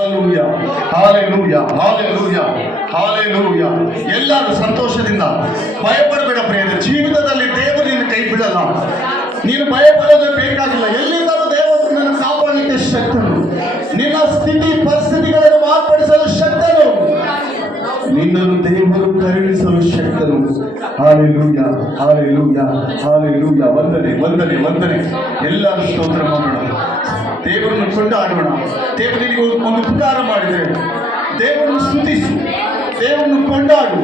Hallelujah, hallelujah, hallelujah, hallelujah. ಎಲ್ಲರೂ ಸಂತೋಷದಿಂದ ಭಯಪಡಬೇಡ ಪ್ರಿಯರೇ. ಜೀವಿತದಲ್ಲಿ ದೇವರು ನಿನ್ನ ಕೈ ಬಿಡಲ್ಲ. ನೀನು ಭಯಪಡೋದೇ ಬೇಕಾಗಿಲ್ಲ. ಎಲ್ಲಿಂದಲೂ ದೇವರು ನಿನ್ನನ್ನು ಕಾಪಾಡಲಿಕ್ಕೆ ಶಕ್ತನು. ನಿನ್ನ ಸ್ಥಿತಿ ಪರಿಸ್ಥಿತಿಗಳನ್ನು ಮಾರ್ಪಡಿಸಲು ಶಕ್ತನು. ನಿನ್ನನ್ನು ದೇವರು ಕರುಣಿಸಲು ಶಕ್ತನು. Hallelujah, hallelujah, hallelujah. ವಂದನೆ, ವಂದನೆ, ವಂದನೆ. ಎಲ್ಲರೂ ಸ್ತೋತ್ರ ಮಾಡೋಣ, ದೇವರನ್ನು ಕೊಂಡಾಡೋಣ. ದೇವರಿಗೆ ಒಂದು ಉಪಕಾರ ಮಾಡಿದರೆ ದೇವರನ್ನು ಸ್ತುತಿಸು, ದೇವರನ್ನು ಕೊಂಡಾಡು.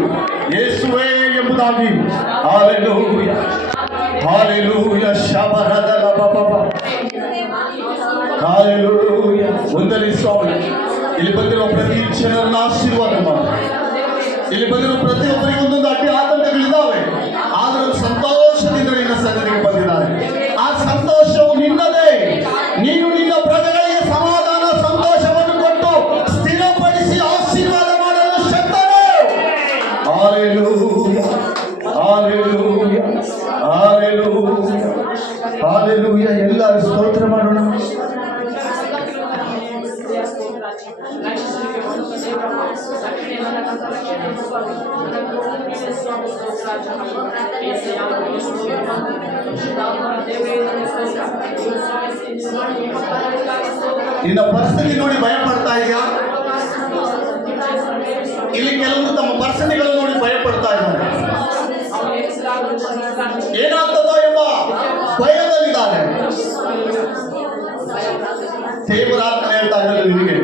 ಯೇಸುವೇ ಎಂಬುದಾಗಿ. Hallelujah, hallelujah. ಶಬರದ ಲಬಬಬ. ಹಾಲೆಲೂಯಾ. ವಂದನೆ ಸ್ವಾಮಿ. ಇಲ್ಲಿ ಬಂದಿರುವ ಪ್ರತಿ ಜನರನ್ನು ಆಶೀರ್ವಾದ ಮಾಡು. ಇಲ್ಲಿ ಬಂದಿರುವ ಪ್ರತಿಯೊಬ್ಬರಿಗೆ ಒಂದೊಂದು ಅಡ್ಡಿ ಆತಂಕಗಳಿದ್ದಾವೆ, ಆದರೂ ಸಂತೋಷದಿಂದ ನಿನ್ನ ಸನ್ನಿಧಿಗೆ ಬಂದಿದ್ದಾರೆ. ಆ ಸಂತೋಷವು ನಿನ್ನದೇ. ನೀನು ನಿನ್ನ ಪ್ರಜೆಗಳಿಗೆ ಸಮಾಧಾನ ಸಂತೋಷವನ್ನು ಕೊಟ್ಟು ಸ್ಥಿರಪಡಿಸಿ ಆಶೀರ್ವಾದ ಮಾಡಲು ಶಕ್ತನು. Hallelujah, hallelujah, hallelujah, hallelujah. ಎಲ್ಲರೂ ಸ್ತೋತ್ರ ಮಾಡೋಣ. ನಿನ್ನ ಪರಿಸ್ಥಿತಿ ನೋಡಿ ಭಯ ಪಡ್ತಾ ಇದೆಯಾ? ಇಲ್ಲಿ ಕೆಲವರು ತಮ್ಮ ಪರಿಸ್ಥಿತಿಗಳನ್ನು ನೋಡಿ ಭಯ ಪಡ್ತಾ ಇದ್ದಾರೆ. ಏನಾಗ್ತದೋ ಎಂಬ ಭಯದಲ್ಲಿದ್ದಾರೆ. ದೇವರಾತ್ಮ ಹೇಳ್ತಾ ಇದ್ದಾರೆ ನಿನಗೆ,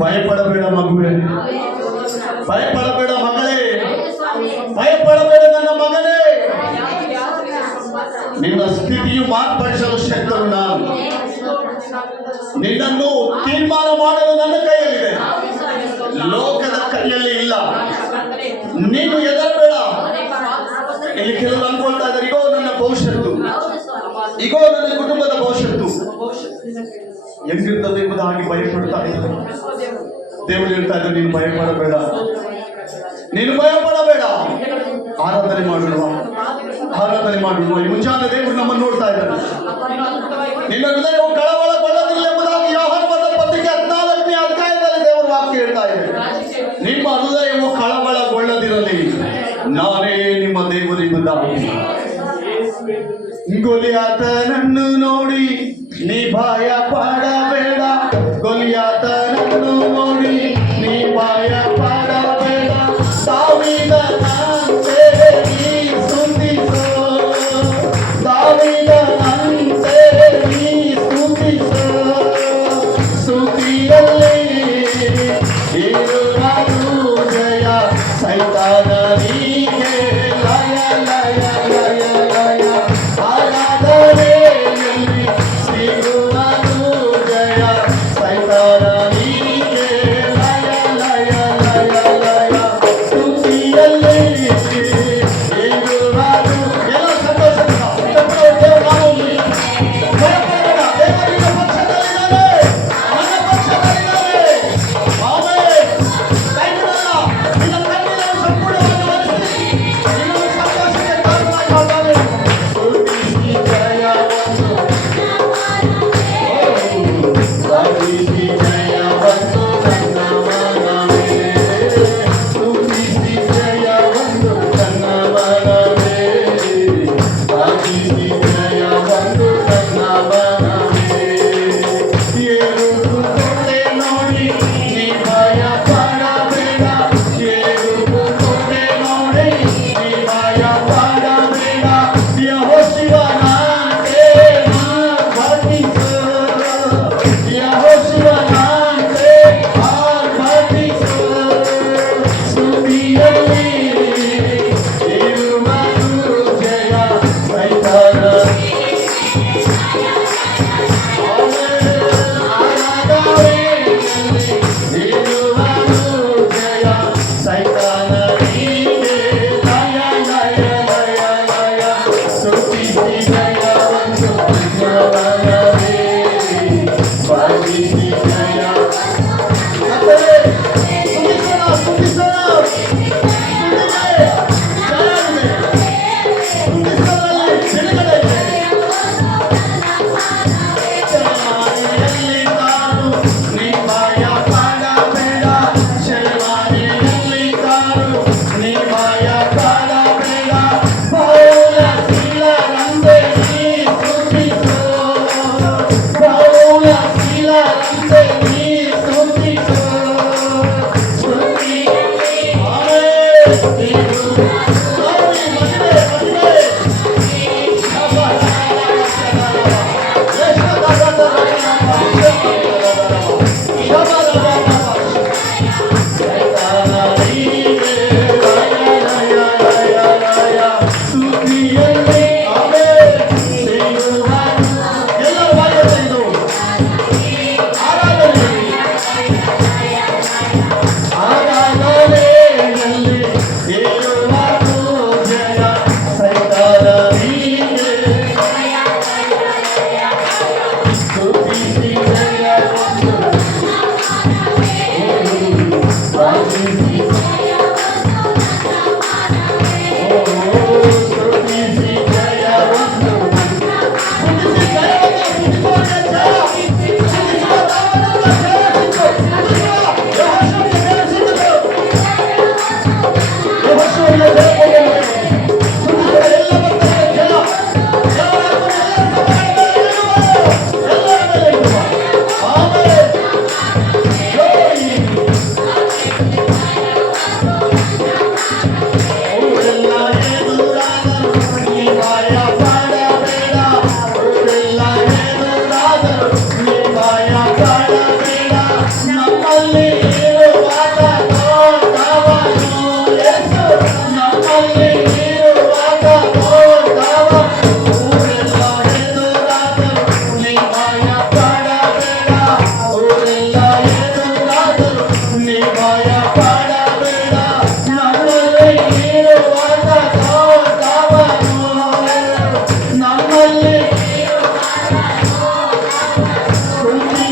ಭಯಪಡಬೇಡ ಮಗುವೆ, ಭಯಪಡಬೇಡ ಮಗಳೇ, ಭಯಪಡಬೇಡ ನನ್ನ ಮಗನೇ. ನಿನ್ನ ಸ್ಥಿತಿಯು ಮಾರ್ಪಡಿಸಲು ಶಕ್ತನು ನಾನು. ನಿನ್ನನ್ನು ತೀರ್ಮಾನ ಮಾಡಲು ನನ್ನ ಕೈಯಲ್ಲಿದೆ, ಲೋಕದ ಕೈಯಲ್ಲಿ ಇಲ್ಲ. ನೀನು ಹೆದರಬೇಡ. ಇಲ್ಲಿ ಕೆಲವರು ಅನ್ಕೊಳ್ತಾ ಇದ್ದಾರೆ, ಇಗೋ ನನ್ನ ಭವಿಷ್ಯತ್ತು, ಇಗೋ ನನ್ನ ಕುಟುಂಬದ ಭವಿಷ್ಯತ್ತು ಹೆಂಗಿರ್ತದೆ ಎಂಬುದಾಗಿ ಭಯಪಡ್ತಾ ಇದ್ದಾರೆ. ದೇವರು ಹೇಳ್ತಾ ಇದ್ದಾರೆ, ನೀನು ಭಯಪಡಬೇಡ, ನೀನು ಭಯಪಡಬೇಡ. ಆರಾಧನೆ ಮಾಡುವ, ಆರಾಧನೆ ಮಾಡುವ. ಈ ಮುಂಜಾನೆ ದೇವರು ನಮ್ಮನ್ನು ನೋಡ್ತಾ ಇದ್ದಾರೆ. ನಿನ್ನ ಹೃದಯವು ಕಳವಳಗೊಳ್ಳದಿಲ್ಲ ಎಂಬುದಾಗಿ ಯೋಹಾನ ಬರೆದ ಪತ್ರಿಕೆ 14ನೇ ಅಧ್ಯಾಯದಲ್ಲಿ ದೇವರು ವಾಕ್ಯ ಹೇಳ್ತಾ ಇದೆ. ನಿಮ್ಮ ಹೃದಯವು ಕಳವಳಗೊಳ್ಳದಿರಲಿ, ನಾನೇ ನಿಮ್ಮ ದೇವರೆಂಬುದಾಗಿ. ಗೊಲಿಯಾತನನ್ನು ನೋಡಿ ನೀ ಭಯ ಪಡಬೇಡ, ಗೊಲಿಯಾತನನ್ನು ನೋಡಿ ನೀ ಭಯ ಪಡಬೇಡ. ದಾವೀದನಂತೆ ನೀ ಸ್ತುತಿಸು, ದಾವೀದನಂತೆ ನೀ ಸ್ತುತಿಸು. ಸ್ತುತಿಯಲ್ಲಿ ಇರುವುದು ಜಯ, ಸೈತಾನನಿಗೆ ಲಯ ಲಯ ಲಯ ಲಯ. ಆರಾಧನೆಯಲ್ಲಿ ಸಿಗುವುದು ಜಯ, ಸೈತಾನನಿಗೆ ಲಯ ಲಯ ಲಯ ಲಯ. ಸ್ತುತಿಯಲ್ಲಿ ಇರುವುದು. ಎಲ್ಲ ಸಂತೋಷದಿಂದ ಭಯಪಡಬೇಡ, ದೇವರಿನ ಪಕ್ಷದಲ್ಲಿದ್ದಾನೆ, ನನ್ನ ಪಕ್ಷದಲ್ಲಿದ್ದಾನೆ. ಆಮೆನ್. ಕೈ ಬಿಡಲ್ಲ. ನಿನ್ನ ಕಣ್ಣೀರನ್ನು ಸಂಪೂರ್ಣವಾಗಿ ಒರೆಸಿ ನಿನ್ನನ್ನು ಸಂತೋಷಕ್ಕೆ ಕಾರಣವಾಗಿ ಮಾಡ್ತಾನೆ. ಸ್ತುತಿಸಿ ಜಯವನ್ನು, ಸ್ತುತಿಸಿ ಜಯವನ್ನು ನನ್ನ ಮನವೇ, ಸ್ತುತಿಸಿ ಜಯವನ್ನು ನನ್ನ ಮನವೇ, ಸ್ತುತಿಸಿ ಜಯವನ್ನು ನನ್ನ ಮನವೇ. ಏರುವುದೊಂದೇ ನೋಡಿ ನೀ ಭಯ ಪಡಬೇಡ, ಏರುವುದೊಂದೇ ನೋಡಿ ನೀ ಭಯ ಪಡಬೇಡ. ಯೆಹೋಶುವನಂತೆ ಆರ್ಭಟಿಸು, ಯೆಹೋಶುವನಂತೆ ಆರ್ಭಟಿಸು. ಸ್ತುತಿಯಲ್ಲಿ ಇರುವುದು ಜಯ, ಸೈತಾನ ಬಿಡುಗಡೆ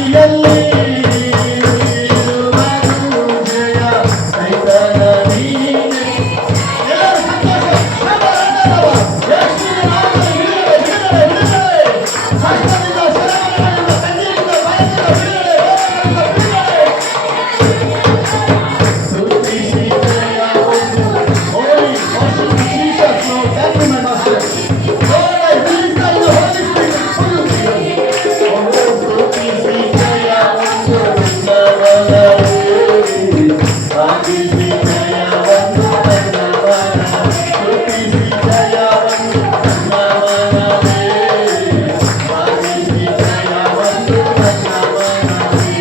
ಸ್ತುತಿಯಲ್ಲಿ ಜಯ ಸೈತನ ನೀನೆ. ಎಲ್ಲರೂ ಸಂತೋಷ. ಯೇಸುವಿನ ನಾಮದಲ್ಲಿ ಬಿಡುಗಡೆ, ಬಿಡುಗಡೆ, ಬಿಡುಗಡೆ. ಕಷ್ಟದಿಂದ, ಶ್ರಮಗಳಿಂದ, ಕಣ್ಣೀರಿಂದ, ಭಯದಿಂದ ಬಿಡುಗಡೆ, ರೋಗಗಳಿಂದ ಬಿಡುಗಡೆ. ಸ್ತುತಿಸಿ ಜಯ ಒಂದು. Holy, worship Jesus, Lord. Thank you, my master. Lord, I believe that the Holy Spirit is full of you. ಸ್ತುತಿಸಿ ಜಯ ಒಂದು ನನ್ನವನವೇ. ಸ್ತುತಿಸಿ ಜಯ ಒಂದು ನನ್ನವನ. ಸ್ತುತಿಸಿ ಜಯ ಒಂದು ನನ್ನವನವೇ. ಸ್ತುತಿಸಿ ಜಯ ಒಂದು ನನ್ನವನವೇ.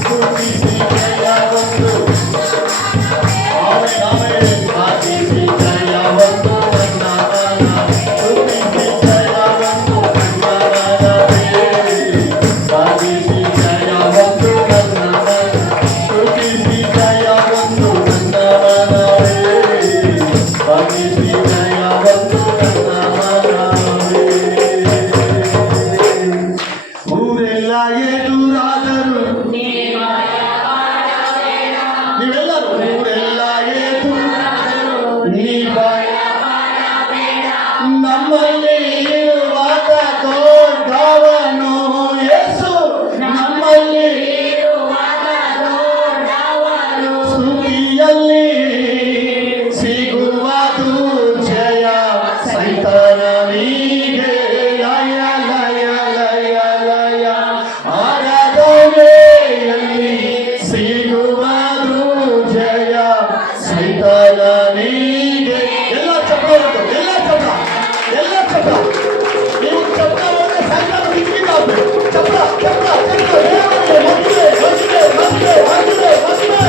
ಸ್ತುತಿಸಿ ಜಯ ಒಂದು. Amen, amen. ಸ್ತುತಿಸಿ ಜಯ ಒಂದು ನನ್ನವನ. ಸ್ತುತಿಸಿ ಜಯ ಒಂದು ನನ್ನವನವೇ. ಸ್ತುತಿಸಿ ಜಯ ಒಂದು ನನ್ನವನ. ಸ್ತುತಿಸಿ ಜಯ ಒಂದು ನನ್ನವನವೇ. ಸ್ತುತಿಸಿ ಜಯ ಒಂದು ನನ್ನವನವೇ. ಊರೆಲ್ಲ ಎದುರಾದರು ನೀವೆಲ್ಲರೂ ಊರೆಲ್ಲ ಎದುರಾದರು ನೀ ಭಯ ನಮ್ಮಲ್ಲಿ ಇರುವಾಗ ದೊಡ್ಡವನು ಯೇಸು ನಮ್ಮಲ್ಲಿ ಸ್ತುತಿಯಲ್ಲಿ ಸಿಗುವುದು ಜಯ ಸೈತನನಿಗೆ ಲಯ ಲಯ ಲಯ ಲಯ ಆರಾಧನೆಯಲ್ಲಿ ಸಿಗುವುದು ಜಯ ಸೈತನನಿಗೆ. ಎಲ್ಲ ಚಪ್ರ ಎಲ್ಲ ಚಪ್ರ ಎಲ್ಲ ಚಪ್ರ ನೀವು ಚಪ್ರ ಹೋದ್ರೆ ಸೈತಾನ ಬಿಟ್ಟಿದ್ದಾವೆ. ಚಪ್ರ ಚಪ್ರ ಚಪ್ರ ದೇವರಿಗೆ ಮದುವೆ ಮದುವೆ ಮದುವೆ ಮದುವೆ ಮದುವೆ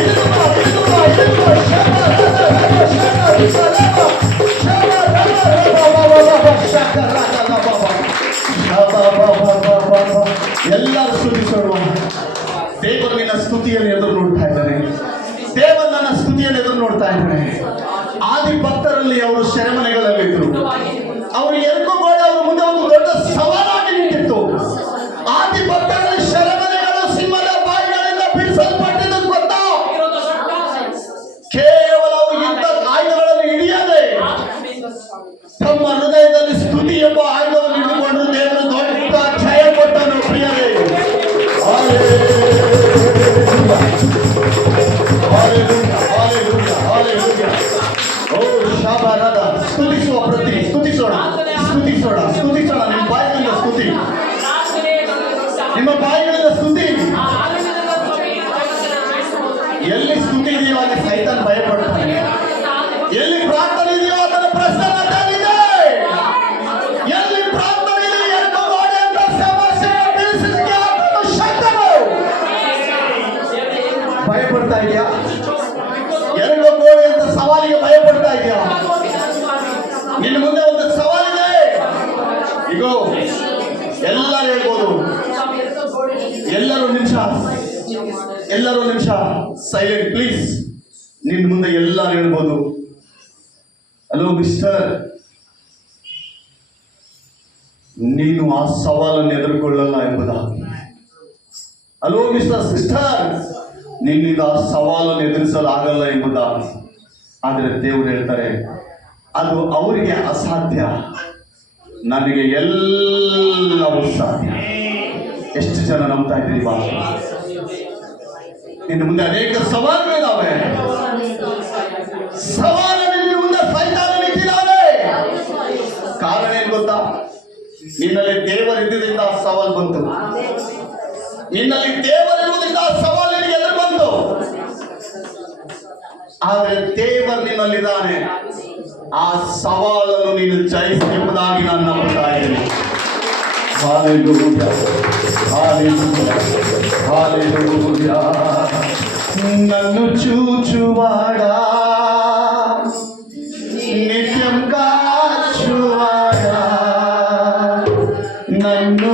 ಇದುವ ಇದುವ ಇದುವ ಶಮ ರಥ ರಥ ಶಮ ವಿಸಲಮ ಶಮ ರಥ ರಥ ಬಾಬಾ ಬಾಬಾ ಶಕ ರಥ ಬಾಬಾ ಬಾಬಾ ಬಾಬಾ ಬಾಬಾ. ಎಲ್ಲರೂ ಸ್ತುತಿಸೋಣ. ದೇವರು ನಿನ್ನ ಸ್ತುತಿಯನ್ನು ಎದುರು ನೋಡ್ತಾ ಇದ್ದಾನೆ. ದೇವರು ನನ್ನ ಸ್ತುತಿಯನ್ನು ಎದುರು ನೋಡ್ತಾ ಇದ್ದಾನೆ. ಆದಿ ಭಕ್ತರಲ್ಲಿ ಅವರು ಸೆರೆಮನೆಗಳಲ್ಲಿದ್ದರು. ಅವರು ಎರ್ಕೋಗೋಡೆ ಅವರ ಮುಂದೆ ಒಂದು ದೊಡ್ಡ ಸವಾಲಾಗಿ ನಿಂತಿತ್ತು. ಆದಿ ಭಕ್ತರಲ್ಲಿ ಸೆರೆಮನೆಗಳು ಸಿಂಹದ ಬಾಯಿಗಳಿಂದ ಬಿಡಿಸಲ್ಪಟ್ಟಿದ್ದು ಗೊತ್ತಾ? ಕೇವಲ ಅವರು ಯುದ್ಧ ಆಯುಧಗಳಲ್ಲಿ ಹಿಡಿಯದೆ ತಮ್ಮ ಹೃದಯದಲ್ಲಿ ಸ್ತುತಿ ಎಂಬ ಆಯುಧವನ್ನು ಹಿಡಿದುಕೊಂಡು ದೇವರು ದೊಡ್ಡ ಜಯ ಕೊಟ್ಟನು. ಪ್ರಿಯರೇ, ಓ ಶಾಬಾರದ ಸ್ತುತಿಸುವ ಪ್ರತಿ ಸ್ತುತಿಸೋಣ ಸ್ತುತಿಸೋಣ ಸ್ತುತಿಸೋಣ. ನಿಮ್ಮ ಬಾಯಿಗಳಿಂದ ಸ್ತುತಿ, ನಿಮ್ಮ ಬಾಯಿಗಳಿಂದ ಸ್ತುತಿ. ಎಲ್ಲಿ ಸ್ತುತಿ ಇದೆಯೋ ಅಲ್ಲಿ ಸೈತಾನ ಭಯಪಡ್ತಾನೆ. ಎಲ್ಲಿ ಪ್ರಾರ್ಥನೆ ಇದೆಯೋ ಅದರ ಪ್ರಸನ್ನತೆ ಇದೆ. ಎಲ್ಲಿ ಪ್ರಾರ್ಥನೆ ಇದೆ ಎರಡು ಗೋಡೆ ಅಂತ ಸಮಸ್ಯೆ ತಿಳಿಸಲಿಕ್ಕೆ ಆತನು ಶಕ್ತನು. ಭಯಪಡ್ತಾ ಇದೆಯಾ? ಎರಡು ಗೋಡೆ ಅಂತ ಸವಾಲಿಗೆ ಭಯಪಡ್ತಾ ಇದೆಯಾ? ನಿನ್ನ ಮುಂದೆ ಒಂದು ಸವಾಲಿದೆ. ಈಗ ಎಲ್ಲರೂ ಹೇಳ್ಬೋದು. ಎಲ್ಲರೂ ನಿಮಿಷ ಸೈಲೆಂಟ್ ಪ್ಲೀಸ್. ನಿನ್ನ ಮುಂದೆ ಎಲ್ಲರೂ ಹೇಳ್ಬೋದು. ಹಲೋ ಮಿಸ್ಟರ್, ನೀನು ಆ ಸವಾಲನ್ನು ಎದುರುಕೊಳ್ಳಲ್ಲ ಎಂಬುದಾ? ಹಲೋ ಮಿಸ್ಟರ್ ಸಿಸ್ಟರ್, ನಿನ್ನಿಂದ ಆ ಸವಾಲನ್ನು ಎದುರಿಸಲಾಗಲ್ಲ ಎಂಬುದಾ? ಆದರೆ ದೇವರು ಹೇಳ್ತಾರೆ, ಅದು ಅವರಿಗೆ ಅಸಾಧ್ಯ, ನನಗೆ ಎಲ್ಲವೂ ಸಾಧ್ಯ. ಎಷ್ಟು ಜನ ನಂಬ್ತಾ ಇದ್ದೀರಿ? ಬಾ, ನಿನ್ನ ಮುಂದೆ ಅನೇಕ ಸವಾಲುಗಳಿದ್ದಾವೆ. ಸವಾಲನ್ನು ಮುಂದೆ ಸೈತಾನ ನಿಂತಿದ್ದಾನೆ. ಕಾರಣ ಏನು ಗೊತ್ತಾ? ನಿನ್ನಲ್ಲಿ ದೇವರಿದ್ದರಿಂದ ಆ ಸವಾಲು ಬಂತು. ನಿನ್ನಲ್ಲಿ ದೇವರಿರುವುದರಿಂದ ಆ ಸವಾಲು ನಿನಗೆ ಎದುರು ಬಂತು. ಆದರೆ ದೇವರು ನಿನ್ನಲ್ಲಿದ್ದಾನೆ. ಆ ಸವಾಲನ್ನು ನೀನು ಜಯಿಸಿ ಎಂಬುದಾಗಿ ನಾನು ನಂಬುತ್ತಾ ಇದ್ದೇನೆ. Hallelujah, hallelujah, hallelujah. ನನ್ನು చూచువాడ నిత్యం కాచువాడ నన్ను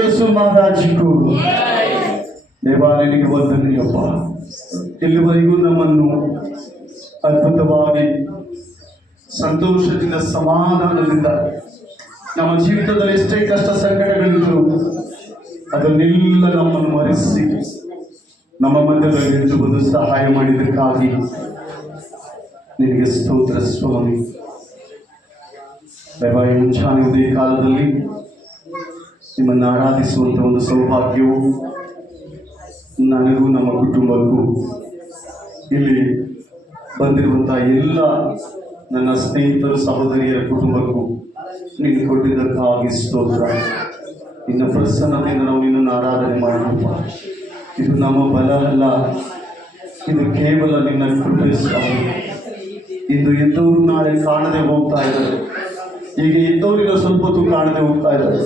ಯೇಸು ಮಹಾರಾಜಕ್ಕೂ ದೇವಾಲಯಕ್ಕೆ ವಂದನೆಯಪ್ಪ. ಇಲ್ಲಿವರೆಗೂ ನಮ್ಮನ್ನು ಅದ್ಭುತವಾಗಿ ಸಂತೋಷದಿಂದ ಸಮಾಧಾನದಿಂದ ನಮ್ಮ ಜೀವಿತದಲ್ಲಿ ಎಷ್ಟೇ ಕಷ್ಟ ಸಂಕಟಗಳಿದ್ರು ಅದನ್ನೆಲ್ಲ ನಮ್ಮನ್ನು ಮರೆಸಿ ನಮ್ಮ ಮಧ್ಯದಲ್ಲಿ ನಿಂತು ಬಂದು ಸಹಾಯ ಮಾಡಿದ್ದಕ್ಕಾಗಿ ನಿನಗೆ ಸ್ತೋತ್ರ ಸ್ವಾಮಿ. ದಯವಾಗಿ ಮುಂಚಾನೆ ಉದಯ ಕಾಲದಲ್ಲಿ ನಿಮ್ಮನ್ನು ಆರಾಧಿಸುವಂಥ ಒಂದು ಸೌಭಾಗ್ಯವು ನನಗೂ ನಮ್ಮ ಕುಟುಂಬಕ್ಕೂ ಇಲ್ಲಿ ಬಂದಿರುವಂಥ ಎಲ್ಲ ನನ್ನ ಸ್ನೇಹಿತರು ಸಹೋದರಿಯರ ಕುಟುಂಬಕ್ಕೂ ನೀನು ಕೊಟ್ಟಿದ್ದಕ್ಕಾಗಿ ಸ್ತೋತ್ರ. ನಿನ್ನ ಪ್ರಸನ್ನತೆಯಿಂದ ನಾವು ನಿನ್ನನ್ನು ಆರಾಧನೆ ಮಾಡಬೇಕು. ಇದು ನಮ್ಮ ಬಲ ಅಲ್ಲ, ಇದು ಕೇವಲ ನಿನ್ನ ಕೃಪೆ ಸ್ವಾಮಿ. ಇಂದು ಎದ್ದವರು ನಾಳೆ ಕಾಣದೆ ಹೋಗ್ತಾ ಇದ್ದಾರೆ, ಈಗ ಎದ್ದವರಿನ ಸ್ವಲ್ಪ ಹೊತ್ತು ಕಾಣದೆ ಹೋಗ್ತಾ ಇದ್ದಾರೆ.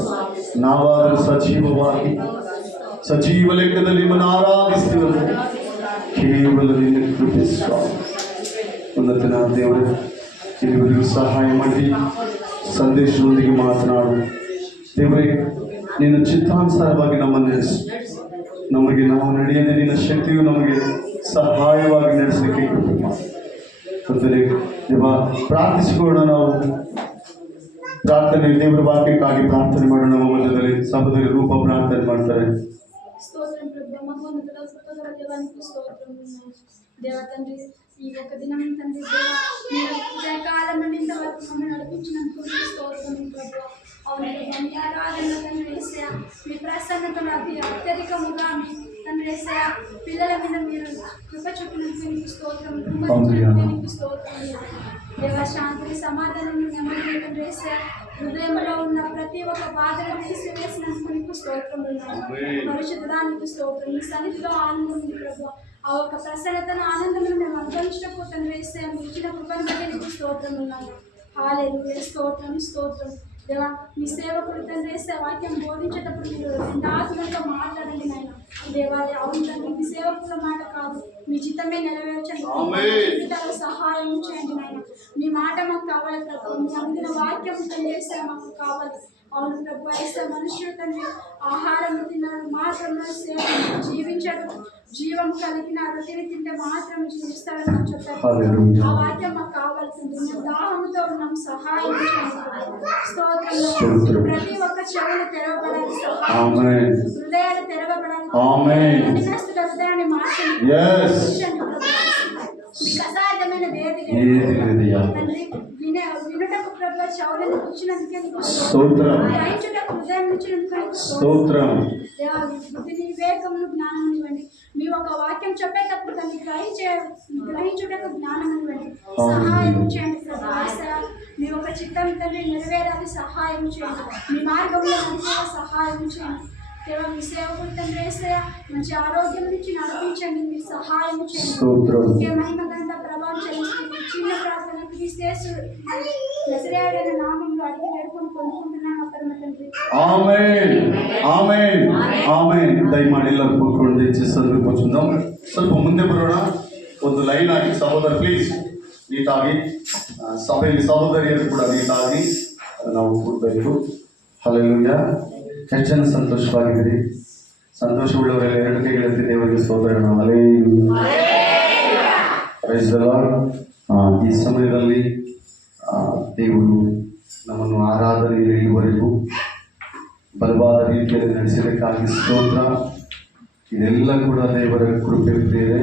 ನಾವಾದರೂ ಸಜೀವವಾಗಿ ಸಜೀವ ಲೆಕ್ಕದಲ್ಲಿ ನಿಮ್ಮನ್ನು ಆರಾಧಿಸ್ತೀವಲ್ಲ, ಕೇವಲ ನಿನ್ನ ಕೃಪೆ ಸ್ವಾಮಿ. ಉನ್ನತನ ದೇವರು ಇಲ್ಲಿವರೆಗೂ ಸಹಾಯ ಮಾಡಿ ಸಂದೇಶದೊಂದಿಗೆ ಮಾತನಾಡು ದೇವರೇ. ನಿನ್ನ ಚಿತ್ತಾನುಸಾರವಾಗಿ ನಮ್ಮನ್ನು ನಡೆಸು. ನಮಗೆ ನಾವು ನಡೆಯದೆ ನಿನ್ನ ಶಕ್ತಿಯು ನಮಗೆ ಸಹಾಯವಾಗಿ ನಡೆಸಲಿಕ್ಕೆ ಕೃಪೆ ಮಾಡು. ಅಂದರೆ ದೇವ ಪ್ರಾರ್ಥಿಸಿಕೊಳ್ಳೋಣ. ನಾವು ಪ್ರಾರ್ಥನೆ ದೇವರ ವಾಕ್ಯಕ್ಕಾಗಿ ಪ್ರಾರ್ಥನೆ ಮಾಡೋಣ. ನಮ್ಮ ಮಧ್ಯದಲ್ಲಿ ಸಹೋದರಿ ರೂಪ ಪ್ರಾರ್ಥನೆ ಮಾಡ್ತಾರೆ. దేవ తండ్రి ఈ యొక్క దినం తండ్రి ఉదయకాలం నుండి ఇంతవరకు మమ్మల్ని నడిపించినందుకు స్తోత్రం ప్రభు. అవును మీ ఆరాధన తండ్రి యేసయ్య, మీ ప్రసన్నతను అత్యధికముగా మీ తండ్రి యేసయ్య పిల్లల మీద మీరు కృప చూపినందుకు మీకు స్తోత్రం, మీకు స్తోత్రం. దేవ శాంతి సమాధానం నెమ్మది తండ్రి యేసయ్య హృదయంలో ఉన్న ప్రతి ఒక్క బాధను తీసివేసినందుకు నీకు స్తోత్రములు. పరిశుద్ధడానికి స్తోత్రం. మీ సన్నిధిలో ఆనందం ఉంది ప్రభు. ఆ ఒక ప్రసన్నతను ఆనందమును మేము అనుభవించినప్పుడు తండ్రి యేసయ్య మీ ఇచ్చిన కృపను బట్టి నీకు స్తోత్రములు. హల్లెలూయా. స్తోత్రం స్తోత్రం. దేవా మీ సేవకుడు తండ్రి యేసయ్య వాక్యం బోధించేటప్పుడు మీరు రెండాత్మలతో మాట్లాడండి నాయన. దేవా అవును తండ్రి మీ సేవకుల మాట కాదు, మీ చిత్తమే నెరవేర్చండి. జీవితాలు సహాయం చేయండి నాయన. మీ మాట మాకు కావాలి ప్రభు. మీ అందిన వాక్యం తండ్రి యేసయ్య మాకు కావాలి. అవును ప్రభు. యేసయ్య మనుషులు తండ్రి ఆహారం తిన్నారు మాత్రమే సేవ జీవించడు, జీవం కలిగిన రొట్టెని తింటే మాత్రం జీవిస్తారని నాకు చెప్పారు. ఆ వాక్యం మాకు కావాల్సింది. మేము దాహంతో ఉన్నాం, సహాయం చేయండి. స్తోత్రంలో ప్రతి ఒక్క చెవులు తెరవబడాలి, హృదయాలు తెరవబడాలి. హృదయాన్ని మార్చండి. మీకు అసాధ్యమైన వేది తండ్రి. వినుటకు ప్రభు చెవులను ఇచ్చినందుకే గ్రహించుటకు హృదయం ఇచ్చినందుకు బుద్ధిని వివేకమును జ్ఞానం ఇవ్వండి. మీ ఒక వాక్యం చెప్పేటప్పుడు దాన్ని గ్రహించుటకు జ్ఞానం ఇవ్వండి. సహాయం చేయండి ప్రభు. మీ ఒక చిత్తం తండ్రి నెరవేరాలి, సహాయం చేయండి. మీ మార్గంలో నడిచే సహాయం చేయండి. దేవా మీ సేవకుడు తండ్రి యేసయ్య మంచి ఆరోగ్యం నుంచి నడిపించండి. మీ సహాయం చేయండి. మహిమ గంట ప్రభావం చెల్లించి చిన్న ప్రార్థన క్రీస్తు నజరేయుడైన నామములో అడిగి వేడుకొని పొందుకుంటున్నాను పరమ తండ్రి. Amen amen amen. ದಯಮಾಡಿ ಎಲ್ಲರೂ ಕೂತ್ಕೊಂಡು ಹೆಚ್ಚಿಸಲು ಕೂರ್చుందాం. ಸ್ವಲ್ಪ ಮುಂದೆ ಬರೋಣ. ಒಂದು ಲೈನ್ ಆಗಿ ಸಹೋದರ ಪ್ಲೀಸ್ ನೀಟಾಗಿ ಸಭೆಯಲ್ಲಿ ಸಹೋದರಿಯರು ಕೂಡ ನೀಟಾಗಿ ನಾವು ಕೂಡಬೇಕು. ಹಲ್ಲೆಲೂಯಾ. ಎಷ್ಟು ಜನ ಸಂತೋಷವಾಗಿದ್ದೀರಿ? ಸಂತೋಷವುಳ್ಳವರೆಲ್ಲ ಎರಡು ಕೈಗಳಲ್ಲಿ ದೇವರಿಗೆ ಸ್ತೋತ್ರಗಳು. ಹಲ್ಲೆಲೂಯಾ. Praise the Lord. ಈ ಸಮಯದಲ್ಲಿ ದೇವರು ನಮ್ಮನ್ನು ಆರಾಧನೆಯಲ್ಲಿ ಇಲ್ಲಿವರೆಗೂ ಬಲವಾದ ರೀತಿಯಲ್ಲಿ ನಡೆಸಿದ್ದಕ್ಕಾಗಿ ಸ್ತೋತ್ರ. ಇದೆಲ್ಲ ಕೂಡ ದೇವರ ಕೃಪೆ ಪ್ರೇರೆ,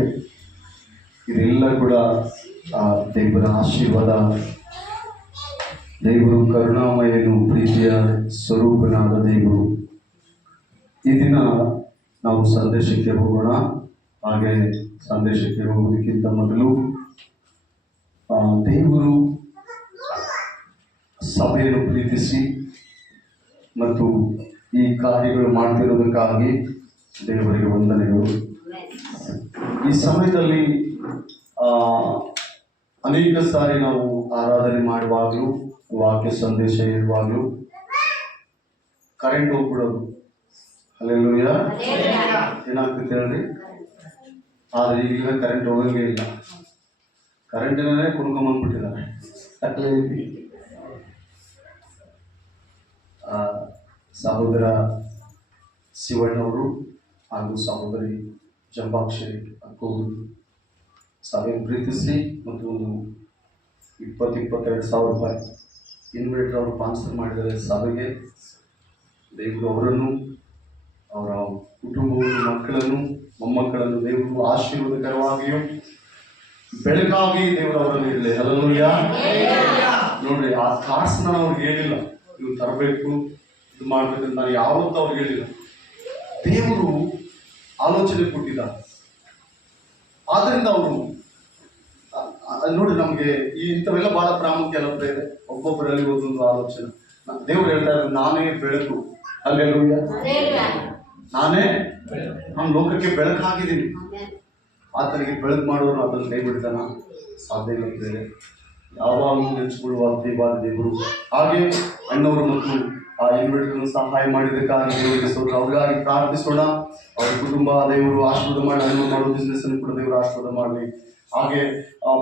ಇದೆಲ್ಲ ಕೂಡ ದೇವರ ಆಶೀರ್ವಾದ. ದೇವರು ಕರುಣಾಮಯನು, ಪ್ರೀತಿಯ ಸ್ವರೂಪನಾದ ದೇವರು. ಈ ದಿನ ನಾವು ಸಂದೇಶಕ್ಕೆ ಹೋಗೋಣ. ಹಾಗೆ ಸಂದೇಶಕ್ಕೆ ಹೋಗೋದಕ್ಕಿಂತ ಮೊದಲು ದೇವರು ಸಭೆಯನ್ನು ಪ್ರೀತಿಸಿ ಮತ್ತು ಈ ಕಾರ್ಯಗಳು ಮಾಡ್ತಿರೋದಕ್ಕಾಗಿ ದೇವರಿಗೆ ವಂದನೆಗಳು. ಈ ಸಮಯದಲ್ಲಿ ಅನೇಕ ಸಾರಿ ನಾವು ಆರಾಧನೆ ಮಾಡುವಾಗಲೂ ವಾಕ್ಯ ಸಂದೇಶ ಇರುವಾಗಲೂ ಕರೆಂಟ್ ಹೋಗ್ಬಿಡೋದು. ಹಲ್ಲೆಲೂಯಾ. ಏನಾಗ್ತೈತೆ ಹೇಳ್ರಿ? ಆದರೆ ಈಗೀಗ ಕರೆಂಟ್ ಹೋಗಂಗೇ ಇಲ್ಲ. ಕರೆಂಟಿನೇ ಕುಣ್ಕೊಂಬಂದ್ಬಿಟ್ಟಿದ್ದಾರೆ. ಸಹೋದರ ಶಿವಣ್ಣವರು ಹಾಗೂ ಸಹೋದರಿ ಜಂಬಾಕ್ಷರಿ ಅಕ್ಕವರು ಸಭೆಯನ್ನು ಪ್ರೀತಿಸಿ ಮತ್ತು ಒಂದು 22,000 ರೂಪಾಯಿ ಇನ್ವೆಟರ್ ಅವರು ಸ್ಪಾನ್ಸರ್ ಮಾಡಿದರೆ ಸಭೆಗೆ ದೇವರು ಅವರನ್ನು ಅವರ ಕುಟುಂಬವನ್ನು ಮಕ್ಕಳನ್ನು ಮೊಮ್ಮಕ್ಕಳನ್ನು ದೇವರು ಆಶೀರ್ವಾದಕರವಾಗಿಯೂ ಬೆಳಕಾಗಿ ದೇವರು ಅವರಲ್ಲಿ ಇರಲಿ. ಹಲ್ಲೆಲೂಯಾ. ನೋಡ್ರಿ, ಆ ಕಾಸನ್ನ ನಾನು ಅವ್ರಿಗೆ ಹೇಳಿಲ್ಲ ನೀವು ತರಬೇಕು ಇದು ಮಾಡ್ಬೇಕಂತ ನಾನು ಯಾವತ್ತೂ ಅವ್ರಿಗೆ ಹೇಳಿಲ್ಲ. ದೇವರು ಆಲೋಚನೆ ಕೊಟ್ಟಿದ್ದಾರೆ. ಆದ್ರಿಂದ ಅವರು ನೋಡಿ, ನಮಗೆ ಈ ಇಂಥವೆಲ್ಲ ಬಹಳ ಪ್ರಾಮುಖ್ಯ ಅಲ್ಲ ಇದೆ. ಒಬ್ಬೊಬ್ಬರಲ್ಲಿ ಒಂದೊಂದು ಆಲೋಚನೆ. ದೇವ್ರು ಹೇಳ್ತಾ ಇದ್ದಾರೆ, ನಾನೇ ಬೆಳಕು. ಹಲ್ಲೆಲೂಯಾ. ನಾನೇ ನಮ್ಮ ಲೋಕಕ್ಕೆ ಬೆಳಕಾಗಿದ್ದೀನಿ. ಆತನಿಗೆ ಬೆಳಕು ಮಾಡೋರು ಅದನ್ನು ಕೈ ಬಿಡ್ತಾನ? ಸಾಧ್ಯ ಇಲ್ಲ ಬೇರೆ. ಯಾವಾಗಲೂ ನೆನೆಸ್ಕೊಳ್ಳುವ ದೇವರು. ಹಾಗೆ ಅಣ್ಣವರು ಮತ್ತು ಆ ಇನ್ವೆಟರ್ನ ಸಹಾಯ ಮಾಡಿದ್ದಕ್ಕಾಗಿ ದೇವರಿಗೆ ಸ್ತೋತ್ರ. ಅವ್ರಿಗಾಗಿ ಪ್ರಾರ್ಥಿಸೋಣ. ಅವ್ರ ಕುಟುಂಬ ದೇವರು ಆಶೀರ್ವಾದ ಮಾಡಿ, ಅನ್ನು ಮಾಡೋ ಬಿಸ್ನೆಸ್ ಅನ್ನು ಕೂಡ ದೇವರು ಆಶೀರ್ವಾದ ಮಾಡಲಿ. ಹಾಗೆ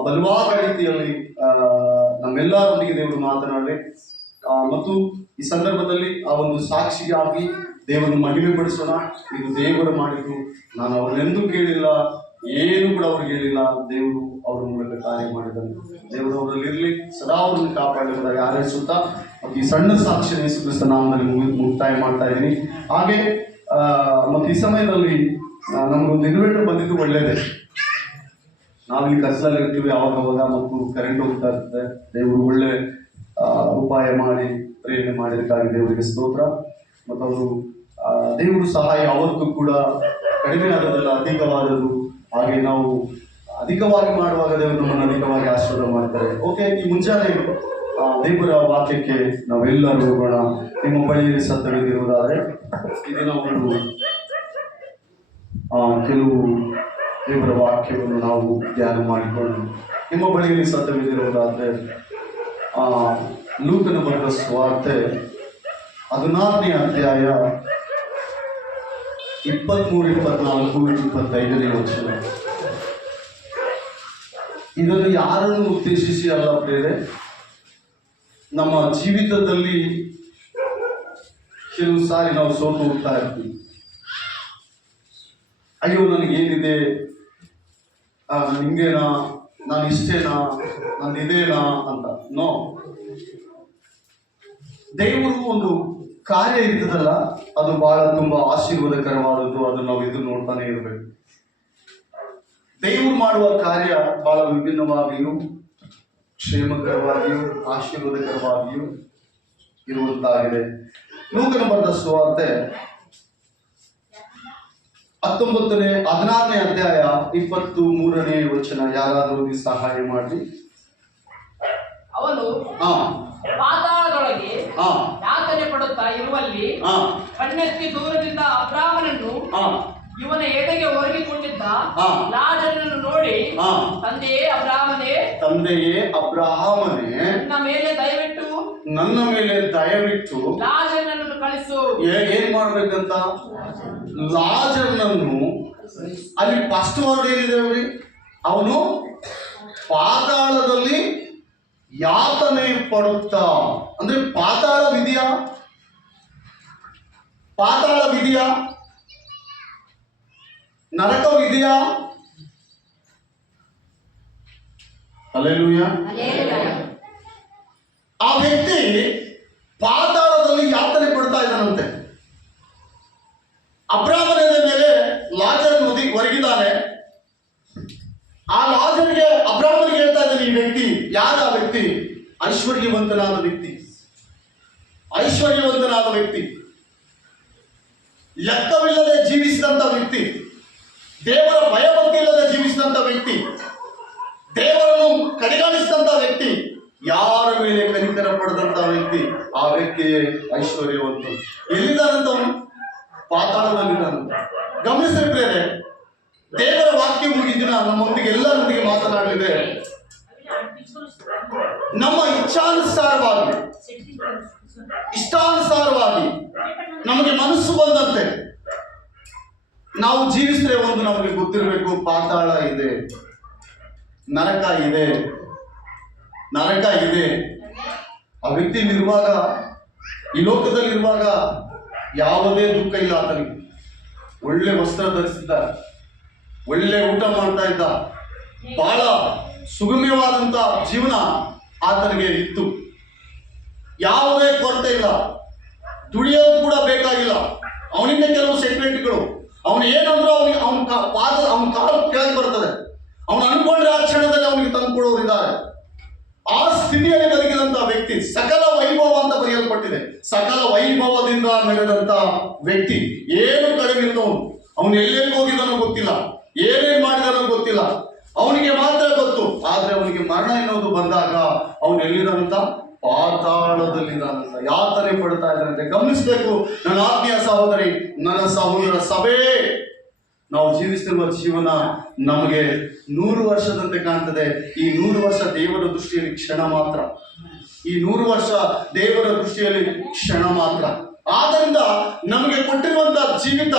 ಬಲವಾದ ರೀತಿಯಲ್ಲಿ ನಮ್ಮೆಲ್ಲರೊಂದಿಗೆ ದೇವರು ಮಾತನಾಡಲಿ. ಮತ್ತು ಈ ಸಂದರ್ಭದಲ್ಲಿ ಆ ಒಂದು ಸಾಕ್ಷಿಯಾಗಿ ದೇವರನ್ನು ಮಹಿಮೆ ಪಡಿಸೋಣ. ಇದು ದೇವರು ಮಾಡಿದ್ದು, ನಾನು ಅವ್ರನ್ನೆಂದೂ ಕೇಳಿಲ್ಲ, ಏನು ಕೂಡ ಅವ್ರಿಗೆ ಹೇಳಿಲ್ಲ. ದೇವರು ಅವರ ಮೂಲಕ ಕಾರ್ಯ ಮಾಡಿದನು. ದೇವರು ಅವರಲ್ಲಿ ಇರಲಿ, ಸದಾ ಅವರನ್ನು ಕಾಪಾಡಲಿಕ್ಕೆ ಹಾರೈಸುತ್ತಾ ಮತ್ತು ಈ ಸಣ್ಣ ಸಾಕ್ಷಿ ಯೇಸು ಕ್ರಿಸ್ತ ನಾಮದಲ್ಲಿ ಮುಕ್ತಾಯ ಮಾಡ್ತಾ ಇದ್ದೀನಿ. ಹಾಗೆ ಮತ್ತು ಈ ಸಮಯದಲ್ಲಿ ನಮಗೊಂದು ಇನ್ವೆರ್ಟರ್ ಬಂದಿದ್ದು ಒಳ್ಳೆಯದೇ. ನಾವಿಲ್ಲಿ ಕಸಲಲ್ಲಿ ಇರ್ತೀವಿ ಅವಾಗ ಮತ್ತು ಕರೆಂಟ್ ಹೋಗ್ತಾ ಇರ್ತದೆ. ದೇವರು ಒಳ್ಳೆ ಉಪಾಯ ಮಾಡಿ ಪ್ರೇರಣೆ ಮಾಡಿದ್ದಕ್ಕಾಗಿ ದೇವರಿಗೆ ಸ್ತೋತ್ರ. ಮತ್ತು ಅವರು ದೇವರು ಸಹಾಯ ಯಾವತ್ತೂ ಕೂಡ ಕಡಿಮೆ ಆದದಲ್ಲ, ಅಧಿಕವಾದದ್ದು. ಹಾಗೆ ನಾವು ಅಧಿಕವಾಗಿ ಮಾಡುವಾಗ ದೇವರು ನಮ್ಮನ್ನು ಅಧಿಕವಾಗಿ ಆಶೀರ್ವಾದ ಮಾಡ್ತಾರೆ. ಓಕೆ, ಈ ಮುಂಜಾನೆ ದೇವರ ವಾಕ್ಯಕ್ಕೆ ನಾವೆಲ್ಲರೂ ಹೋಗೋಣ. ನಿಮ್ಮ ಬಳಿಯಲ್ಲಿ ಸತ್ತವಿದಿರುವುದಾದರೆ ಈ ದಿನ ಒಂದು ಕೆಲವು ದೇವರ ವಾಕ್ಯವನ್ನು ನಾವು ಧ್ಯಾನ ಮಾಡಿಕೊಂಡು, ನಿಮ್ಮ ಬಳಿಯಲ್ಲಿ ಸತ್ತವಿದಿರುವುದಾದರೆ ಲೂಕನ ಬರೆದ ಸುವಾರ್ತೆ 14ನೇ ಅಧ್ಯಾಯ 23, 24, 25ನೇ ವಚನ. ಇದನ್ನು ಯಾರನ್ನು ಉದ್ದೇಶಿಸಿ ಅಲ್ಲ ಪ್ರೇರೆ, ನಮ್ಮ ಜೀವಿತದಲ್ಲಿ ಕೆಲವು ಸಾರಿ ನಾವು ಸೋತು ಹೋಗ್ತಾ ಇರ್ತೀವಿ. ಅಯ್ಯೋ, ನನಗೇನಿದೆ, ನಿಂಗೇನಾ, ನಾನು ಇಷ್ಟೇನಾ, ನಾನು ಇದೇನಾ ಅಂತ. ನೋ, ದೇವರು ಒಂದು ಕಾರ್ಯ ಇರ್ತದಲ್ಲ, ಅದು ಬಹಳ ತುಂಬಾ ಆಶೀರ್ವಾದಕರವಾದದ್ದು. ಅದನ್ನು ನಾವು ಎದುರು ನೋಡ್ತಾನೆ ಇರಬೇಕು. ದೇವರು ಮಾಡುವ ಕಾರ್ಯ ಬಹಳ ವಿಭಿನ್ನವಾಗಿಯೂ ಕ್ಷೇಮಕರವಾಗಿಯೂ ಆಶೀರ್ವಾದಕರವಾಗಿಯೂ ಇರುವಂತಾಗಿದೆ. ಲೂಕನ ಬರೆದ ಸುವಾರ್ತೆ 16ನೇ ಅಧ್ಯಾಯ 23ನೇ ವಚನ. ಯಾರಾದರೂ ಸಹಾಯ ಮಾಡಿ. ಅವನು ಪಾತಾಳದೊಳಗೆ ಯಾತನೆ ಪಡುತ್ತಾ ಇರುವಲ್ಲಿ ಕಣ್ಣೆತ್ತಿ ದೂರದಿಂದ ಅಬ್ರಾಮನನ್ನು ಇವನ ಎಡೆಗೆ ಒರಗಿಕೊಂಡಿದ್ದ ಲಾಜರನನ್ನು ನೋಡಿ, ತಂದೆಯೇ ಅಬ್ರಹಾಮನೇ, ನನ್ನ ಮೇಲೆ ದಯವಿಟ್ಟು ಲಾಜರನನ್ನು ಕಳಿಸು. ಏನ್ ಮಾಡ್ಬೇಕಂತ? ಲಾಜರನನ್ನು. ಅಲ್ಲಿ ಫಸ್ಟ್ ವರ್ಡ್ ಏನಿದೆ ಅವ್ರಿ? ಅವನು ಪಾತಾಳದಲ್ಲಿ ಯಾತನೆ ಪಡುತ್ತಾ. ಅಂದ್ರೆ ಪಾತಾಳವಿದೆಯಾ? ನರಕವಿದೆಯಾ? ಹಲ್ಲೆಲೂಯಾ. ಆ ವ್ಯಕ್ತಿ ಪಾತಾಳದಲ್ಲಿ ಯಾತನೆ ಪಡ್ತಾ ಇದ್ದಾನಂತೆ. ಅಬ್ರಾಮನ ಮೇಲೆ ಲಾಜರನ್ನು ಹೊರಗಿದ್ದಾನೆ. ಆ ಲಾಜರಿಗೆ ಅಬ್ರಾಮನಿಗೆ ಹೇಳ್ತಾ ಇದ್ದಾನೆ, ಈ ವ್ಯಕ್ತಿ ಯಾರ? ಆ ವ್ಯಕ್ತಿ ಐಶ್ವರ್ಯವಂತನಾದ ವ್ಯಕ್ತಿ, ಲೆಕ್ಕವಿಲ್ಲದೆ ಜೀವಿಸಿದಂಥ ವ್ಯಕ್ತಿ, ದೇವರ ಭಯಭಕ್ತಿ ಇಲ್ಲದೆ ಜೀವಿಸಿದಂಥ ವ್ಯಕ್ತಿ, ದೇವರನ್ನು ಕಡೆಗಾಣಿಸಿದಂಥ ವ್ಯಕ್ತಿ, ಯಾರ ಮೇಲೆ ಕನಿಕರ ಪಡೆದಂಥ ವ್ಯಕ್ತಿ. ಆ ವ್ಯಕ್ತಿಯೇ ಐಶ್ವರ್ಯವಂತ. ಎಲ್ಲಿದ್ದಾನಂತವನು? ಪಾತಾಳದಲ್ಲಿದ್ದಾನಂತ. ಗಮನಿಸಿದ್ರೆ ದೇವರ ವಾಕ್ಯವು ಈ ದಿನ ನಮ್ಮೊಂದಿಗೆ ಎಲ್ಲರೊಂದಿಗೆ ಮಾತನಾಡಲಿದೆ. ನಮ್ಮ ಇಷ್ಟಾನುಸಾರವಾಗಿ ನಮಗೆ ಮನಸ್ಸು ಬಂದಂತೆ ನಾವು ಜೀವಿಸಿದ್ರೆ ಒಂದು ನಮಗೆ ಗೊತ್ತಿರಬೇಕು, ಪಾತಾಳ ಇದೆ, ನರಕ ಇದೆ. ಆ ವ್ಯಕ್ತಿ ಇರುವಾಗ, ಈ ಲೋಕದಲ್ಲಿರುವಾಗ ಯಾವುದೇ ದುಃಖ ಇಲ್ಲ ಆತನಿಗೆ. ಒಳ್ಳೆ ವಸ್ತ್ರ ಧರಿಸಿದ್ದ, ಒಳ್ಳೆ ಊಟ ಮಾಡ್ತಾ ಇದ್ದ, ಬಹಳ ಸುಗಮ್ಯವಾದಂತ ಜೀವನ ಆತನಿಗೆ ಇತ್ತು. ಯಾವುದೇ ಕೊರತೆ ಇಲ್ಲ, ದುಡಿಯೋದು ಕೂಡ ಬೇಕಾಗಿಲ್ಲ. ಅವನಿಂದ ಕೆಲವು ಸೆಕ್ರೆಟರಿಗಳು ಅವನು ಏನಂದ್ರು ಅವನ ಕಾಲು ಕೆಳಗೆ ಬರ್ತದೆ. ಅವನು ಅನ್ಕೊಂಡ್ರೆ ಆ ಕ್ಷಣದಲ್ಲಿ ಅವನಿಗೆ ತಂದುಕೊಡೋರಿದ್ದಾರೆ. ಆ ಸ್ಥಿತಿಯಲ್ಲಿ ಬದುಕಿದಂತ ವ್ಯಕ್ತಿ, ಸಕಲ ವೈಭವ ಅಂತ ಬರೆಯಲ್ಪಟ್ಟಿದೆ, ಸಕಲ ವೈಭವದಿಂದ ಮೆರೆದಂತ ವ್ಯಕ್ತಿ, ಏನು ಕಡಿಮೆ ಇದ್ದವನು. ಅವನು ಎಲ್ಲೆಲ್ಲಿ ಹೋಗಿದ್ದಾನೋ ಗೊತ್ತಿಲ್ಲ, ಏನೇನ್ ಮಾಡಿದಾನೋ ಗೊತ್ತಿಲ್ಲ, ಅವನಿಗೆ ಮಾತ್ರ ಗೊತ್ತು. ಆದ್ರೆ ಅವನಿಗೆ ಮರಣ ಎನ್ನುವುದು ಬಂದಾಗ ಅವನು ಎಲ್ಲಿದ್ದಾನಂತ? ಪಾತಾಳದಲ್ಲಿದ್ದಾನಂತ, ಯಾತನೆ ಪಡ್ತಾ ಇದ್ದಾನಂತೆ. ಗಮನಿಸಬೇಕು ನನ್ನ ಆತ್ಮೀಯ ಸಹೋದರಿ, ನನ್ನ ಸಹೋದರ ಸಭೆ, ನಾವು ಜೀವಿಸುತ್ತಿರುವ ಜೀವನ ನಮಗೆ 100 ವರ್ಷದಂತೆ ಕಾಣ್ತದೆ. ಈ 100 ವರ್ಷ ದೇವರ ದೃಷ್ಟಿಯಲ್ಲಿ ಕ್ಷಣ ಮಾತ್ರ. ಈ 100 ವರ್ಷ ದೇವರ ದೃಷ್ಟಿಯಲ್ಲಿ ಕ್ಷಣ ಮಾತ್ರ. ಆದ್ದರಿಂದ ನಮಗೆ ಕೊಟ್ಟಿರುವಂತಹ ಜೀವಿತ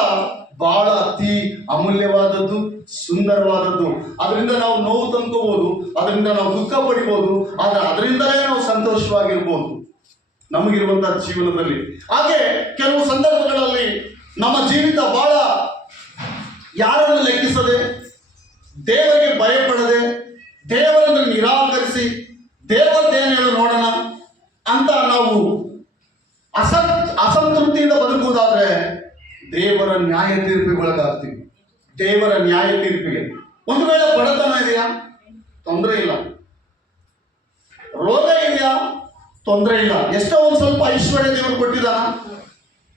ಬಹಳ ಅತಿ ಅಮೂಲ್ಯವಾದದ್ದು, ಸುಂದರವಾದದ್ದು. ಅದರಿಂದ ನಾವು ನೋವು ತಂದ್ಕೋಬಹುದು, ಅದರಿಂದ ನಾವು ದುಃಖ ಪಡಿಬಹುದು, ಆದ್ರೆ ಅದರಿಂದಲೇ ನಾವು ಸಂತೋಷವಾಗಿರ್ಬೋದು ನಮಗಿರುವಂತಹ ಜೀವನದಲ್ಲಿ. ಹಾಗೆ ಕೆಲವು ಸಂದರ್ಭಗಳಲ್ಲಿ ನಮ್ಮ ಜೀವಿತ ಬಹಳ ಯಾರನ್ನು ಲೆಕ್ಕಿಸದೆ, ದೇವರಿಗೆ ಭಯಪಡದೆ, ದೇವರನ್ನು ನಿರಾಕರಿಸಿ ದೇವರದ್ದೇನು ಹೇಳು ನೋಡೋಣ ಅಂತ ನಾವು ಅಸಂತೃಪ್ತಿಯಿಂದ ಬದುಕುವುದಾದ್ರೆ ದೇವರ ನ್ಯಾಯ ತೀರ್ಪಿಗೊಳಗಾಗ್ತೀವಿ. ದೇವರ ನ್ಯಾಯ ತೀರ್ಪಿಗೆ. ಒಂದು ವೇಳೆ ಬಡತನ ಇದೆಯಾ? ತೊಂದರೆ ಇಲ್ಲ. ರೋಗ ಇದೆಯಾ? ತೊಂದರೆ ಇಲ್ಲ. ಎಷ್ಟೋ ಒಂದು ಸ್ವಲ್ಪ ಐಶ್ವರ್ಯ ದೇವರು ಕೊಟ್ಟಿದ್ದಾನ?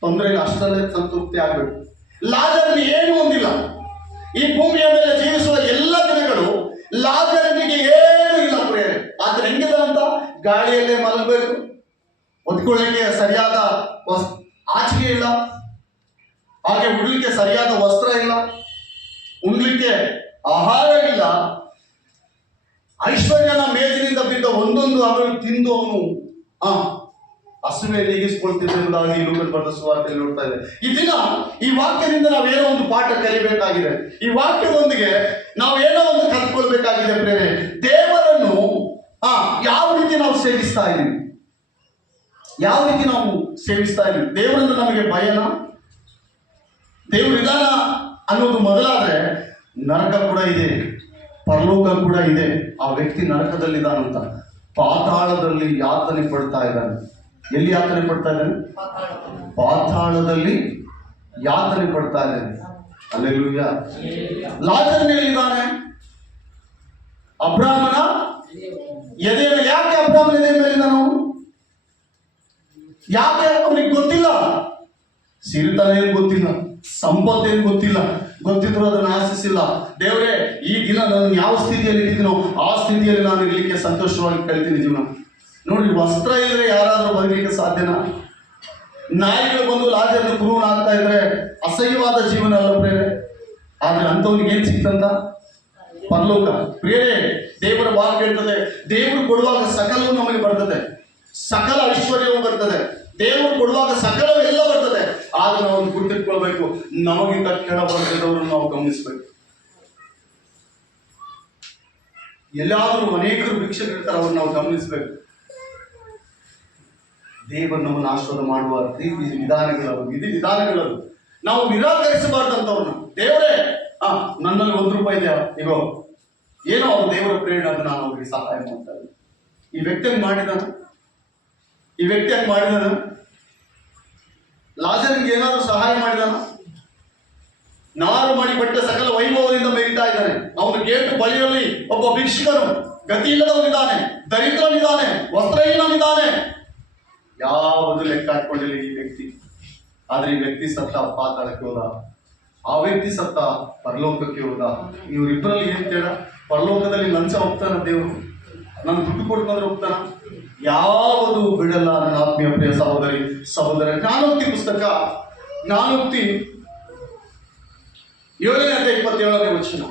ತೊಂದರೆ ಇಲ್ಲ. ಅಷ್ಟರಲ್ಲೇ ಸಂತೃಪ್ತಿ ಆಗ್ಬೇಕು. ಲಾಜರನಿಗೆ ಏನು ಹೊಂದಿಲ್ಲ. ಈ ಭೂಮಿಯ ಮೇಲೆ ಜೀವಿಸುವ ಎಲ್ಲ ದಿನಗಳು ಲಾಜರನಿಗೆ ಏನು ಇಲ್ಲ ಪ್ರೇರೆ. ಆದ್ರೆ ಹೆಂಗಿದಂತ ಗಾಳಿಯಲ್ಲೇ ಮಲಗಬೇಕು, ಹೊತ್ಕೊಳ್ಳಿಕ್ಕೆ ಸರಿಯಾದ ಆಚಿಕೆ ಇಲ್ಲ, ಹಾಗೆ ಉಡ್ಲಿಕ್ಕೆ ಸರಿಯಾದ ವಸ್ತ್ರ ಇಲ್ಲ, ಉಣ್ಲಿಕ್ಕೆ ಆಹಾರ ಇಲ್ಲ. ಐಶ್ವರ್ಯನ ಮೇಜಿನಿಂದ ಬಿದ್ದ ಒಂದೊಂದು ಅವನು ತಿಂದು ಅವನು ಹಸುವೆ ನೀಗಿಸಿಕೊಳ್ತಿದ್ದಾಗ ಈ ಲೂಕನ ಬರೆದ ಸುವಾರ್ತೆಯಲ್ಲಿ ನೋಡ್ತಾ ಇದೆ. ಈ ದಿನ ಈ ವಾಕ್ಯದಿಂದ ನಾವೇನೋ ಒಂದು ಪಾಠ ಕಲಿಬೇಕಾಗಿದೆ. ಈ ವಾಕ್ಯದೊಂದಿಗೆ ನಾವೇನೋ ಒಂದು ಕಲ್ತ್ಕೊಳ್ಬೇಕಾಗಿದೆ ಪ್ರೇರೆ. ದೇವರನ್ನು ಯಾವ ರೀತಿ ನಾವು ಸೇವಿಸ್ತಾ ಇದ್ದೀವಿ, ಯಾವ ರೀತಿ ನಾವು ಸೇವಿಸ್ತಾ ಇದ್ದೀವಿ. ದೇವರಿಂದ ನಮಗೆ ಭಯನ? ದೇವ್ರ ವಿಧಾನ ಅನ್ನೋದು ಮೊದಲಾದ್ರೆ ನರಕ ಕೂಡ ಇದೆ, ಪರಲೋಕ ಕೂಡ ಇದೆ. ಆ ವ್ಯಕ್ತಿ ನರಕದಲ್ಲಿದ್ದಾನಂತ, ಪಾತಾಳದಲ್ಲಿ ಯಾತನೆ ಪಡ್ತಾ ಇದ್ದಾನೆ. ಎಲ್ಲಿ ಯಾತನೆ ಪಡ್ತಾ ಇದ್ದಾನೆ? ಪಾತಾಳದಲ್ಲಿ ಯಾತನೆ ಪಡ್ತಾ ಇದ್ದಾನೆ. ಹಲ್ಲೆಲೂಯಾ. ಲಾಜರನಿದ್ದಾನೆ ಅಬ್ರಾಮನ ಎದೆ ಮೇಲೆ. ಯಾಕೆ ಅಬ್ರಾಮನ ಎದೆ ಮೇಲೆ ನಾನು? ಯಾಕೆ? ಅವನಿಗೆ ಗೊತ್ತಿಲ್ಲ, ಸಿರಿತನ ಏನು ಗೊತ್ತಿಲ್ಲ, ಸಂಪತ್ತೇನು ಗೊತ್ತಿಲ್ಲ. ಗೊತ್ತಿದ್ರು ಅದನ್ನು ಆಶಿಸಿಲ್ಲ. ದೇವರೇ, ಈ ದಿನ ನಾನು ಯಾವ ಸ್ಥಿತಿಯಲ್ಲಿ ಇದ್ದೀನೋ ಆ ಸ್ಥಿತಿಯಲ್ಲಿ ನಾನು ಇರಲಿಕ್ಕೆ ಸಂತೋಷವಾಗಿ ಕಳಿತೀನಿ ಜೀವನ. ನೋಡಿ, ವಸ್ತ್ರ ಇಲ್ಲದೆ ಯಾರಾದ್ರೂ ಬದುಕಲಿಕ್ಕೆ ಸಾಧ್ಯನಾ? ನಾಯಿಗಳು ಬಂದು ಲಾಜರನ ಕುರುವನ ಆಗ್ತಾ ಇದ್ರೆ ಅಸಹ್ಯವಾದ ಜೀವನ ಅಲ್ಲ ಪ್ರೇರೆ. ಆದ್ರೆ ಅಂಥವ್ನಿಗೆ ಏನ್ ಸಿಕ್ತಂತ? ಪರಲೋಕ. ಪ್ರೇರೆ, ದೇವರ ವಾಕ್ಯ ಹೇಳ್ತದೆ, ದೇವರು ಕೊಡುವಾಗ ಸಕಲವೂ ನಮಗೆ ಬರ್ತದೆ, ಸಕಲ ಐಶ್ವರ್ಯವೂ ಬರ್ತದೆ. ದೇವರು ಕೊಡುವಾಗ ಸಕಲವೆಲ್ಲ ಬರ್ತದೆ. ಆದ್ರೆ ನಾವು ಗುರುತಿಟ್ಕೊಳ್ಬೇಕು, ನಮಗಿಂತ ಕೆಳ ವರ್ಗದವರನ್ನು ನಾವು ಗಮನಿಸಬೇಕು. ಎಲ್ಲಾದ್ರೂ ಅನೇಕರು ಭಿಕ್ಷಕರಿರ್ತಾರೆ, ಅವ್ರನ್ನ ನಾವು ಗಮನಿಸಬೇಕು. ದೇವರು ನಮ್ಮನ್ನು ಆಶೀರ್ವಾದ ಮಾಡುವ ವಿಧಾನಗಳದು ನಾವು ನಿರಾಕರಿಸಬಾರ್ದಂತವ್ರನ್ನ. ದೇವರೇ, ನನ್ನಲ್ಲಿ ₹1 ಇದೆಯಾ, ಇಗೋ ಏನೋ ಅವ್ರು ದೇವರ ಪ್ರೇರಣೆ ಅಂತ ನಾನು ಅವ್ರಿಗೆ ಸಹಾಯ ಮಾಡ್ತಾ ಇದ್ದೀನಿ. ಈ ವ್ಯಕ್ತಿಯಾಗಿ ಮಾಡಿದಾನ, ಈ ವ್ಯಕ್ತಿಯಾಗಿ ಮಾಡಿದಾನ, ಲಾಜರನಿಗೆ ಏನಾದರೂ ಸಹಾಯ ಮಾಡಿದಾನ? ನಾರು ಮಾಡಿ ಬಟ್ಟೆ ಸಕಲ ವೈಭವದಿಂದ ಮೆರೀತಾ ಇದ್ದಾನೆ. ಅವನ ಗೇಟು ಬಳಿಯಲ್ಲಿ ಒಬ್ಬ ಭಿಕ್ಷುಕನು, ಗತಿ ಇಲ್ಲದವನಿದ್ದಾನೆ, ದರಿದ್ರನಿದ್ದಾನೆ, ವಸ್ತ್ರಹೀನನಿದ್ದಾನೆ. ಯಾವುದು ಲೆಕ್ಕ ಹಾಕೊಂಡಿಲ್ಲ ಈ ವ್ಯಕ್ತಿ. ಆದ್ರೆ ಈ ವ್ಯಕ್ತಿ ಸತ್ತ ಪಾತಾಳಕ್ಕೆ ಹೋದ, ಆ ವ್ಯಕ್ತಿ ಸತ್ತ ಪರಲೋಕಕ್ಕೆ ಹೋದ. ಇವರಿಬ್ಬರಲ್ಲಿ ಏನ್ ತೇಡ? ಪರಲೋಕದಲ್ಲಿ ಲಂಚ ಹೋಗ್ತಾನ ದೇವರು, ನಾನು ದುಡ್ಡು ಕೊಡ್ಕೊಂಡ್ರೆ ಹೋಗ್ತಾನ? ಯಾವುದು ಬಿಡಲ್ಲ ನನ್ನ ಆತ್ಮೀಯ ಪ್ರಿಯ ಸಹೋದರಿ ಸಹೋದರ. ಜ್ಞಾನೋಕ್ತಿ ಪುಸ್ತಕ, ಜ್ಞಾನೋಕ್ತಿ 7:27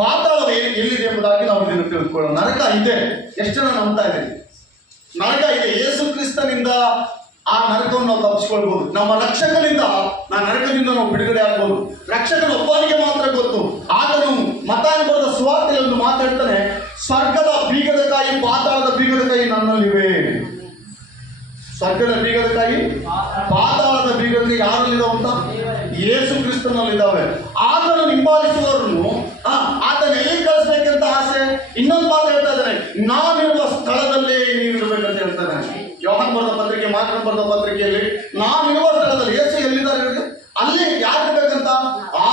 ಪಾತಾಳ ಎಲ್ಲಿದೆ ಎಂಬುದಾಗಿ ನಾವು ಇದನ್ನು ತಿಳ್ಕೊಳ್ಳೋಣ. ನರಕ ಇದೆ. ಎಷ್ಟು ಜನ ನಂಬ್ತಾ ಇದ್ದೀವಿ? ನರಕ ಇದೆ. ಯೇಸು ಕ್ರಿಸ್ತನಿಂದ ಆ ನರಕವನ್ನು ನಾವು ತಪ್ಪಿಸ್ಕೊಳ್ಬಹುದು. ನಮ್ಮ ರಕ್ಷಕನಿಂದ ನರಕದಿಂದ ನಾವು ಬಿಡುಗಡೆ ಆಗ್ಬೋದು. ರಕ್ಷಕನ ಒಬ್ಬನಿಗೆ ಮಾತ್ರ ಗೊತ್ತು. ಆತನು ಮತ್ತಾಯನ ಬರೆದ ಸುವಾರ್ತೆಯಲ್ಲಿ ಒಂದು ಮಾತಾಡ್ತಾನೆ, ಸ್ವರ್ಗದ ಬೀಗದ ಕಾಯಿ, ಪಾತಾಳದ ಬೀಗದ ಕಾಯಿ ನನ್ನಲ್ಲಿವೆ. ಸ್ವರ್ಗದ ಬೀಗದ ಕಾಯಿ, ಪಾತಾಳದ ಬೀಗ ಬೀಗರಿಗೆ ಯಾರಲ್ಲಿದ್ದಾವಂತ? ಯೇಸು ಕ್ರಿಸ್ತನಲ್ಲಿದ್ದಾವೆ. ಆತನ ಹಿಂಬಾಲಿಸುವವರನ್ನು ಆತನ ಎಲ್ಲಿ ಕಳಿಸ್ಬೇಕಂತ ಆಸೆ. ಇನ್ನೊಂದು ಮಾತು ಹೇಳ್ತಾ ಇದ್ದಾನೆ, ನಾನಿರುವ ಸ್ಥಳದಲ್ಲೇ ನೀವು ಇರ್ಬೇಕಂತ ಹೇಳ್ತಾ ಇದ್ದಾನೆ. ಯೋಹಾನ್ ಬರೆದ ಪತ್ರಿಕೆ, ಮಾರ್ಕನ ಬರೆದ ಪತ್ರಿಕೆಯಲ್ಲಿ ನಾನಿರುವ ಸ್ಥಳದಲ್ಲಿ ಯೇಸು ಎಲ್ಲಿದ್ದಾರೆ ಹೇಳಿ? ಅಲ್ಲಿ ಯಾರಿರ್ಬೇಕಂತ?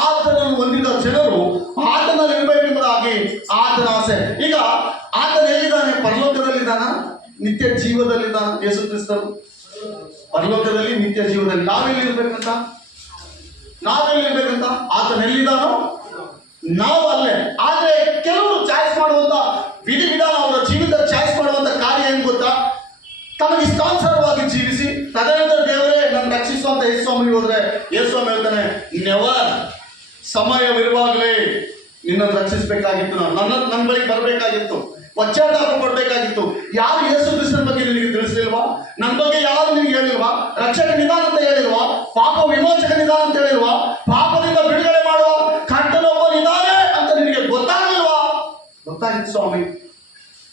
ಆತನನ್ನು ಹೊಂದಿದ ಜನರು ಆತನಲ್ಲಿ ಇರಬೇಕೆಂಬುದಾಗಿ ಆತನ ಆಸೆ. ಈಗ ಆತನ ಎಲ್ಲಿದ್ದಾನೆ? ಪರಲೋಕದಲ್ಲಿದ್ದಾನ? ನಿತ್ಯ ಜೀವದಲ್ಲಿದ್ದಾನ? ಯೇಸು ಕ್ರಿಸ್ತನು ಪರಲೋಕದಲ್ಲಿ, ನಿತ್ಯ ಜೀವದಲ್ಲಿ. ನಾವೆಲ್ಲಿ ಇರ್ಬೇಕಂತ? ಆತನ ಎಲ್ಲಿದ್ದಾನೋ ನಾವು ಅಲ್ಲೇ. ಆದ್ರೆ ಕೆಲವರು ಚಾಯ್ಸ್ ಮಾಡುವಂತ ವಿಧಾನ, ಅವರ ಜೀವಿತ ಚಾಯ್ಸ್ ಮಾಡುವಂತ ಕಾರ್ಯ ಏನ್ ಗೊತ್ತಾ? ತಮಗೆ ಇಷ್ಟಾನುಸಾರವಾಗಿ ಜೀವಿಸಿ ತದನಂತರ ದೇವರೇ ನನ್ನ ರಕ್ಷಿಸುವಂತ ಯೇಸುಸ್ವಾಮಿಗೆ ಹೋದ್ರೆ ಯೇಸುಸ್ವಾಮಿ ಹೇಳ್ತಾನೆ, ನೆವರ್, ಸಮಯವಿರುವಾಗಲೇ ನಿನ್ನನ್ನು ರಕ್ಷಿಸಬೇಕಾಗಿತ್ತು, ನನ್ನ ಬಳಿಗೆ ಬರಬೇಕಾಗಿತ್ತು, ಪಶ್ಚಾತ್ತಾಪ ಪಡಬೇಕಾಗಿತ್ತು. ಯಾರು ಯೇಸು ಕ್ರಿಸ್ತನ ಬಗ್ಗೆ ನಿನಗೆ ತಿಳಿಸಲಿಲ್ವಾ? ನನ್ನ ಬಗ್ಗೆ ಯಾರು ನಿನಗೆ ಹೇಳಿಲ್ವಾ? ರಕ್ಷಕ ನಿಧಾನ ಅಂತ ಹೇಳಿಲ್ವಾ? ಪಾಪ ವಿಮೋಚಕ ನಿಧಾನ ಅಂತ ಹೇಳಿಲ್ವಾ? ಪಾಪದಿಂದ ಬಿಡುಗಡೆ ಮಾಡುವ ಕರ್ತನೊಬ್ಬ ನಿಧಾನೆ ಅಂತ ನಿನಗೆ ಗೊತ್ತಾಗಲಿಲ್ವಾ? ಗೊತ್ತಾಗಿತ್ತು ಸ್ವಾಮಿ,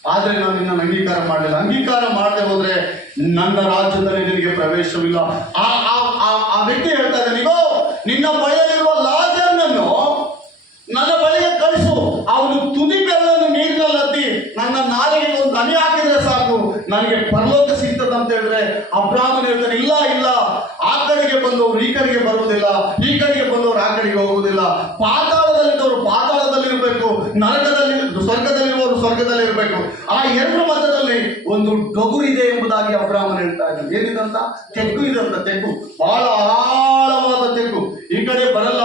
ಆದ್ರೆ ನಾನು ನಿನ್ನ ಅಂಗೀಕಾರ ಮಾಡಲಿಲ್ಲ. ಅಂಗೀಕಾರ ಮಾಡದೆ ಹೋದ್ರೆ ನನ್ನ ರಾಜ್ಯದಲ್ಲಿ ನಿನಗೆ ಪ್ರವೇಶವಿಲ್ಲ. ಆ ವ್ಯಕ್ತಿ ಹೇಳ್ತಾ ಇದ್ದಾನೆ, ನೀನು ನಿನ್ನ ಬಳಿಯಲ್ಲಿರುವ ಲಾಜರನನ್ನು ನನ್ನ ಬಳಿಗೆ ಕಳಿಸು, ಅವನು ತುದಿ ಬೆಲ್ಲನ್ನು ನೀರಿನಲ್ಲಿ ಅದ್ದಿ ನನ್ನ ನಾಲಿಗೆ ಒಂದು ಹನಿ ಹಾಕಿದ್ರೆ ಸಾಕು, ನನಗೆ ಪರಲೋಕ ಸಿಗ್ತದೆ ಅಂತ ಹೇಳಿದ್ರೆ ಅಬ್ರಾಹ್ಮನ್ ಹೇಳ್ತಾನೆ, ಇಲ್ಲ ಇಲ್ಲ, ಆ ಕಡೆಗೆ ಬಂದವರು ಈ ಕಡೆಗೆ ಬರುವುದಿಲ್ಲ, ಈ ಕಡೆಗೆ ಬಂದವರು ಆ ಕಡೆಗೆ ಹೋಗುವುದಿಲ್ಲ. ಪಾತಾಳದಲ್ಲಿದ್ದವರು ಪಾತಾಳದಲ್ಲಿರ್ಬೇಕು, ನರಕದಲ್ಲಿ ಸ್ವರ್ಗದಲ್ಲಿರುವವರು ಸ್ವರ್ಗದಲ್ಲಿ ಇರಬೇಕು. ಆ ಎರಡು ಮಧ್ಯದಲ್ಲಿ ಒಂದು ಡೊಗುರಿದೆ ಎಂಬುದಾಗಿ ಅಬ್ರಾಹ್ಮನ್ ಹೇಳ್ತಾ ಇದ್ದಾನೆ. ಏನಿದಂತ? ತೆಗ್ಗು ಇದಂತ. ತೆಗ್ಗು ಬಹಳ ಆಳವಾದ ತೆಗ್ಗು. ಈ ಕಡೆ ಬರಲ್ಲ,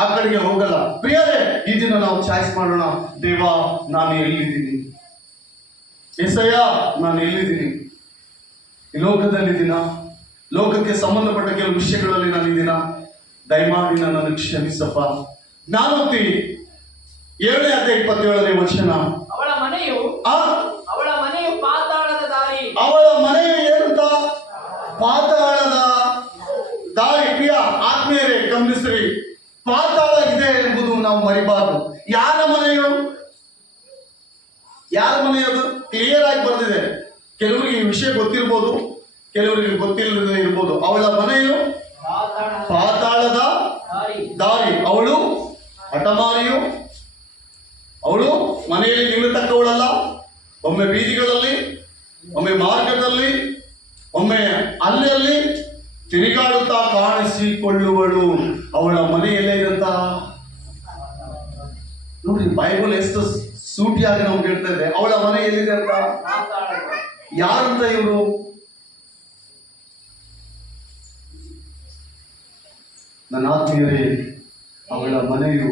ಆ ಕಡೆಗೆ ಹೋಗಲ್ಲ. ಪ್ರಿಯರೇ, ಈ ದಿನ ನಾವು ಚಾಯ್ಸ್ ಮಾಡೋಣ. ದೇವ, ನಾನು ಎಲ್ಲಿದ್ದೀನಿ? ಏಸಯ್ಯ, ನಾನು ಎಲ್ಲಿದ್ದೀನಿ? ಈ ಲೋಕದಲ್ಲಿದ್ದೀನ? ಲೋಕಕ್ಕೆ ಸಂಬಂಧಪಟ್ಟ ಕೆಲವು ವಿಷಯಗಳಲ್ಲಿ ನಾನಿದ್ದೀನ? ದಯಮಾಡಿ ನನ್ನನ್ನು ಕ್ಷಮಿಸಪ್ಪ. ಜ್ಞಾನೋಕ್ತಿ 7:27 ಅವಳ ಮನೆಯು ಪಾತಾಳದ ದಾರಿ. ಅವಳ ಮನೆಯು ಏನಂತ? ಪಾತಾಳದ ದಾರಿ. ಪ್ರಿಯ ಆತ್ಮೀಯರೇ, ಗಮನಿಸ್ರಿ, ಪಾತಾಳ ಇದೆ ಎಂಬುದು ನಾವು ಮರಿಬಾರದು. ಯಾರ ಮನೆಯು? ಅದು ಕ್ಲಿಯರ್ ಆಗಿ ಬರೆದಿದೆ. ಕೆಲವರಿಗೆ ಈ ವಿಷಯ ಗೊತ್ತಿರ್ಬೋದು, ಕೆಲವರಿಗೆ ಗೊತ್ತಿಲ್ಲದೆ ಇರ್ಬೋದು. ಅವಳ ಮನೆಯು ಪಾತಾಳದ ದಾರಿ. ಅವಳು ಹಠಮಾರಿಯು, ಅವಳು ಮನೆಯಲ್ಲಿ ನಿಲ್ಲತಕ್ಕವಳಲ್ಲ. ಒಮ್ಮೆ ಬೀದಿಗಳಲ್ಲಿ, ಒಮ್ಮೆ ಮಾರ್ಗದಲ್ಲಿ, ಒಮ್ಮೆ ಅಲ್ಲಿ ತಿರುಗಾಡುತ್ತಾ ಕಾಣಿಸಿಕೊಳ್ಳುವಳು. ಅವಳ ಮನೆಯಲ್ಲೇ ಇದಂತ ನೋಡಿ, ಬೈಬಲ್ ಎಷ್ಟು ಸೂಟಿಯಾಗಿ ನಾವು ಕೇಳ್ತಾ ಇದೆ. ಅವಳ ಮನೆ ಎಲ್ಲಿದೆ ಅಂತ? ಯಾರಂತ ಇವರು? ನನ್ನ ಆತ್ಮೀಯರೇ, ಅವಳ ಮನೆಯು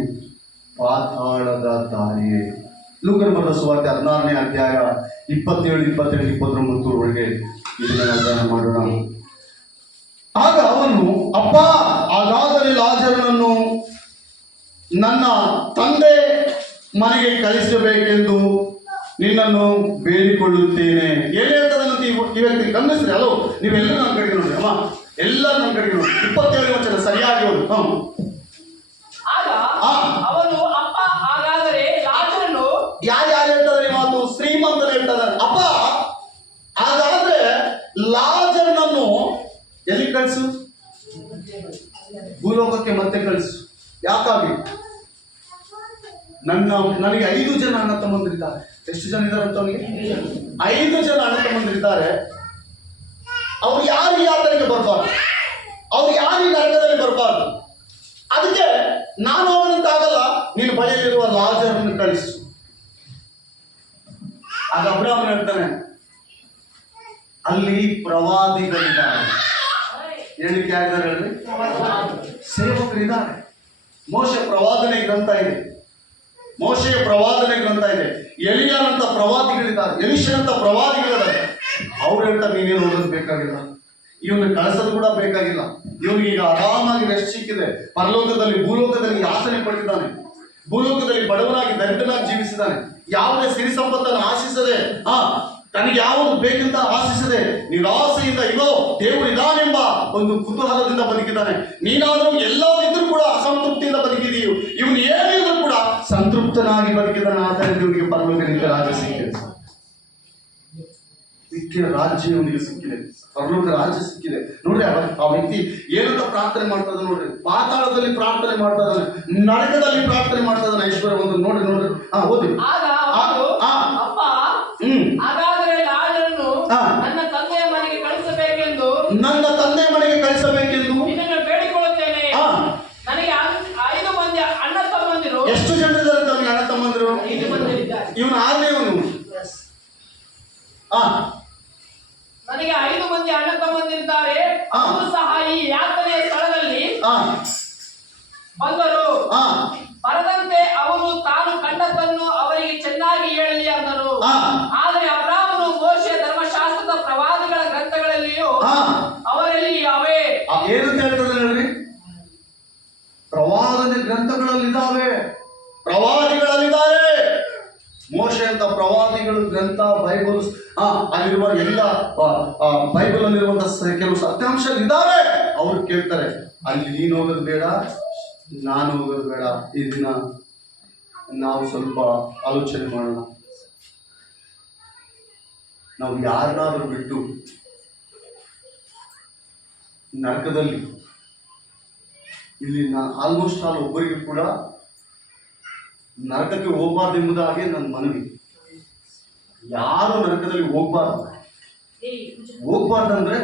ಪಾತಾಳದ ದಾರಿಯೇ. ಲೂಕನ ಬರೆದ ಸುವಾರ್ತೆ 16ನೇ ಅಧ್ಯಾಯ 27, 28, 29 ಒಳಗೆ ಇದನ್ನು ಅಧ್ಯಯನ ಮಾಡೋಣ. ಆಗ ಅವನು, ಅಪ್ಪ, ಹಾಗಾದರೆ ಲಾಜರನನ್ನು ನನ್ನ ತಂದೆ ಮನೆಗೆ ಕಳಿಸಬೇಕೆಂದು ನಿನ್ನನ್ನು ಬೇಡಿಕೊಳ್ಳುತ್ತೇನೆ. ಏನ್ ಹೇಳ್ತದಂತ ಈ ವ್ಯಕ್ತಿ? ಗಮನಿಸ್ರಿ. ಅಲೋ, ನೀವೆಲ್ಲರೂ ನನ್ನ ಕಡೆಗೆ ನೋಡಿ. ಅಮ್ಮ, ಎಲ್ಲರೂ ನನ್ನ ಕಡೆಗೆ ನೋಡಿ. 27 ಸರಿಯಾಗಿ ಹೋದು. ಅವನು, ಅಪ್ಪ, ಹಾಗಾದರೆ ಲಾಜರನು. ಯಾರು ಹೇಳ್ತಾರೆ ಮಾತು? ಶ್ರೀಮಂತರು ಹೇಳ್ತಾರೆ, ಅಪ್ಪ, ಹಾಗಾದ್ರೆ ಲಾಜರನನ್ನು ಎಲ್ಲಿ ಕಳಿಸು? ಭೂಲೋಕಕ್ಕೆ ಮತ್ತೆ ಕಳಿಸು. ಯಾಕಾಗಿ? ನನಗೆ 5 ಜನ ಅಣ್ಣ ತಮ್ಮಂದಿರಿದ್ದಾರೆ. ಎಷ್ಟು ಜನ ಇದ್ದಾರೆ ಅಂತ ಅವನಿಗೆ? 5 ಜನ ಅಣ್ಣ ತಮ್ಮಂದಿರಿದ್ದಾರೆ. ಅವ್ರು ಯಾರು ಈ ಆತನಿಗೆ ಬರಬಾರ್ದು, ಅವ್ರು ಯಾರು ಈ ನರಕದಲ್ಲಿ ಬರಬಾರ್ದು. ಅದಕ್ಕೆ ನಾನು ಅವನಂತಾಗಲ್ಲ, ನೀನು ಬಳಿಯಲ್ಲಿರುವ ಲಾಜರನ್ನು ಕಳಿಸು. ಆಗ ಅಬ್ರಾಹ್ಮನ್ ಹೇಳ್ತಾನೆ, ಅಲ್ಲಿ ಪ್ರವಾದಿಗಳಿದ್ದಾರೆ. ಹೇಳಿಕೆ ಯಾರಿದ್ದಾರೆ ಹೇಳ್ರಿ? ಸೇವಕರಿದ್ದಾರೆ. ಮೋಶೆ ಪ್ರವಾದನೆ ಗ್ರಂಥ ಇದೆ. ಮೋಶೆಯ ಪ್ರವಾದನೆ ಗ್ರಂಥ ಇದೆ. ಎಲಿಯಾನಂತ ಪ್ರವಾದಿಗಳಿದ್ದಾರೆ, ಎಲಿಷನಂತ ಪ್ರವಾದಿಗಳಿದ್ದಾರೆ. ಅವ್ರು ಹೇಳ್ತಾರೆ, ನೀನೇನು ಓದೋದು ಬೇಕಾಗಿಲ್ಲ, ಇವನು ಕಳಿಸೋದು ಕೂಡ ಬೇಕಾಗಿಲ್ಲ. ಇವನಿಗೆ ಈಗ ಆರಾಮಾಗಿ ರೆಸ್ಟ್ ಸಿಕ್ಕಿದೆ. ಪರಲೋಕದಲ್ಲಿ, ಭೂಲೋಕದಲ್ಲಿ ಯಾತನೆ ಪಡೆದಿದ್ದಾನೆ. ಭೂಲೋಕದಲ್ಲಿ ಬಡವನಾಗಿ ದರಿದ್ರನಾಗಿ ಜೀವಿಸಿದ್ದಾನೆ. ಯಾವುದೇ ಸಿರಿ ಸಂಪತ್ತನ್ನು ಆಶಿಸದೆ, ತನಗೆ ಯಾವುದು ಬೇಕಂತ ಆಶಿಸದೆ, ನಿರಾಸೆಯಿಂದ ಇಗೋ ದೇವರು ಇದಾನೆಂಬ ಒಂದು ಕುತೂಹಲದಿಂದ ಬದುಕಿದ್ದಾನೆ. ನೀನಾದರೂ ಎಲ್ಲವೂ ಕೂಡ ಅಸಂತೃಪ್ತಿಯಿಂದ ಬದುಕಿದೀಯು. ಇವನು ಏನಿದ್ರು ಕೂಡ ಸಂತೃಪ್ತನಾಗಿ ಬದುಕಿದ್ದಾನೆ. ಆದ್ದರಿಂದ ಇವನಿಗೆ ಪರಲೋಕ ನಿತ್ಯ ರಾಜ್ಯ ಸಿಕ್ಕಿದೆ. ನಿತ್ಯ ರಾಜ್ಯ ಇವನಿಗೆ ಸಿಕ್ಕಿದೆ. ಪರಲೋಕ ರಾಜ್ಯ ಸಿಕ್ಕಿದೆ ನೋಡ್ರಿ. ಆ ವ್ಯಕ್ತಿ ಏನಂತ ಪ್ರಾರ್ಥನೆ ಮಾಡ್ತಾ ಇದ್ದಾನೆ ನೋಡ್ರಿ. ಪಾತಾಳದಲ್ಲಿ ಪ್ರಾರ್ಥನೆ ಮಾಡ್ತಾ ಇದ್ದಾನೆ, ನರಕದಲ್ಲಿ ಪ್ರಾರ್ಥನೆ ಮಾಡ್ತಾ ಇದ್ದಾನೆ. ಐಶ್ವರ್ಯ ಒಂದು ನೋಡ್ರಿ ನೋಡ್ರಿ. ಓದಿ. ಆಗ ಅವನು, ಅಪ್ಪ, ಹಾಗಾದರೆ ಲಾಜರನ್ನು ನನ್ನ ತಂದೆಯ ಮನೆಗೆ ಕಳಿಸಬೇಕೆಂದು ನಿನ್ನನ್ನು ಬೇಡಿಕೊಳ್ಳುತ್ತೇನೆ. ನನಗೆ 5 ಮಂದಿ ಅಣ್ಣ ತಮ್ಮಂದಿರು. ಎಷ್ಟು ಜನರಿದ್ದಾರೆ ತಮಗೆ ಅಣ್ಣ ತಮ್ಮಂದಿರು? 5 ಮಂದಿ ಇದ್ದಾರೆ. ಇವನು ಆದ್ಮೇವನು. ನನಗೆ 5 ಮಂದಿ ಅಣ್ಣ ತಮ್ಮಂದಿರಿದ್ದಾರೆ. ಅವರು ಸಹ ಈ ಯಾತನೆಯ ಸ್ಥಳದಲ್ಲಿ ಬಂದರು. ಬರದಂತೆ ಅವರು ತಾನು ಕಂಡದ್ದನ್ನು ಅವರಿಗೆ ಚೆನ್ನಾಗಿ ಹೇಳಲಿ ಅಂದರು. ಆದರೆ ಅಬ್ರಾಮನು ಮೋಶೆ ಧರ್ಮಶಾಸ್ತ್ರದ ಪ್ರವಾದಿಗಳ ಗ್ರಂಥಗಳಲ್ಲಿಯೂ ಅವರಲ್ಲಿ ಅವೇ ಏನಂತ ಹೇಳ್ತದೆ ಹೇಳ್ರಿ? ಪ್ರವಾದನೆ ಗ್ರಂಥಗಳಲ್ಲಿದ್ದಾವೆ, ಪ್ರವಾದಿಗಳಲ್ಲಿದ್ದಾರೆ. ಮೋಶೆ ಅಂತ ಪ್ರವಾದಿಗಳು ಗ್ರಂಥ, ಬೈಬಲ್, ಅಲ್ಲಿರುವ ಎಲ್ಲ ಬೈಬಲ್ ಅಲ್ಲಿರುವಂತಹ ಕೆಲವು ಸತ್ಯಾಂಶ ಇದ್ದಾವೆ. ಅವ್ರು ಕೇಳ್ತಾರೆ, ಅಲ್ಲಿ ನೀನು ಹೋಗೋದು ಬೇಡ, ನಾನು ಹೋಗೋದು ಬೇಡ. ಈ ದಿನ ನಾವು ಸ್ವಲ್ಪ ಆಲೋಚನೆ ಮಾಡೋಣ. ನಾವು ಯಾರನ್ನಾದ್ರೂ ಬಿಟ್ಟು ನರಕದಲ್ಲಿ, ಇಲ್ಲಿ ನಾನು ಆಲ್ಮೋಸ್ಟ್ ಒಬ್ಬರಿಗೂ ಕೂಡ ನರಕಕ್ಕೆ ಹೋಗ್ಬಾರ್ದು ಎಂಬುದಾಗಿ ನನ್ನ ಮನವಿ. ಯಾರು ನರಕದಲ್ಲಿ ಹೋಗ್ಬಾರ್ದಂದ್ರೆ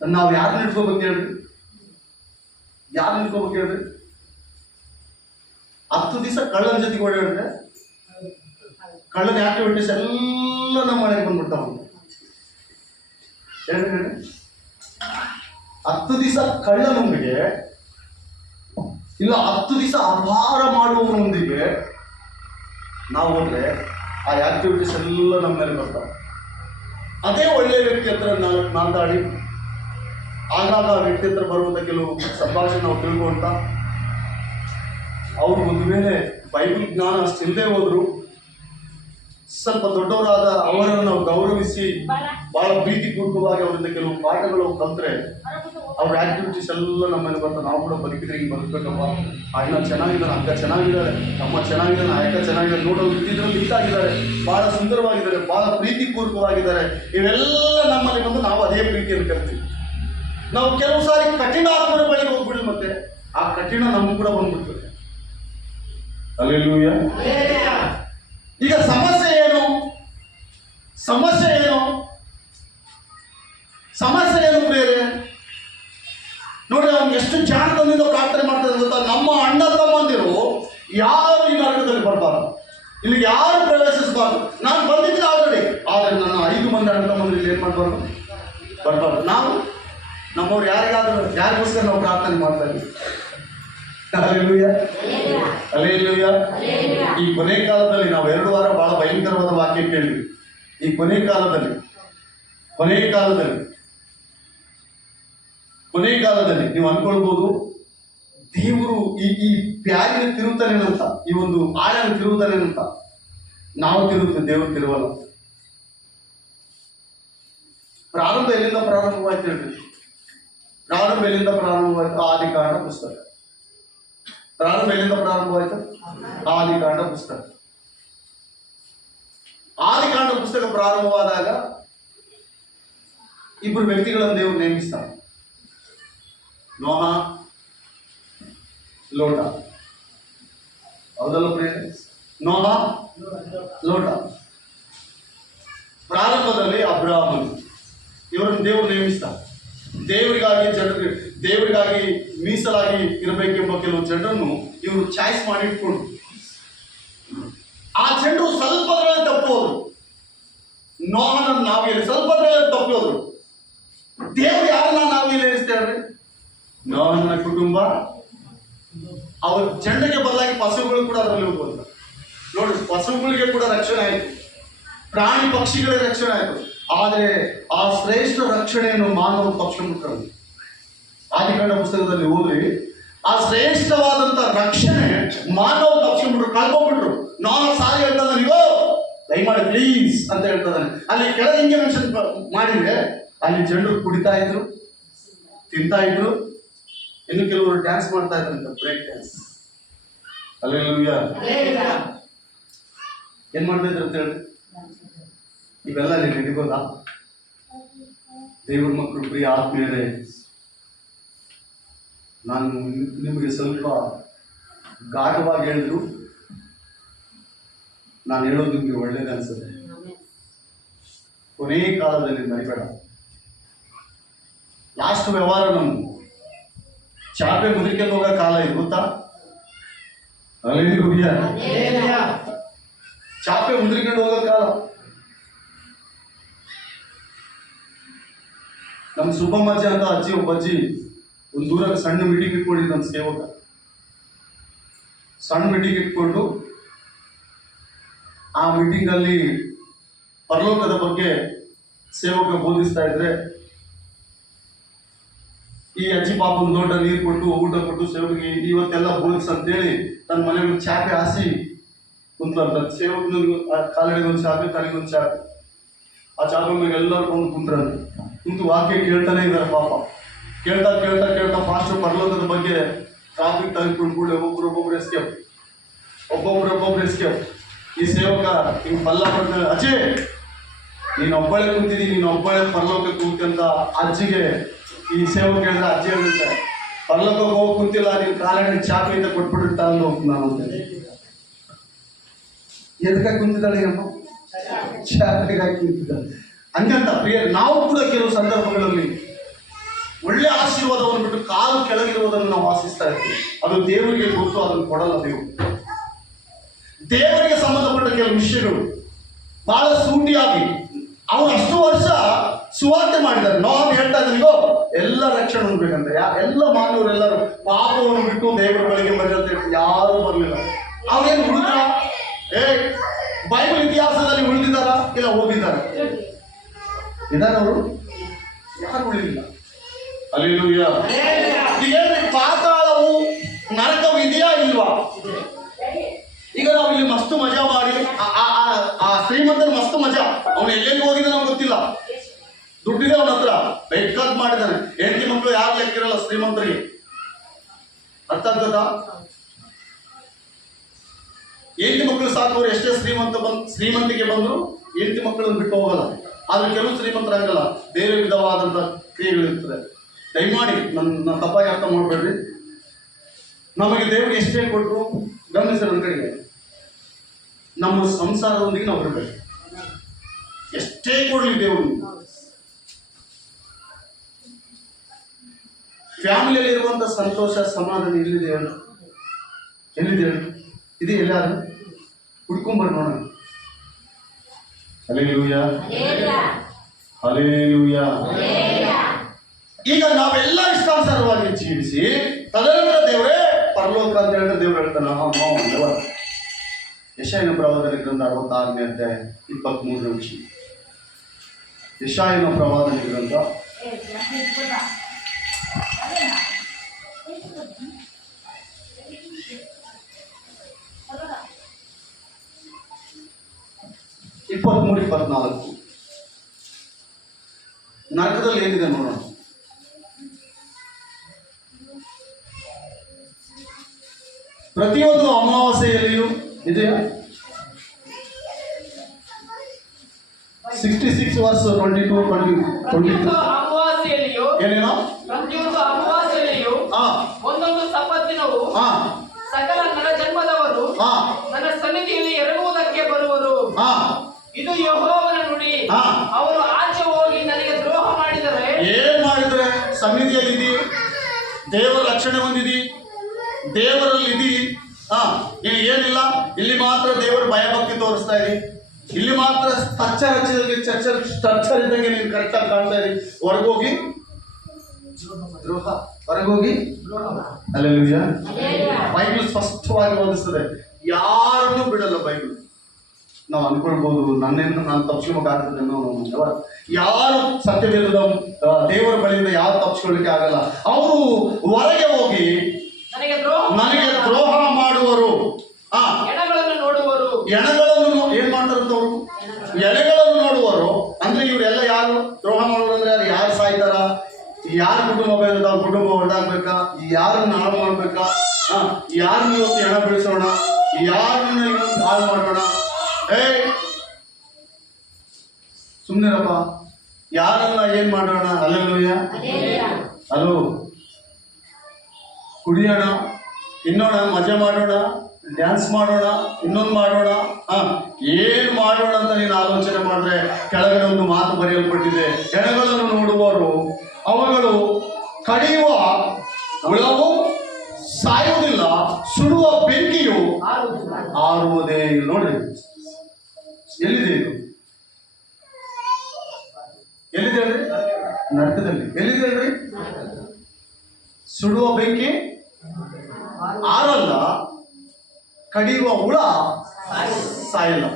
ನಾವು ಯಾರನ್ನ ಇಟ್ಕೋಬೇಕು ಹೇಳ್ರಿ? 10 ದಿವಸ ಕಳ್ಳನ ಜೊತೆಗೆ ಓಡಾಡಿದ್ರೆ ಕಳ್ಳನ ಆಕ್ಟಿವಿಟೀಸ್ ಎಲ್ಲ ನಮ್ಮ ಮನೆಗೆ ಬಂದ್ಬಿಡ್ತಾವ. ಹೇಳಿ 10 ದಿವಸ ಕಳ್ಳನೊಂದಿಗೆ, ಇಲ್ಲ 10 ದಿವಸ ಅಪಾರ ಮಾಡುವವರೊಂದಿಗೆ ನಾವು ಹೋದ್ರೆ ಆ ಆಕ್ಟಿವಿಟೀಸ್ ಎಲ್ಲ ನಮ್ಮ ಮೇಲೆ ಬರ್ತಾವೆ. ಅದೇ ಒಳ್ಳೆಯ ವ್ಯಕ್ತಿ ಹತ್ರ ನಾವು ಮಾತಾಡಿ ಆಗಾಗ ಆ ವ್ಯಕ್ತಿ ಹತ್ರ ಬರುವಂಥ ಕೆಲವು ಸಂಭಾಷಣೆ ನಾವು ತಿಳ್ಕೊಂತ, ಅವರು ಒಂದು ವೇಳೆ ಬೈಬಲ್ ಜ್ಞಾನ ಅಷ್ಟಿಲ್ಲದೆ ಹೋದ್ರು, ಸ್ವಲ್ಪ ದೊಡ್ಡವರಾದ ಅವರನ್ನು ನಾವು ಗೌರವಿಸಿ ಬಹಳ ಪ್ರೀತಿಪೂರ್ವಕವಾಗಿ ಅವರಿಂದ ಕೆಲವು ಪಾಠಗಳು ಕಲ್ತ್ರೆ ಅವ್ರ ಆಕ್ಟಿವಿಟೀಸ್ ಎಲ್ಲ ನಮ್ಮ ಮೇಲೆ ಬರ್ತಾರೆ. ನಾವು ಕೂಡ ಬದುಕಿದ್ರೆ ಹಿಂಗೆ ಬದುಕಬೇಕಪ್ಪ, ಅಣ್ಣ ಚೆನ್ನಾಗಿದ್ದಾನೆ, ಅಕ್ಕ ಚೆನ್ನಾಗಿದ್ದಾರೆ, ಅಮ್ಮ ಚೆನ್ನಾಗಿದ್ದಾನೆ, ಅಕ್ಕ ಚೆನ್ನಾಗಿದ್ದಾರೆ, ನೋಡೋರು ಇದ್ದಿದ್ರಲ್ಲಿ ಇದ್ದಾಗಿದ್ದಾರೆ, ಬಹಳ ಸುಂದರವಾಗಿದ್ದಾರೆ, ಬಹಳ ಪ್ರೀತಿಪೂರ್ವಕವಾಗಿದ್ದಾರೆ. ಇವೆಲ್ಲ ನಮ್ಮಲ್ಲಿ ಬಂದು ನಾವು ಅದೇ ಪ್ರೀತಿಯನ್ನು ಕರಿತೀವಿ. ನಾವು ಕೆಲವು ಸಾರಿ ಕಠಿಣ ಆತ್ಮರ ಬಳಿಗೆ ಹೋಗ್ಬಿಡಿ, ಮತ್ತೆ ಆ ಕಠಿಣ ನಮಗೂ ಕೂಡ ಬಂದ್ಬಿಡ್ತದೆ. ಹಲ್ಲೆಲೂಯಾ. ಈಗ ಸಮಸ್ಯೆ ಏನು? ಬೇರೆ ನೋಡ್ರಿ, ಅವ್ನು ಎಷ್ಟು ಜಾಣತನದಿಂದ ಪ್ರಾರ್ಥನೆ ಮಾಡ್ತಾರೆ ಗೊತ್ತಾ? ನಮ್ಮ ಅಣ್ಣ ತಮ್ಮಂದಿರು ಯಾರು ಈ ನರಕದಲ್ಲಿ ಬರಬಾರ್ದು, ಇಲ್ಲಿಗೆ ಯಾರು ಪ್ರವೇಶಿಸಬಾರ್ದು. ನಾನು ಬಂದಿದ್ದೆ ಆಲ್ರೆಡಿ, ಆದರೆ ನನ್ನ 5 ಮಂದಿ ಅಣ್ಣ ತಮ್ಮಂದಿರು ಇಲ್ಲಿ ಏನು ಮಾಡಬಾರ್ದು, ಬರಬಾರ್ದು. ನಾವು ನಮ್ಮವ್ರು ಯಾರಿಗೋಸ್ಕರ ನಾವು ಪ್ರಾರ್ಥನೆ ಮಾಡ್ತಾ ಇದ್ದೀವಿ. ಹಲ್ಲೆಲೂಯಾ. ಈ ಕೊನೆ ಕಾಲದಲ್ಲಿ ನಾವು 2 ವಾರ ಬಹಳ ಭಯಂಕರವಾದ ವಾಕ್ಯ ಕೇಳಿದ್ವಿ. ಈ ಕೊನೆ ಕಾಲದಲ್ಲಿ ನೀವು ಅನ್ಕೊಳ್ಬೋದು, ದೇವರು ಈ ಪ್ಯಾರಿನ ತಿರುತ್ತಾನೇನಂತ, ಈ ಒಂದು ಆಳನ ತಿರುತ್ತಾನೇನಂತ. ನಾವು ತಿರುತ್ತೇವೆ, ದೇವರು ತಿರುವಲ್ಲ. ಪ್ರಾರಂಭ ಎಲ್ಲಿಂದ ಪ್ರಾರಂಭವಾಯ್ತು ಹೇಳ್ರಿ? ಆದಿಕಾಂಡ ಪುಸ್ತಕ. ಆದಿಕಾಂಡ ಪುಸ್ತಕ ಪ್ರಾರಂಭವಾದಾಗ ಇಬ್ಬರು ವ್ಯಕ್ತಿಗಳನ್ನು ದೇವರು ನೇಮಿಸ್ತಾರೆ. ನೋಹ, ಲೋಟ. ಹೌದಲ್ಲ ಪ್ರಿಯ? ನೋಹ, ಲೋಟ. ಪ್ರಾರಂಭದಲ್ಲಿ ಅಬ್ರಾಹ್ಮನ್, ಇವರನ್ನು ದೇವರು ನೇಮಿಸ್ತಾರೆ. ದೇವರಿಗಾಗಿ ಮೀಸಲಾಗಿ ಇರಬೇಕೆಂಬ ಕೆಲವು ಜನರನ್ನು ಇವರು ಚಾಯ್ಸ್ ಮಾಡಿ ಇಟ್ಕೊಂಡು, ಆ ಜನರು ಸ್ವಲ್ಪದ್ರಲ್ಲಿ ತಪ್ಪೋದ್ರು. ನೋಹನ ನಾವಿಯಲ್ಲಿ ಸ್ವಲ್ಪದ್ರಲ್ಲಿ ತಪ್ಪೋದ್ರು. ದೇವರು ಯಾರನ್ನ ನಾವಿಲ್ಲಿ ಇರಿಸ್ತೇವೆ? ನೋಹನ ಕುಟುಂಬ, ಅವ್ರ ಜನರಿಗೆ ಬದಲಾಗಿ ಪಶುಗಳು ಕೂಡ ಅದರಲ್ಲಿ ಹೋಗ್ಬೋದು. ನೋಡಿ, ಪಶುಗಳಿಗೆ ಕೂಡ ರಕ್ಷಣೆ ಆಯಿತು, ಪ್ರಾಣಿ ಪಕ್ಷಿಗಳಿಗೆ ರಕ್ಷಣೆ ಆಯಿತು. ಆದರೆ ಆ ಶ್ರೇಷ್ಠ ರಕ್ಷಣೆಯನ್ನು ಮಾನವ ತಪ್ಪಿಸ್ಕೊಂಡ್ಬಿಟ್ರು. ಆದಿಕಾಂಡ ಪುಸ್ತಕದಲ್ಲಿ ಹೋಗ್ರಿ, ಆ ಶ್ರೇಷ್ಠವಾದಂತ ರಕ್ಷಣೆ ಮಾನವ ತಪ್ಪಿಸ್ಕೊಂಡ್ಬಿಟ್ರು, ಕಳ್ಕೊಂಡ್ಬಿಟ್ರು. ನಾನು ಸಾರಿ ಹೇಳ್ತದ, ನೀವು ದಯಮಾಡಿ ಪ್ಲೀಸ್ ಅಂತ ಹೇಳ್ತದಾನೆ. ಅಲ್ಲಿ ಕೆಳಗೆ ಹಿಂಗೆ ಮೆನ್ಷನ್ ಮಾಡಿದ್ರೆ, ಅಲ್ಲಿ ಜನರು ಕುಡಿತಾ ಇದ್ರು, ತಿಂತಾ ಇದ್ರು, ಇನ್ನು ಕೆಲವರು ಡ್ಯಾನ್ಸ್ ಮಾಡ್ತಾ ಇದ್ರಂತ, ಬ್ರೇಕ್ ಡ್ಯಾನ್ಸ್. ಹಲ್ಲೆಲೂಯಾ. ಏನ್ ಮಾಡ್ತಾ ಇದ್ರು ಅಂತ ಹೇಳಿ? ಇವೆಲ್ಲ ನೀವು ಹಿಡಿಬೋದಾ? ದೇವರ ಮಕ್ಕಳು ಪ್ರಿಯ ಆತ್ಮೀಯರೇ, ನಾನು ನಿಮಗೆ ಸ್ವಲ್ಪ ಗಾಢವಾಗಿ ಹೇಳಿದ್ರು ನಾನು ಹೇಳೋದು ನಿಮಗೆ ಒಳ್ಳೇದು ಅನ್ಸುತ್ತೆ. ಕೊನೆಯ ಕಾಲದಲ್ಲಿ ಮರಿಬೇಡ. ಲಾಸ್ಟ್ ವ್ಯವಹಾರ ನಮ್ದು ಚಾಪೆ ಮುದುರಿಕೊಂಡು ಹೋಗೋ ಕಾಲ ಇದು, ಗೊತ್ತಾ? ಚಾಪೆ ಮುದ್ರಿಕೊಂಡು ಹೋಗೋ ಕಾಲ. ನಮ್ಮ ಸುಬ್ಬಮ್ಮಜ್ಜಿ ಅಂತ ಅಜ್ಜಿ, ಒಬ್ಬ ಅಜ್ಜಿ ಒಂದು ದೂರ ಸಣ್ಣ ಮೀಟಿಂಗ್ ಇಟ್ಕೊಂಡಿದ್ದು ನಮ್ಮ ಸೇವಕ. ಸಣ್ಣ ಮೀಟಿಂಗ್ ಇಟ್ಕೊಂಡು ಆ ಮೀಟಿಂಗಲ್ಲಿ ಪರಲೋಕದ ಬಗ್ಗೆ ಸೇವಕ ಬೋಧಿಸ್ತಾ ಇದ್ರೆ ಈ ಅಜ್ಜಿ ಪಾಪನ ದೊಡ್ಡ ನೀರು ಕೊಟ್ಟು ಊಟ ಕೊಟ್ಟು ಸೇವಕಿಗೆ ಇವತ್ತೆಲ್ಲ ಬೋಧಿಸಂತೇಳಿ ತನ್ನ ಮನೆಗೆ ಚಾಪೆ ಹಾಸಿ ಕುಂತ ಸೇವಕನಿಗೆ ಕಾಲಡಿಗೊಂದು ಚಾಪೆ, ತಲೆಗೊಂದು ಚಾಪೆ. ಆ ಚಾಪೆ ಮೇಲೆ ಎಲ್ಲರೂ ಕುಂತು ವಾಕ್ಯ ಕೇಳ್ತಾನೆ ಇದ್ದಾರೆ. ಪಾಪ ಕೇಳ್ತಾ ಕೇಳ್ತಾ ಕೇಳ್ತಾ ಫಾಸ್ಟ್ ಪರಲೋಕದ ಬಗ್ಗೆ ಟ್ರಾಫಿಕ್ ತೆಗೆದುಕೊಂಡು ಕೂಡ ಒಬ್ಬೊಬ್ರು ಎಸ್ಕೇಪ್. ಈ ಸೇವಕ ಹಿಂಗೆ ಪಲ್ಲ ಪಡ್ತಾನೆ, ಅಜ್ಜಿ ನೀನು ಒಬ್ಬಳೆ ಕುಂತಿದ್ದೀನಿ, ನೀನು ಒಬ್ಬಳೆ ಪರಲೋಕಕ್ಕೆ ಕುಂತಿ ಅಂತ ಅಜ್ಜಿಗೆ ಈ ಸೇವಕ ಹೇಳಿದ್ರೆ ಅಜ್ಜಿ ಹೇಳುತ್ತೆ, ಪರಲೋಕಕ್ಕೆ ಹೋಗಿ ಕುಂತಿಲ್ಲ, ನೀನು ಕಾಲಡಿ ಚಾಪೆ ಅಂತ ಕೊಟ್ಬಿಟ್ಟು ತಗೊಂಡು ಹೋಗ್ತೀನಿ ನಾನು ಅಂತ. ಎದಕ್ಕೆ ಕುಂತಿದ್ದಾಳೆ ಅಮ್ಮ? ಚಾಪೆಗಾಗಿ ಕುಂತಿದ್ದಾಳೆ. ಹಂಗಂತ ಪ್ರಿಯ, ನಾವು ಕೂಡ ಕೆಲವು ಸಂದರ್ಭಗಳಲ್ಲಿ ಒಳ್ಳೆ ಆಶೀರ್ವಾದವನ್ನು ಬಿಟ್ಟು ಕಾಲು ಕೆಳಗಿರುವುದನ್ನು ನಾವು ಆಶಿಸ್ತಾ ಇರ್ತೀವಿ. ಅದು ದೇವರಿಗೆ ಗೊತ್ತು, ಅದನ್ನು ಕೊಡಲ್ಲ ದೇವರು. ದೇವರಿಗೆ ಸಂಬಂಧಪಟ್ಟ ಕೆಲವು ವಿಷಯಗಳು ಬಹಳ ಸೂಟಿಯಾಗಿ ಅವರು ಅಷ್ಟು ವರ್ಷ ಸುವಾರ್ತೆ ಮಾಡಿದ್ದಾರೆ. ನಾವು ಹೇಳ್ತಾ ಇದ್ದೀನಿಗೋ ಎಲ್ಲ ರಕ್ಷಣೆ ಹೊಂದಬೇಕಂತ. ಎಲ್ಲ ಮಾನವರೆಲ್ಲರೂ ಪಾಪವನ್ನು ಬಿಟ್ಟು ದೇವರ ಬಳಿಗೆ ಬರೆಯುತ್ತೆ, ಯಾರು ಬರಲಿಲ್ಲ. ಅವ್ರೇನು ಉಳಿದ್ರ? ಬೈಬಲ್ ಇತಿಹಾಸದಲ್ಲಿ ಉಳಿದಿದ್ದಾರ? ಇಲ್ಲ ಹೋಗಿದ್ದಾರೆ? ಇದಾರೆ ಅವರು? ಯಾರು ಉಳಿದಿಲ್ಲ. ಹಲ್ಲೆಲೂಯಾ. ಈಗ ಪಾತಾಳವು ನರಕವು ಇದೆಯಾ ಇಲ್ವಾ? ಈಗ ನಾವು ಇಲ್ಲಿ ಮಸ್ತು ಮಜಾ ಮಾಡಿ ಆ ಶ್ರೀಮಂತನ ಮಸ್ತು ಮಜಾ, ಅವನು ಎಲ್ಲೆಲ್ಲಿ ಹೋಗಿದ್ದ ನಮ್ಗೆ ಗೊತ್ತಿಲ್ಲ. ದುಡ್ಡಿದೆ ಅವನ ಹತ್ರ, ಬೇಕಾದ್ ಮಾಡಿದ್ದಾನೆ. ಹೆಂಡತಿ ಮಕ್ಕಳು ಯಾರು ಲೆಕ್ಕಿರಲ್ಲ ಶ್ರೀಮಂತರಿಗೆ. ಅರ್ಥ ಆಗ್ತದ? ಹೆಂಡತಿ ಮಕ್ಕಳು ಸಾಕೋರು ಎಷ್ಟೇ ಶ್ರೀಮಂತಿಗೆ ಬಂದ್ರು ಹೆಂಡತಿ ಮಕ್ಕಳನ್ನು ಬಿಟ್ಟು ಹೋಗಲ್ಲ. ಆದ್ರೆ ಕೆಲವು ಶ್ರೀಮಂತರಾಗಲ್ಲ, ಬೇರೆ ವಿಧವಾದಂಥ ಕ್ರಿಯೆಗಳಿರ್ತದೆ. ದಯಮಾಡಿ ನನ್ನ ತಪ್ಪಾಗಿ ಅರ್ಥ ಮಾಡಬೇಡ್ರಿ. ನಮಗೆ ದೇವರು ಎಷ್ಟೇ ಕೊಟ್ಟರು ಗಮನಿಸಿರೋ ಕಡೆಗೆ ನಮ್ಮ ಸಂಸಾರದೊಂದಿಗೆ ನಾವು ಇರಬೇಕು. ಎಷ್ಟೇ ಕೊಡಲಿ ದೇವರು, ಫ್ಯಾಮಿಲಿಯಲ್ಲಿ ಇರುವಂಥ ಸಂತೋಷ ಸಮಾಧಾನ ಎಲ್ಲಿದೆ ಹೇಳಿ? ಇದೆ ಎಲ್ಲಾರು ಹುಡ್ಕೊಂಬರ್ ನೋಡೋಣ. Hallelujah, hallelujah. ಈಗ ನಾವೆಲ್ಲ ಇಷ್ಟಾನುಸಾರವಾಗಿ ಜೀವಿಸಿ ತದನಂತರ ದೇವರೇ ಪರಲೋಕ ಅಂತ ಹೇಳಿದ್ರೆ ದೇವ್ರು ಹೇಳ್ತಾನೆ. ಯೆಶಾಯನ ಪ್ರವಾದನೆ ಗ್ರಂಥ 66ನೇ ಅಧ್ಯಾಯ 23ನೇ ವಚನ. ಯೆಶಾಯನ ಪ್ರವಾದನೆ ಗ್ರಂಥ 23-24. ನರಕದಲ್ಲಿ ಏನಿದೆ ನೋಡೋಣ. ಪ್ರತಿಯೊಂದು ಅಮಾವಾಸ್ಯೆಯಲ್ಲಿಯೂ ಇದೆಯಾ? 66 ವರ್ಷ 22 ಅಮಾವಾಸ್ಯೆಯಲ್ಲಿಯೂ ಏನೇನೋ ಪ್ರತಿಯೊಂದು ಅಮಾವಾಸ್ಯೆಯಲ್ಲಿಯೂ ಒಂದೊಂದು ಸಬ್ಬತ್ತಿನವು ಸಕಲ ನರಜನ್ಮದವರು ನನ್ನ ಸನ್ನಿಧಿಯಲ್ಲಿ ಎರಗುವುದಕ್ಕೆ ಬರುವರು. ಇದು ಯೆಹೋವನ ನುಡಿ. ಅವರು ಆಚೆ ಹೋಗಿ ನನಗೆ ದ್ರೋಹ ಮಾಡಿದರೆ, ಏನ್ ಮಾಡಿದ್ರೆ ಸನ್ನಿಧಿಯಲ್ಲಿ ಇದಿ, ದೇವರ ರಕ್ಷಣೆ ಹೊಂದಿದಿ, ದೇವರಲ್ಲಿ ಇದಿ. ಇಲ್ಲಿ ಏನಿಲ್ಲ, ಇಲ್ಲಿ ಮಾತ್ರ ದೇವರ ಭಯಭಕ್ತಿ ತೋರಿಸ್ತಾ ಇದಿ, ಇಲ್ಲಿ ಮಾತ್ರ ಸ್ಟ್ರಕ್ಚರ್ ಹಚ್ಚಿದಂಗೆ ಸ್ಟ್ರಕ್ಚರ್ ಇದ್ದಂಗೆ ನೀನು ಕರೆಕ್ಟಾಗಿ ಕಾಣ್ತಾ ಇದಿ. ಹೊರಗೋಗಿ ದ್ರೋಹ, ಹೊರಗೋಗಿ. ಹಲ್ಲೆಲೂಯಾ. ಬೈಬಲ್ ಸ್ಪಷ್ಟವಾಗಿ ಬೋಧಿಸ್ತದೆ, ಯಾರನ್ನೂ ಬಿಡಲ್ಲ ಬೈಬಲ್. ನಾವು ಅನ್ಕೊಳ್ಬಹುದು ನನ್ನಿಂದ ನಾನು ತಪ್ಪಿಸ್ಕೋಬೇಕಾಗ್ತದೆ ಅನ್ನೋ, ಯಾರು ಸತ್ಯವಿಲ್ಲದ ದೇವರ ಬಳಿಯಿಂದ ಯಾರು ತಪ್ಪಿಸ್ಕೊಳ್ಳಿಕ್ಕೆ ಆಗಲ್ಲ. ಅವರು ಹೊರಗೆ ಹೋಗಿ ನನಗೆ ದ್ರೋಹ ಮಾಡುವರು, ಎಣಗಳನ್ನು ನೋಡುವರು. ಎಣಗಳನ್ನು ಏನ್ ಮಾಡ್ತಾರಂತವ್ರು? ಎಣೆಗಳನ್ನು ನೋಡುವರು. ಅಂದ್ರೆ ಇವರೆಲ್ಲ ಯಾರು ದ್ರೋಹ ಮಾಡುವರು? ಅಂದ್ರೆ ಯಾರು ಸಾಯ್ತಾರ, ಯಾರ ಕುಟುಂಬ ಬೇಕದ ಅವ್ರ ಕುಟುಂಬ ಹೊರದಾಗ್ಬೇಕಾ, ಯಾರನ್ನ ಹಾಳು ಮಾಡ್ಬೇಕಾ, ಯಾರನ್ನ ಇವತ್ತು ಹೆಣ ಬೆಳೆಸೋಣ, ಯಾರನ್ನ ಇವತ್ತು ಹಾಳು ಮಾಡೋಣ. ಸುಮ್ಮನೆರಪ್ಪ, ಯಾರನ್ನ ಏನ್ ಮಾಡೋಣ? ಹಲ್ಲೆಲೂಯಾ. ಹಲೋ, ಕುಡಿಯೋಣ, ತಿನ್ನೋಣ, ಮಜಾ ಮಾಡೋಣ, ಡ್ಯಾನ್ಸ್ ಮಾಡೋಣ, ಇನ್ನೊಂದು ಮಾಡೋಣ, ಏನು ಮಾಡೋಣ ಅಂತ ನೀನು ಆಲೋಚನೆ ಮಾಡಿದ್ರೆ ಕೆಳಗಡೆ ಒಂದು ಮಾತು ಬರೆಯಲ್ಪಟ್ಟಿದೆ. ಹೆಣಗಳನ್ನು ನೋಡುವವರು ಅವುಗಳು ಕಡಿಯುವ ಹುಳವು ಸಾಯುವುದಿಲ್ಲ, ಸುಡುವ ಬೆಂಕಿಯು ಆರುವುದೇ ಇಲ್ಲ. ನೋಡ್ರಿ, ಎಲ್ಲಿದೆ ಇದು? ಎಲ್ಲಿದೆ ಹೇಳ್ರಿ? ನರಕದಲ್ಲಿ. ಎಲ್ಲಿದೆ ಹೇಳ್ರಿ? ಸುಡುವ ಬೆಂಕಿ ಆರಲ್ಲ, ಕಡಿಯುವ ಹುಳ ಸಾಯಲ್ಲ.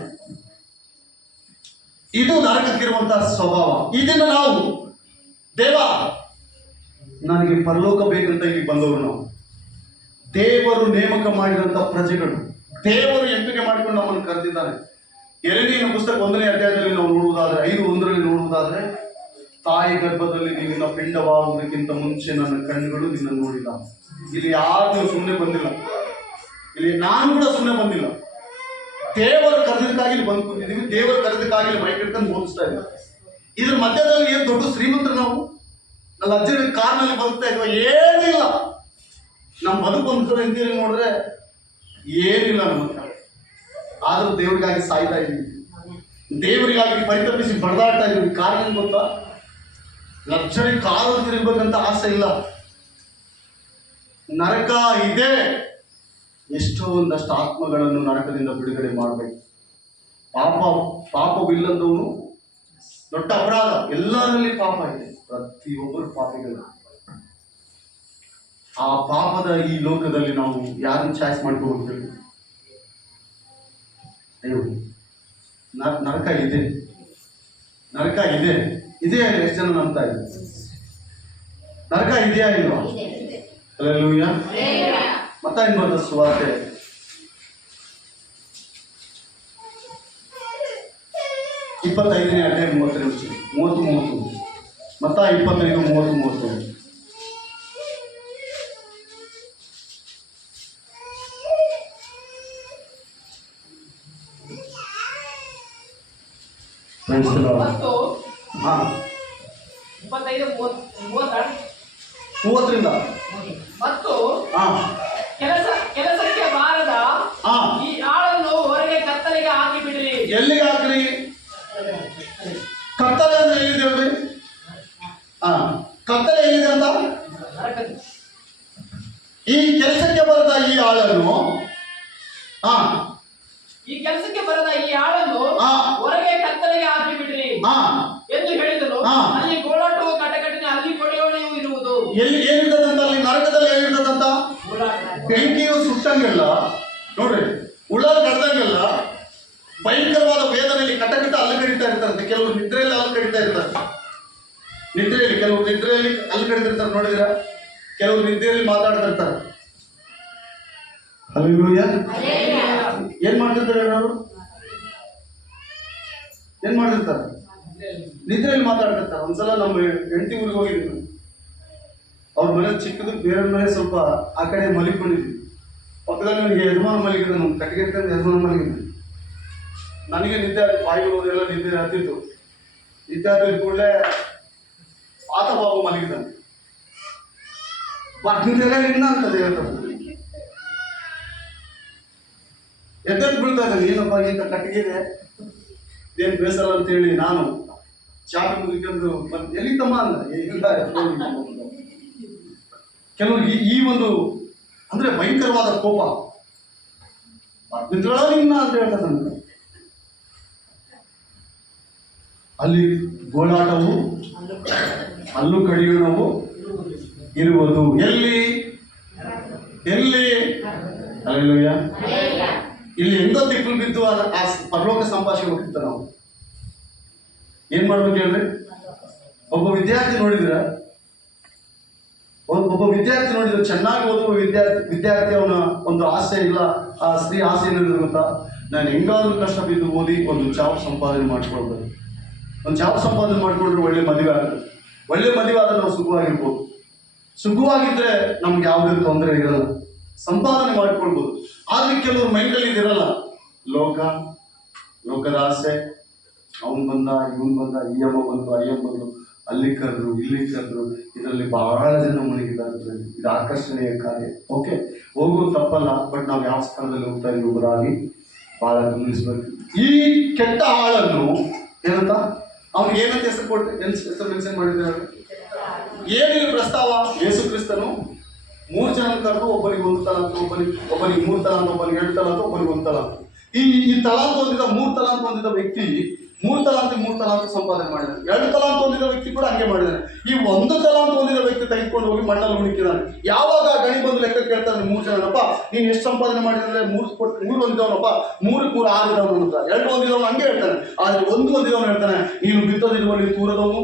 ಇದು ನರಕಕ್ಕಿರುವಂತಹ ಸ್ವಭಾವ. ಇದನ್ನು ನಾವು ದೇವ ನನಗೆ ಪರಲೋಕ ಬೇಕಂತ ಇಲ್ಲಿ ಬಂದವರು ನಾವು. ದೇವರು ನೇಮಕ ಮಾಡಿದಂಥ ಪ್ರಜೆಗಳು, ದೇವರು ಎಂಪಿಕೆ ಮಾಡಿಕೊಂಡು ನಮ್ಮನ್ನು ಕರೆದಿದ್ದಾನೆ. ಎರಡನೇ ಪುಸ್ತಕ 1ನೇ ಅಧ್ಯಾಯದಲ್ಲಿ ನಾವು ನೋಡುವುದಾದ್ರೆ 5:1 ನೋಡುವುದಾದ್ರೆ, ತಾಯಿ ಗರ್ಭದಲ್ಲಿ ನಿನ್ನ ಪಿಂಡವಾಗುವುದಕ್ಕಿಂತ ಮುಂಚೆ ನನ್ನ ಕಣ್ಣುಗಳು ನಿನ್ನ ನೋಡಿಲ್ಲ. ಇಲ್ಲಿ ಯಾರು ಸುಮ್ಮನೆ ಬಂದಿಲ್ಲ, ಇಲ್ಲಿ ನಾನು ಕೂಡ ಸುಮ್ಮನೆ ಬಂದಿಲ್ಲ. ದೇವರು ಕರೆದಕ್ಕಾಗಿ ಇಲ್ಲಿ ಬಂದು ಕೂತಿದ್ದೀವಿ, ದೇವರು ಕರೆದಕ್ಕಾಗಿ ಇಲ್ಲಿ ಮೈಕ್ ಇಟ್ಕೊಂಡು ಬೋಧಿಸ್ತಾ ಇದ್ದೀವಿ. ಇದ್ರ ಮಧ್ಯದಲ್ಲಿ ಏನು ದೊಡ್ಡ ಶ್ರೀಮಂತರು ನಾವು? ನನ್ನ ಅಜ್ಜನ ಕಾರ್ನಲ್ಲಿ ಬದುಕ್ತಾ ಇದ್ವ? ಏನಿಲ್ಲ. ನಮ್ಮ ಬದುಕು ಒಂದು ಹಿಂದಿಯಲ್ಲಿ ನೋಡಿದ್ರೆ ಏನಿಲ್ಲ ನಮ್ಮ ಹತ್ರ. ಆದರೂ ದೇವರಿಗಾಗಿ ಸಾಯ್ತಾ ಇದ್ದೀವಿ, ದೇವರಿಗಾಗಿ ಪರಿತಪಿಸಿ ಬಡದಾಡ್ತಾ ಇದ್ದೀವಿ. ಕಾರಣ ಏನು ಗೊತ್ತಾ? ಲಕ್ಷರಿ ಕಾಲು ತಿರುಗಬೇಕಂತ ಆಸೆ ಇಲ್ಲ. ನರಕ ಇದೆ. ಎಷ್ಟೋ ಒಂದಷ್ಟು ಆತ್ಮಗಳನ್ನು ನರಕದಿಂದ ಬಿಡುಗಡೆ ಮಾಡಬೇಕು. ಪಾಪವಿಲ್ಲದವನು ದೊಡ್ಡ ಅಪರಾಧ. ಎಲ್ಲರಲ್ಲಿ ಪಾಪ ಇದೆ, ಪ್ರತಿಯೊಬ್ಬರು ಪಾಪಿಗಳು. ಆ ಪಾಪದ ಈ ಲೋಕದಲ್ಲಿ ನಾವು ಯಾರನ್ನು ಚಾಯ್ಸ್ ಮಾಡ್ಕೋಬೇಕು? ಅಯ್ಯೋ, ನರಕ ಇದೆ, ನರಕ ಇದೆ. ಇದೆಯಾ? ಎಷ್ಟು ಜನ ನಂಬ್ತಾ ಇದೆ? ನರಕ ಇದೆಯಾ ಇಲ್ವಾ? ಹಲ್ಲೆಲೂಯಾ. ಮತ್ತಾಯಿ ಬರೆದ ಸುವಾರ್ತೆ 25ನೇ ಅಧ್ಯಾಯ 30. ಮತ್ತಾಯಿ 25:30. ಮತ್ತು 30ರಿಂದ ಮತ್ತು ಕೆಲಸಕ್ಕೆ ಬಾರದ ಈ ಆಳನ್ನು ಹೊರಗೆ ಕತ್ತಲೆಗೆ ಹಾಕಿ ಬಿಡ್ರಿ. ಎಲ್ಲಿಗೆ ಹಾಕ್ರಿ? ಕತ್ತಲೆ ಅಂದ್ರೆ ಎಲ್ಲಿದೆ ಹೇಳ್ರಿ? ಕತ್ತಲೆ ಎಲ್ಲಿದೆ ಅಂತ? ಈ ಕೆಲಸಕ್ಕೆ ಬರದ ಈ ಆಳನ್ನು ಹೊರಗೆ ಕತ್ತಲೆಗೆ ಹಾಕಿ ಬಿಡ್ರಿ ಎಂದು ಹೇಳಿದನು. ಅಲ್ಲಿ ಗೋಳಾಟವು ಕಟಕಟಿನ ಅಲ್ಲಿ ಕೊಡೆಯೋಣೆಯೂ ಇರುವುದು. ಎಲ್ಲಿ ಏನಿರ್ತದಂತ? ಅಲ್ಲಿ ನರಕದಲ್ಲಿ ಏನಿರ್ತದಂತ? ಬೆಂಕಿಯು ಸುಟ್ಟಂಗೆಲ್ಲ, ನೋಡ್ರಿ, ಹುಳ ಕಡ್ದಂಗೆಲ್ಲ ಭಯಂಕರವಾದ ವೇದನೆಯಲ್ಲಿ ಕಟಕಟ ಅಲ್ಲಿ ಕಡಿತಾ ಇರ್ತಾರಂತೆ. ಕೆಲವರು ನಿದ್ರೆಯಲ್ಲಿ ಅಲ್ಲಿ ಕಡಿತಾ ಇರ್ತಾರೆ. ಕೆಲವರು ನಿದ್ರೆಯಲ್ಲಿ ಅಲ್ಲಿ ಕಡಿತಿರ್ತಾರೆ, ನೋಡಿದಿರ? ಕೆಲವರು ನಿದ್ರೆಯಲ್ಲಿ ಮಾತಾಡ್ತಿರ್ತಾರೆ. ಹಲ್ಲೆಲೂಯಾ. ಏನ್ ಮಾಡ್ತಿರ್ತಾರೆ ಅವರು? ಏನ್ ಮಾಡ್ತಿರ್ತಾರೆ? ನಿದ್ರೆಯಲ್ಲಿ ಮಾತಾಡ್ತಿರ್ತಾರೆ. ಒಂದ್ಸಲ ನಮ್ಮ ಹೆಂಡತಿ ಊರಿಗೆ ಹೋಗಿದ್ವಿ. ಅವ್ರ ಮನೆ ಚಿಕ್ಕದು, ಬೇರೆ ಮನೆ ಸ್ವಲ್ಪ ಆ ಕಡೆ ಮಲಿಕೊಂಡಿದ್ವಿ. ಪಕ್ಕದಲ್ಲಿ ನನಗೆ ಯಜಮಾನ ಮಲಗಿದ್ರು, ನಮ್ಮ ಕಟ್ಟಿಗೆ ಯಜಮಾನ ಮಲಗಿದ್ವಿ. ನನಗೆ ನಿದ್ದೆ ಬಾಯಿಗಳೋದೆಲ್ಲ ನಿದ್ದೆ ಹತ್ತಿತ್ತು. ನಿದ್ದೆ ಹತ್ತಿದ ಕೂಡಲೇ ಆತ ಬಾಬು ಮಲಗಿದ್ದಾನೆ. ನಿದ್ದೆ ಇನ್ನ ಅಂತದೆ ಹೇಳ್ತಾರೆ. ಎದ್ದೆದ್ದು ಬೀಳ್ತಾ ಇದ್ದಾನೆ. ಏನಪ್ಪ ಇಂಥ ಕಟ್ಟಿಗೆ ಇದೆ, ಏನು ಬೇಸರ ಅಂತೇಳಿ ನಾನು ಚಾಪಿ ಮುಗಿಕೊಂಡು ಎಲ್ಲಿ ತಮ್ಮ ಅಂದ. ಕೆಲವರು ಈ ಒಂದು ಅಂದ್ರೆ ಭಯಂಕರವಾದ ಕೋಪ, ನಿಂತ್ಕೊಳ್ಳೋದಿಲ್ಲ ಅಂತ ಹೇಳ್ತಾರೆ ನನಗೆ. ಅಲ್ಲಿ ಗೋಳಾಟವು ಹಲ್ಲು ಕಡಿಯೋಣವು ಇರುವುದು. ಎಲ್ಲಿ? ಹಲ್ಲೆಲೂಯಾ. ಇಲ್ಲಿ ಎಂದೋ ತಿಪ್ಪಲು ಬಿದ್ದು ಆ ಪರಲೋಕ ಸಂಭಾಷಣೆ ಹೋಗಿರ್ತ ನಾವು ಏನ್ ಮಾಡ್ಬೇಕು ಹೇಳ್ರಿ? ಒಬ್ಬ ವಿದ್ಯಾರ್ಥಿ ನೋಡಿದ್ರೆ ಚೆನ್ನಾಗಿ ಓದುವ ವಿದ್ಯಾರ್ಥಿ ಅವನ ಒಂದು ಆಸೆ ಇಲ್ಲ, ಆ ಸ್ತ್ರೀ ಆಸೆ ಏನಿದ್ರು ಗೊತ್ತಾ? ನಾನು ಹೆಂಗಾದ್ರೂ ಕಷ್ಟ ಬಿದ್ದು ಓದಿ ಒಂದು ಜಾಬ್ ಸಂಪಾದನೆ ಮಾಡ್ಕೊಳ್ಬೇಕು. ಒಂದು ಜಾಬ್ ಸಂಪಾದನೆ ಮಾಡ್ಕೊಂಡ್ರೆ ಒಳ್ಳೆ ಮದುವೆ ಆಗುತ್ತೆ. ಒಳ್ಳೆ ಮದುವೆ ಆದ್ರೆ ನಾವು ಸುಖವಾಗಿರ್ಬೋದು. ಸುಖವಾಗಿದ್ರೆ ನಮ್ಗೆ ಯಾವುದೇ ತೊಂದರೆ ಇರಲ್ಲ, ಸಂಪಾದನೆ ಮಾಡ್ಕೊಳ್ಬೋದು. ಆದ್ರೆ ಕೆಲವರು ಮೈಂಡಲ್ಲಿ ಇದಿರಲ್ಲ, ಲೋಕದ ಆಸೆ, ಅವನು ಬಂದ, ಇವನು ಬಂದ, ಈ ಅಮ್ಮ ಬಂದು, ಅಯ್ಯಮ್ಮ ಬಂದು, ಅಲ್ಲಿ ಕರೆದ್ರು, ಇಲ್ಲಿ ಕರೆದ್ರು. ಇದರಲ್ಲಿ ಬಹಳ ಜನ ಮುಳುಗಿದ್ದಾರೆ. ಇದು ಆಕರ್ಷಣೆಯ ಕಾರ್ಯ. ಓಕೆ, ಹೋಗೋದು ತಪ್ಪಲ್ಲ, ಬಟ್ ನಾವು ಯಾವ ಸ್ಥಳದಲ್ಲಿ ಹೋಗ್ತಾ ಇದ್ದೀವಿ ಎಂಬುದಾಗಿ ಬಹಳ ಗಮನಿಸ್ಬೇಕು. ಈ ಕೆಟ್ಟ ಹಾಳನ್ನು ಏನಂತ ಅವ್ನಿಗೆ ಏನಂತ ಹೆಸರು ಕೊಟ್ಟು ಹೆಸರು ಮೆನ್ಷನ್ ಮಾಡಿದ್ದಾರೆ? ಏನಿಲ್ಲ ಪ್ರಸ್ತಾವ. ಯೇಸು ಕ್ರಿಸ್ತನು 3 ಜನ ಕರೆದು ಒಬ್ಬರಿಗೆ 1 ತಲಾಂತು, ಒಬ್ಬರಿಗೆ 3 ತಲಾಂತು, ಒಬ್ಬರಿಗೆ 2 ತಲಾಂತು, ಒಬ್ಬರಿಗೆ 1 ತಲಾಂತು. ಈ ತಲಾಂತು ಹೊಂದಿದ 3 ತಲಾಂತು ಹೊಂದಿದ ವ್ಯಕ್ತಿ 3 ತಲಾಂತು ಸಂಪಾದನೆ ಮಾಡಿದ್ದಾನೆ. 2 ತಲಾಂತು ಹೊಂದಿದ ವ್ಯಕ್ತಿ ಕೂಡ ಹಂಗೆ ಮಾಡಿದ್ದಾನೆ. ಈ 1 ತಲಾಂತು ಹೊಂದಿದ ವ್ಯಕ್ತಿ ತೆಗೆದುಕೊಂಡು ಹೋಗಿ ಮಣ್ಣಲ್ಲಿ ಹುಡುಕಿದ್ದಾನೆ. ಯಾವಾಗ ಗಣಿ ಬಂದು ಲೆಕ್ಕ ಕೇಳ್ತಾನೆ, 3 ಜನನಪ್ಪ ನೀನು ಎಷ್ಟು ಸಂಪಾದನೆ ಮಾಡಿದ್ರೆ? 3 ಹೊಂದಿದವನಪ್ಪ, 3 6 ಇದ್ದವನು ಅಂತ. 2 ಹೊಂದಿದವನು ಹಂಗೆ ಹೇಳ್ತಾನೆ. ಆದರೆ 1 ಹೊಂದಿದವನು ಹೇಳ್ತಾನೆ, ನೀನು ಬಿತ್ತದಿರುವಲ್ಲಿ ತೂರದವನು,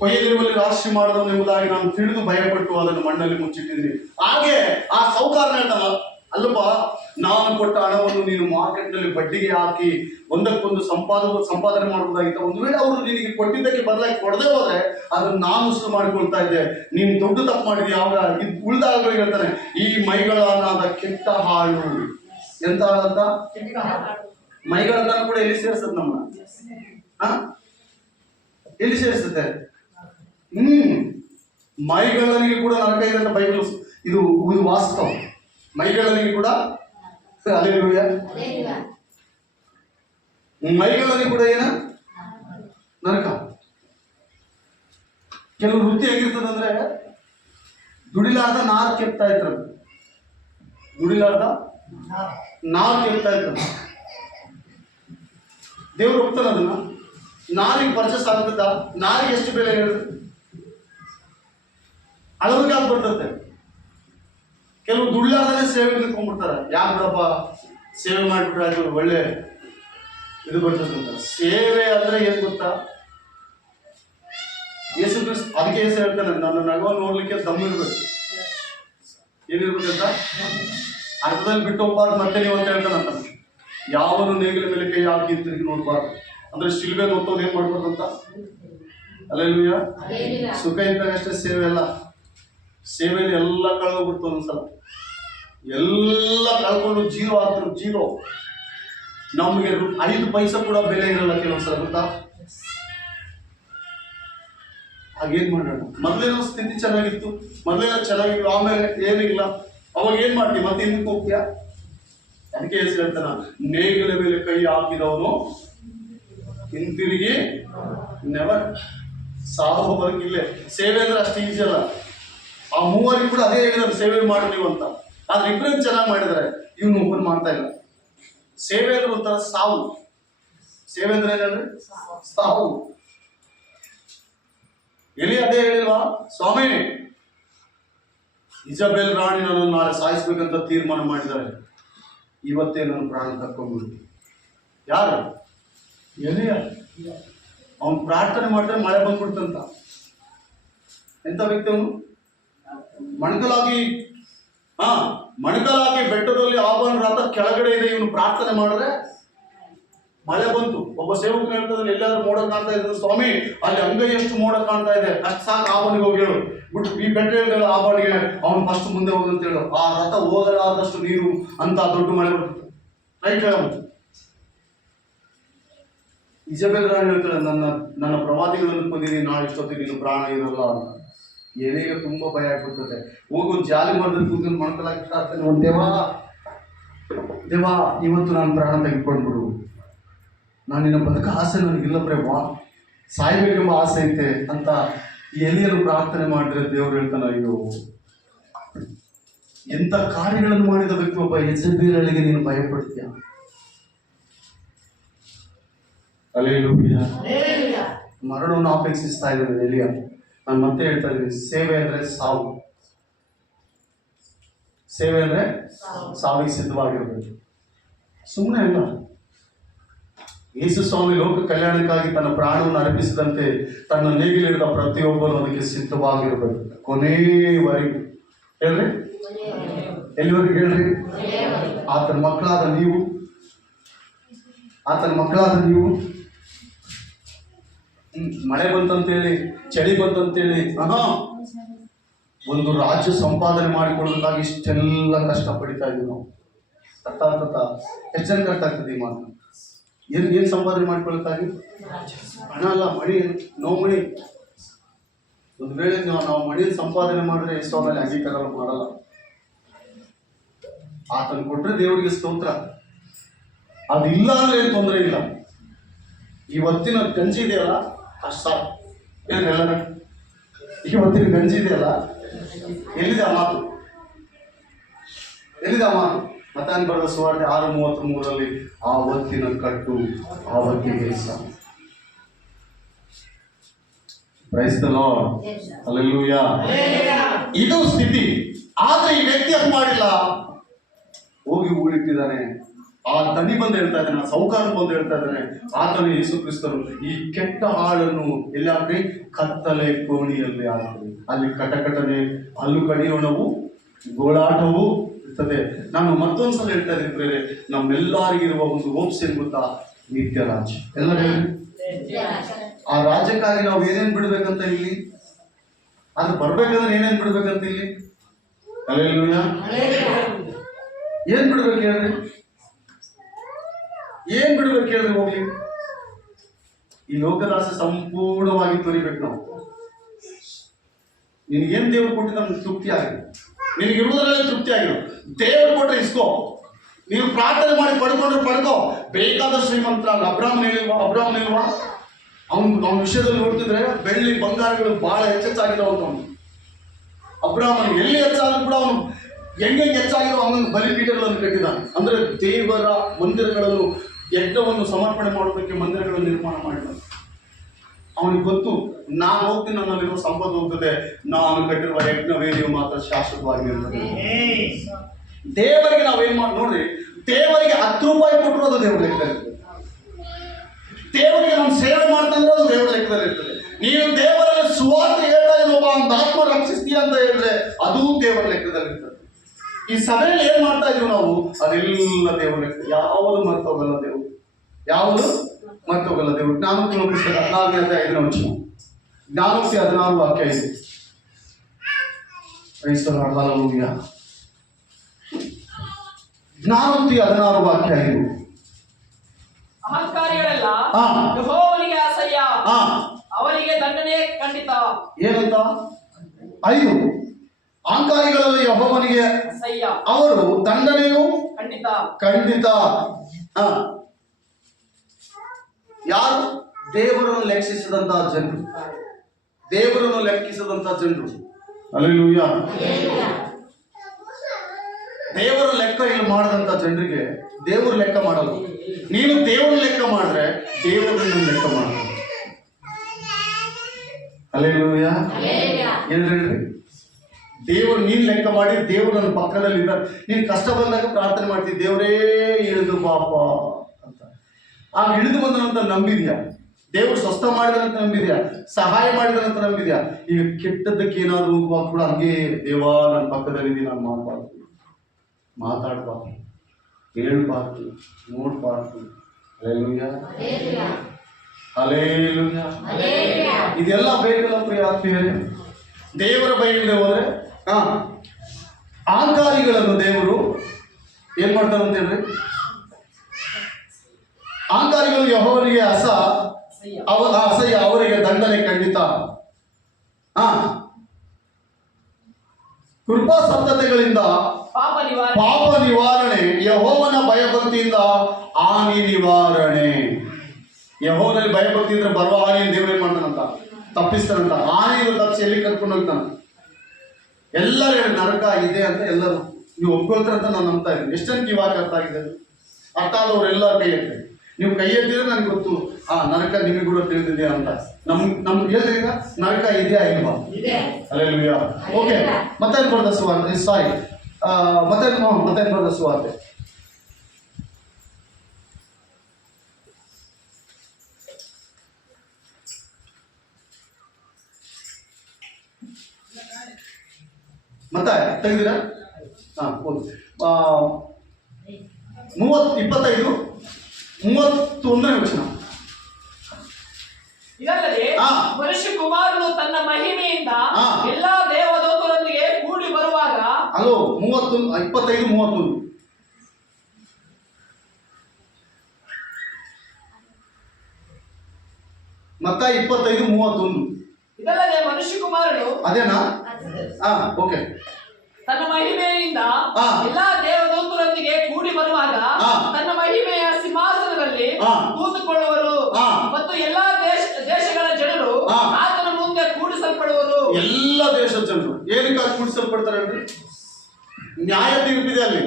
ಕೊಯ್ಯದಿರುವಲ್ಲಿ ರಾಶಿ ಮಾಡಿದವನು ಎಂಬುದಾಗಿ ನಾನು ತಿಳಿದು ಭಯಪಟ್ಟು ಅದನ್ನು ಮಣ್ಣಲ್ಲಿ ಮುಚ್ಚಿಟ್ಟಿದ್ದೀನಿ. ಹಾಗೆ ಆ ಸೌಕಾರನ ಹೇಳ್ತಾನ, ಅಲ್ಲಪ್ಪ ನಾನು ಕೊಟ್ಟ ಹಣವನ್ನು ನೀನು ಮಾರ್ಕೆಟ್ನಲ್ಲಿ ಬಡ್ಡಿಗೆ ಹಾಕಿ ಒಂದಕ್ಕೊಂದು ಸಂಪಾದನೆ ಮಾಡಬಹುದಾಗಿತ್ತು. ಒಂದು ವೇಳೆ ಅವರು ನಿನಗೆ ಕೊಟ್ಟಿದ್ದಕ್ಕೆ ಬದಲಾಗಿ ಕೊಡದೆ ಹೋದ್ರೆ ಅದನ್ನು ನಾನು ಉಸಿರು ಮಾಡಿಕೊಳ್ತಾ ಇದ್ದೆ. ನೀನು ದೊಡ್ಡ ತಪ್ಪು ಮಾಡಿದ್ವಿ. ಯಾವಾಗ ಉಳಿದಾಗ ಹೇಳ್ತಾನೆ, ಈ ಮೈಗಳನ್ನಾದ ಕೆಟ್ಟ ಹಾಳು. ಎಂತ ಅಂತ ಮೈಗಳನ್ನ ಕೂಡ ಎಲ್ಲಿ ಸೇರಿಸ್ತದೆ ನಮ್ಮನ್ನ? ಎಲ್ಲಿ ಸೇರಿಸುತ್ತೆ? ಮೈಗಳಿಗೆ ಕೂಡ ನರಕ ಇದೆ ಅಂತ ಬೈಬಲ್ ಇದು ವಾಸ್ತವ. ಮೈಗಳಲ್ಲಿ ಕೂಡ ಮೈಗಳಲ್ಲಿ ಕೂಡ ಏನ ನರಕ. ಕೆಲವು ವೃತ್ತಿ ಹೇಗಿರ್ತದಂದ್ರೆ ದುಡಿಲಾರ್ದ ನಾರು ಕೆತ್ತಾ ಇದ್ರು, ದುಡಿಲಾರ್ದ ನಾರು ಕೆತ್ತಾ ಇದ್ರು. ದೇವ್ರು ಹೋಗ್ತಾನೆ ಅದನ್ನ. ನಾರಿಗೆ ಪರ್ಚೇಸ್ ಆಗ್ತದ? ನಾರಿಗೆ ಎಷ್ಟು ಬೆಲೆ ಹೇಳಿದ್ರೆ ಅಳವಿಗೆ ಆಗಿ ಬರ್ತದೆ. ಕೆಲವು ದುಡ್ಲಾರ್ದೇ ಸೇವೆ ನಿಂತ್ಕೊಂಡ್ಬಿಡ್ತಾರೆ. ಯಾಕೆ ಬಿಡಪ್ಪ ಸೇವೆ ಮಾಡಿಬಿಟ್ರೆ ಅದು ಒಳ್ಳೆ ಇದು ಬರ್ತದೆ ಅಂತ. ಸೇವೆ ಅಂದ್ರೆ ಏನ್ ಗೊತ್ತಾ? ಯೇಸು ಕ್ರಿಸ್ತ ಅದಕ್ಕೆ ಯೇಸು ಹೇಳ್ತಾನೆ, ನನ್ನ ನಗವನ್ನು ನೋಡ್ಲಿಕ್ಕೆ ದಮ್ಮಿರ್ಬೇಕು. ಏನಿರ್ಬೇಕಂತ ಅರ್ಧದಲ್ಲಿ ಬಿಟ್ಟು ಹೋಗ್ಬಾರ್ದು ಮತ್ತೆ ನೀವು ಅಂತ ಹೇಳ್ತಾನಂತ. ಯಾವನು ನೇಗಿಲ ಮೇಲೆ ಕೈ ಹಾಕಿ ತಿರುಗಿ ನೋಡ್ಬಾರ್ದು. ಅಂದ್ರೆ ಶಿಲ್ಬೆ ನೋಡ್ತವ್ರು ಏನ್ ಮಾಡ್ಬಾರ್ದು ಅಂತ. ಅಲ್ಲೆಲ್ಲೂಯ್ಯ. ಸುಖ ಇದ್ದಾಗಷ್ಟೇ ಸೇವೆ ಅಲ್ಲ. ಸೇವೆಯಲ್ಲಿ ಎಲ್ಲ ಕಳ್ಕೊಂಡ್ಬಿಡ್ತು. ಒಂದ್ಸಲ ಎಲ್ಲ ಕಳ್ಕೊಂಡು ಜೀರೋ ಆಗ್ತಿರು. ಜೀರೋ. ನಮ್ಗೆ 5 ಪೈಸೆ ಕೂಡ ಬೆಲೆ ಇರಲ್ಲ ಕೆಲವೊಂದ್ಸಲ, ಗೊತ್ತಾ? ಹಾಗೇನ್ ಮಾಡೋಣ? ಮೊದಲೇನೋ ಸ್ಥಿತಿ ಚೆನ್ನಾಗಿತ್ತು, ಆಮೇಲೆ ಏನಿಲ್ಲ. ಅವಾಗ ಏನ್ ಮಾಡ್ತೀವಿ? ಮತ್ತೆ ಹಿಂದಕ್ಕೆ ಹೋಗ್ತೀಯ? ಅದಕ್ಕೆ ಹೆಸರು ಹೇಳ್ತಾನ, ನೇಗಿಲ ಮೇಲೆ ಕೈ ಹಾಕಿದವನು ಹಿಂತಿರುಗಿ ನೆವರ್. ಸಾಗೋವರೆಗೆ ಇಲ್ಲೇ. ಸೇವೆ ಅಂದ್ರೆ ಅಷ್ಟು ಈಸಿ ಅಲ್ಲ. ಆ 3 ಕೂಡ ಅದೇ ಹೇಳಿದ್ರೆ ಸೇವೆ ಮಾಡಿ ನೀವು ಅಂತ. ಆದ್ರೆ ಇಬ್ಬರು ಚೆನ್ನಾಗಿ ಮಾಡಿದ್ದಾರೆ, ಇವನು ಓಪನ್ ಮಾಡ್ತಾ ಇಲ್ಲ. ಸೇವೆ ಅಂದ್ರೆ ಒಂಥರ ಸಾವು. ಸೇವೆ ಅಂದ್ರೆ ಏನಂದ್ರೆ ಸಾವು. ಎಲ್ಲಿ ಅದೇ ಹೇಳಿಲ್ವಾ? ಸ್ವಾಮಿ, ಇಜಬೇಲ್ ರಾಣಿ ನನ್ನನ್ನು ನಾಳೆ ಸಾಯಿಸ್ಬೇಕಂತ ತೀರ್ಮಾನ ಮಾಡಿದ್ದಾರೆ, ಇವತ್ತೇ ನನ್ನ ಪ್ರಾಣ ತಕ್ಕೊಂಡ್ಬಿಡು. ಯಾರು? ಎಲಿಯ. ಅವನು ಪ್ರಾರ್ಥನೆ ಮಾಡಿದ್ರೆ ಮಳೆ ಬಂದ್ಬಿಡ್ತಂತ. ಎಂತ ವ್ಯಕ್ತಿ ಅವನು? ಮಣಕಲಾಗಿ ಬೆಟ್ಟದಲ್ಲಿ ಆಹ್ವಾನ ರಾತ ಕೆಳಗಡೆ ಇದೆ. ಇವನು ಪ್ರಾರ್ಥನೆ ಮಾಡಿದ್ರೆ ಮಳೆ ಬಂತು. ಒಬ್ಬ ಸೇವಕನ ಹೇಳ್ತದೆ, ಎಲ್ಲಾದ್ರೂ ಮೋಡ ಕಾಣ್ತಾ ಇದ್ರೆ, ಸ್ವಾಮಿ ಅಲ್ಲಿ ಅಂಗೈ ಎಷ್ಟು ಮೋಡ ಕಾಣ್ತಾ ಇದೆ, ಅಷ್ಟು ಸಾಕು, ಆಹ್ವಾನಿಗೆ ಹೋಗಿ ಹೇಳು. ಬಿಟ್ಟು ಈ ಬೆಟ್ಟ ಹೇಳ್ತಾಳೆ ಆಹ್ವಾನಿಗೆ, ಅವನು ಫಸ್ಟ್ ಮುಂದೆ ಹೋಗಂತ ಹೇಳು. ಆ ರಥ ಹೋಗಲಾದಷ್ಟು ನೀರು ಅಂತ ದೊಡ್ಡ ಮಳೆ ಬರ್ತದೆ. ರೈಟ್ ಹೇಳ. ಇಜಬೇಲ್ ರಾಣಿ ಹೇಳ್ತಾಳೆ, ನನ್ನ ಪ್ರವಾದಿಗಳನ್ನು ಕೊಂದಿನಿ, ನಾಳೆ ಇಷ್ಟೊತ್ತಿಗೆ ನೀನು ಪ್ರಾಣ ಇರಲ್ಲ ಅಂತ. ಏನೇಗ ತುಂಬಾ ಭಯ ಆಗ್ಬಿಡ್ತದೆ. ಹೋಗಿ ಒಂದು ಜಾಲಿ ಮಾಡಿದ್ರೆ ಕೂತ್ಕೊಂಡು ಮಣಕಲಾಗ್ತಾನೆ. ಒಂದು ದೇವಾ ಇವತ್ತು ನಾನು ಪ್ರಾಣ ತೆಗೆದುಕೊಂಡ್ಬಿಡು, ನಾನು ನಿನ್ನ ಬದುಕ ಆಸೆ ನನಗಿಲ್ಲ ಪ್ರೇಮ, ಸಾಯ್ಬೇಕೆಂಬ ಆಸೆ ಐತೆ ಅಂತ ಎಲಿಯನ್ನು ಪ್ರಾರ್ಥನೆ ಮಾಡಿದ್ರೆ ದೇವ್ರು ಹೇಳ್ತಾನೆ, ಅಯ್ಯೋ ಎಂತ ಕಾರ್ಯಗಳನ್ನು ಮಾಡಿದ ವ್ಯಕ್ತಿ ಒಬ್ಬ ಯೆಜೆಬೇಲಳಿಗೆ ನೀನು ಭಯಪಡ್ತೀಯ. ಹಲ್ಲೆಲೂಯಾ. ಮರಣವನ್ನು ಅಪೇಕ್ಷಿಸ್ತಾ ಇದ್ದಾರೆ ಎಲಿಯ. ನಾನು ಮತ್ತೆ ಹೇಳ್ತಾ ಇದ್ದೀನಿ, ಸೇವೆ ಅಂದ್ರೆ ಸಾವು. ಸೇವೆ ಅಂದ್ರೆ ಸಾವಿಗೆ ಸಿದ್ಧವಾಗಿರ್ಬೇಕು. ಸುಮ್ಮನೆ ಅಲ್ಲ. ಯೇಸು ಸ್ವಾಮಿ ಲೋಕ ಕಲ್ಯಾಣಕ್ಕಾಗಿ ತನ್ನ ಪ್ರಾಣವನ್ನು ಅರ್ಪಿಸಿದಂತೆ ತನ್ನ ನೇಗಿಲಿಡಿದ ಪ್ರತಿಯೊಬ್ಬರು ಅದಕ್ಕೆ ಸಿದ್ಧವಾಗಿರ್ಬೇಕು. ಕೊನೆಯವರೆಗೂ. ಹೇಳ್ರಿ, ಎಲ್ಲಿವರೆಗೂ ಹೇಳ್ರಿ? ಆತನ ಮಕ್ಕಳಾದ ನೀವು ಮಳೆ ಬಂತಂತೇಳಿ, ಚಳಿ ಬಂತಂತೇಳಿ ಒಂದು ರಾಜ್ಯ ಸಂಪಾದನೆ ಮಾಡಿಕೊಳ್ಳೋದಕ್ಕಾಗಿ ಇಷ್ಟೆಲ್ಲ ಕಷ್ಟ ಪಡಿತಾ ಇದ್ದೀವಿ ನಾವು. ಅರ್ಥ ಎಷ್ಟು ಜನ ಅರ್ಥ ಆಗ್ತದೆ ಈ ಮಾತು? ಏನು ಸಂಪಾದನೆ ಮಾಡ್ಕೊಳ್ತಾಗಿ? ಹಣ ಅಲ್ಲ, ಮಣಿ. ನೋ ಮಣಿ. ಒಂದು ವೇಳೆ ನಾವು ಮಣಿಯನ್ನು ಸಂಪಾದನೆ ಮಾಡಿದ್ರೆ ಎಷ್ಟೋ ಮೇಲೆ ಅಂಗೀಕಾರ ಮಾಡಲ್ಲ. ಆತನು ಕೊಟ್ಟರೆ ದೇವರಿಗೆ ಸ್ತೋತ್ರ. ಅದಿಲ್ಲ ಅಂದ್ರೆ ಏನು ತೊಂದರೆ ಇಲ್ಲ. ಇವತ್ತಿನ ಗಂಜಿ ಇದೆಯಲ್ಲ ಅಷ್ಟು ಸಾಕು. ಏನೆಲ್ಲರ ಇವತ್ತಿನ ಗಂಜಿ ಇದೆಯಲ್ಲ, ಎಲ್ಲಿದೆ ಆ ಮಾತು? ಎಲ್ಲಿದೆ ಆ ಮಾತು? ಮತ್ತಾನ್ ಬರೆದ ಸುವಾರ್ತೆ 6:33 ಆ ಹೊತ್ತಿನ ಕಟ್ಟು ಆ ಹೊತ್ತಿಗೆ ಸಾಕು. Price the lord. ಹಲ್ಲೆಲೂಯಾ. ಇದು ಸ್ಥಿತಿ. ಆದ್ರೆ ಈ ವ್ಯಕ್ತಿ ಅದು ಮಾಡಿಲ್ಲ, ಹೋಗಿ ಊಳಿಟ್ಟಿದ್ದಾನೆ. ಆ ದನಿ ಬಂದು ಹೇಳ್ತಾ ಇದ್ದಾನೆ, ಆ ಸೌಕಾರ ಬಂದು ಹೇಳ್ತಾ ಇದ್ದಾನೆ, ಆತನು ಯೇಸು ಕ್ರಿಸ್ತರು ಈ ಕೆಟ್ಟ ಹಾಳನ್ನು ಎಲ್ಲಿ ಹಾಕ್ರಿ? ಕತ್ತಲೆ ಕೋಣಿಯಲ್ಲಿ ಹಾಕ್ರಿ. ಅಲ್ಲಿ ಕಟಕಟನೆ, ಹಲ್ಲು ಕಡಿಯೋಣವು, ಗೋಳಾಟವು ಇರ್ತದೆ. ನಾನು ಮತ್ತೊಂದ್ಸಲ ಹೇಳ್ತಾ ಇದ್ದೀನಿ ಬೇರೆ, ನಮ್ಮೆಲ್ಲರಿಗಿರುವ ಒಂದು ಹೋಪ್ಸ್ ಏನ್ ಗೊತ್ತಾ? ನಿತ್ಯ ರಾಜ್ಯ. ಎಲ್ಲರೂ ಆ ರಾಜ್ಯಕ್ಕಾಗಿ ನಾವು ಏನೇನ್ ಬಿಡ್ಬೇಕಂತ ಇಲ್ಲಿ, ಅದು ಬರ್ಬೇಕಂದ್ರೆ ಏನೇನ್ ಬಿಡ್ಬೇಕಂತ ಇಲ್ಲಿ? ಹಲ್ಲೆಲೂಯಾ. ಏನ್ ಬಿಡ್ಬೇಕು ಹೇಳ್ರಿ? ಏನ್ ಬಿಡ್ಬೇಕು ಹೇಳ್ರಿ? ಹೋಗ್ಲಿ, ಈ ಲೋಕದಾಸ ಸಂಪೂರ್ಣವಾಗಿ ತೊರಿಬೇಕು ನಾವು. ನಿನಗೇನ್ ದೇವ್ರು ಕೊಟ್ಟು ನಮ್ಗೆ ತೃಪ್ತಿ ಆಗಿದೆ, ನಿನಗಿರುವುದರಲ್ಲಿ ತೃಪ್ತಿ ಆಗಿರೋ. ದೇವ್ರು ಕೊಟ್ರೆ ಇಸ್ಕೋ, ನೀವು ಪ್ರಾರ್ಥನೆ ಮಾಡಿ ಪಡ್ಕೊಂಡ್ರೆ ಪಡ್ಕೋ. ಬೇಕಾದ ಶ್ರೀಮಂತ ಅಬ್ರಾಹ್ಮಣ ಇಲ್ವಾ? ಅವನ ವಿಷಯದಲ್ಲಿ ನೋಡ್ತಿದ್ರೆ ಬೆಳ್ಳಿ ಬಂಗಾರಗಳು ಬಹಳ ಹೆಚ್ಚಾಗಿದ್ದಾವಂತ. ಅವನು ಅಬ್ರಾಹ್ಮಣ ಎಲ್ಲಿ ಹೆಚ್ಚಾದ್ರೂ ಕೂಡ ಅವನು ಹೆಂಗೆ ಹೆಚ್ಚಾಗಿರೋ ಅವನೊಂದು ಬಲಿಪೀಠಗಳನ್ನು ಕಟ್ಟಿದ್ದಾನೆ. ಅಂದ್ರೆ ದೇವರ ಮಂದಿರಗಳನ್ನು, ಯಜ್ಞವನ್ನು ಸಮರ್ಪಣೆ ಮಾಡೋದಕ್ಕೆ ಮಂದಿರಗಳನ್ನು ನಿರ್ಮಾಣ ಮಾಡಿದ್ದಾನೆ. ಅವನಿಗೆ ಗೊತ್ತು, ನಾನು ಹೋಗ್ತೀನಿ, ನನ್ನಲ್ಲಿರೋ ಸಂಪತ್ತು ಹೋಗ್ತದೆ, ನಾನು ಕಟ್ಟಿರುವ ಯಜ್ಞ ವೇದಿಯು ಮಾತ್ರ ಶಾಶ್ವತವಾಗಿ ಇರ್ತದೆ. ದೇವರಿಗೆ ನಾವೇನ್ ಮಾಡಿ ನೋಡ್ರಿ, ದೇವರಿಗೆ 10 ರೂಪಾಯಿ ಕೊಟ್ಟರು ಅದು ದೇವರ ಲೆಕ್ಕದಲ್ಲಿ ಇರ್ತದೆ. ದೇವರಿಗೆ ನಾವು ಸೇವೆ ಮಾಡ್ತಂದ್ರೆ ಅದು ದೇವರ ಲೆಕ್ಕದಲ್ಲಿ ಇರ್ತದೆ. ನೀವು ದೇವರಲ್ಲಿ ಸುವಾರ್ತೆ ಹೇಳ್ತಾ ಇರೋಬ್ಬ ಒಂದು ಆತ್ಮ ರಕ್ಷಿಸ್ತೀಯ ಅಂತ ಹೇಳಿದ್ರೆ ಅದು ದೇವರ ಲೆಕ್ಕದಲ್ಲಿ ಇರ್ತದೆ. ಈ ಸಭೆಯಲ್ಲಿ ಏನ್ ಮಾಡ್ತಾ ಇದೀವಿ ನಾವು, ಅದೆಲ್ಲ ದೇವರ ಲೆಕ್ಕ. ಯಾವುದು ಮರ್ತೋಗಲ್ಲ ದೇವರು, ಯಾವುದು ಮರ್ತೋಗಲ್ಲ ದೇವರು. ಜ್ಞಾನೋಕ್ತಿ ಪುಸ್ತಕ 14:5 ಜ್ಞಾನೋಕ್ತಿ 16:5. ಹಲ್ಲೆಲೂಯಾ. ಜ್ಞಾನೋಕ್ತಿ 16:5. ಅಹಂಕಾರಿಗಳೆಲ್ಲ ಯೆಹೋವನಿಗೆ ಅಸಹ್ಯ, ಅವರಿಗೆ ದಂಡನೆ ಖಂಡಿತ. ಏನಂತ? 5 ಅಹಂಕಾರಿಗಳಲ್ಲಿ ಯೆಹೋವನಿಗೆ ಅಸಹ್ಯ, ಅವರು ದಂಡನೆಯು ಖಂಡಿತ. ಖಂಡಿತ. ಯಾರು? ದೇವರನ್ನು ಲೆಕ್ಕಿಸದಂತಹ ಜನರು, ದೇವರನ್ನು ಲೆಕ್ಕಿಸದಂತಹ ಜನರು. ಹಲ್ಲೆಲೂಯಾ. ದೇವರ ಲೆಕ್ಕ ಇಲ್ಲಿ ಮಾಡದಂತ ಜನರಿಗೆ ದೇವರು ಲೆಕ್ಕ ಮಾಡಲ್ಲ. ನೀನು ದೇವರ ಲೆಕ್ಕ ಮಾಡಿದ್ರೆ ದೇವರನ್ನು ಲೆಕ್ಕ ಮಾಡಲ್ಲ. ಹಲ್ಲೆಲೂಯಾ. ಹೇಳ್ರಿ, ದೇವರು ನೀನ್ ಲೆಕ್ಕ ಮಾಡಿ, ದೇವರು ನನ್ನ ಪಕ್ಕದಲ್ಲಿ ಇದ್ದಾರೆ. ನೀನು ಕಷ್ಟ ಬಂದಾಗ ಪ್ರಾರ್ಥನೆ ಮಾಡ್ತೀವಿ, ದೇವರೇ ಇಳಿದು ಪಾಪ ಅಂತ. ಆಗ ಇಳಿದು ಬಂದನಂತ ನಂಬಿದ್ಯಾ? ದೇವರು ಸ್ವಸ್ಥ ಮಾಡಿದನಂತ ನಂಬಿದ್ಯಾ? ಸಹಾಯ ಮಾಡಿದನಂತ ನಂಬಿದ್ಯಾ? ಈಗ ಕೆಟ್ಟದ್ದಕ್ಕೆ ಏನಾದ್ರು ಕೂಡ ಹಂಗೆ, ದೇವ ನನ್ನ ಪಕ್ಕದಲ್ಲಿದ್ದೀನಿ, ನಾನು ಮಾತಾಡಬಾರ್ದು, ಹೇಳ್ಬಾರ್ದು, ನೋಡ್ಬಾರ್ದು. ಹಲ್ಲೆಲೂಯಾ. ಹಲ್ಲೆಲೂಯಾ. ಇದೆಲ್ಲ ಬೇಕಲ್ಲ ಪ್ರಿಯ ಆತ್ಮೀಯರೇ. ದೇವರ ಬೈಲಿಗೆ ಹೋದ್ರೆ ಅಹಂಕಾರಿಗಳನ್ನು ದೇವರು ಏನ್ ಮಾಡ್ತಾರಂತ ಹೇಳ್ರಿ? ಅಹಂಕಾರಿಗಳು ಯೆಹೋವನಿಗೆ ಅಸಹ್ಯ, ಅವರಿಗೆ ದಂಡನೆ ಖಂಡಿತ. ಕೃಪಾ ಸತ್ತತೆಗಳಿಂದ ಪಾಪ ನಿವಾರಣೆ, ಯೆಹೋವನ ಭಯಭಕ್ತಿಯಿಂದ ಹಾನಿ ನಿವಾರಣೆ. ಯೆಹೋವನಲ್ಲಿ ಭಯಭಕ್ತಿ ಇದ್ರೆ ಬರುವ ಹಾನಿಯನ್ನು ದೇವರು ಏನ್ ಮಾಡ್ತಾನಂತ? ತಪ್ಪಿಸ್ತಾನಂತ. ಹಾನಿಯನ್ನು ತಪ್ಪಿಸಿ ಎಲ್ಲಿ ಕರ್ಕೊಂಡು ಹೋಗ್ತಾನ? ಎಲ್ಲರೂ ಹೇಳಿ ನರಕ ಇದೆ ಅಂತ ಎಲ್ಲರೂ ನೀವು ಒಪ್ಕೊಳ್ತಾರಂತ ನಾನು ನಂಬ್ತಾ ಇದ್ದೀನಿ. ಎಷ್ಟು ಜನಕ್ಕೆ ಇವಾಗ ಅರ್ಥ ಆಗಿದೆ? ಅರ್ಥ ಆದವ್ರೆಲ್ಲ ಕೈ ಎತ್ತಿ. ನೀವು ಕೈ ಎತ್ತಿದ್ರೆ ನನಗೆ ಗೊತ್ತು, ನರಕ ನಿಮಗೆ ಕೂಡ ತಿಳಿದಿದೆ ಅಂತ. ನಮ್ಗೆ ಹೇಳ್ರಿ, ಈಗ ನರಕ ಇದೆಯಾ ಇಲ್ವಾ? ಹಲ್ಲೆಲೂಯಾ. ಓಕೆ, ಮತ್ತೆ ಬರೆದ ಸುವಾರ್ತೆ ಮತ್ತೆ ಬರೆದ ಸುವಾರ್ತೆ ಮತ್ತೆ ತೆಗೆದಿರಾ? 25:31 ಇದಲ್ಲದೆ ಮನುಷ್ಯ ಕುಮಾರನು ತನ್ನ ಮಹಿಮೆಯಿಂದ ಎಲ್ಲಾ ದೇವದೂತರೊಂದಿಗೆ ಕೂಡಿ ಬರುವಾಗ. ಅಲೋ 25:31 ಮತ್ತಾಯ 25:31. ಇದಲ್ಲದೆ ಮನುಷ್ಯ ಕುಮಾರನು ಅದೇನಾ? ಹಾ, ಓಕೆ. ತನ್ನ ಮಹಿಮೆಯಿಂದ ಹಾ. ಎಲ್ಲಾ ದೇವದೂತರೊಂದಿಗೆ ಕೂಡಿ ಬರುವಾಗ ಹಾ. ತನ್ನ ಮಹಿಮೆಯ ಸಿಂಹಾಸನದಲ್ಲಿ ಹಾ. ಕೂತುಕೊಳ್ಳುವರು ಹಾ. ಮತ್ತು ಎಲ್ಲಾ ದೇಶಗಳ ಜನರು ಹಾ. ಆತನ ಮುಂದೆ ಕೂಡಿಸಲ್ಪಡುವರು. ಎಲ್ಲ ದೇಶದ ಜನರು ಏನಕ್ಕಾಗಿ ಕೂಡಿಸಲ್ಪಡ್ತಾರೆ ಅಂದ್ರೆ ನ್ಯಾಯ ತೀರ್ಪಿದೆ. ಅಲ್ಲಿ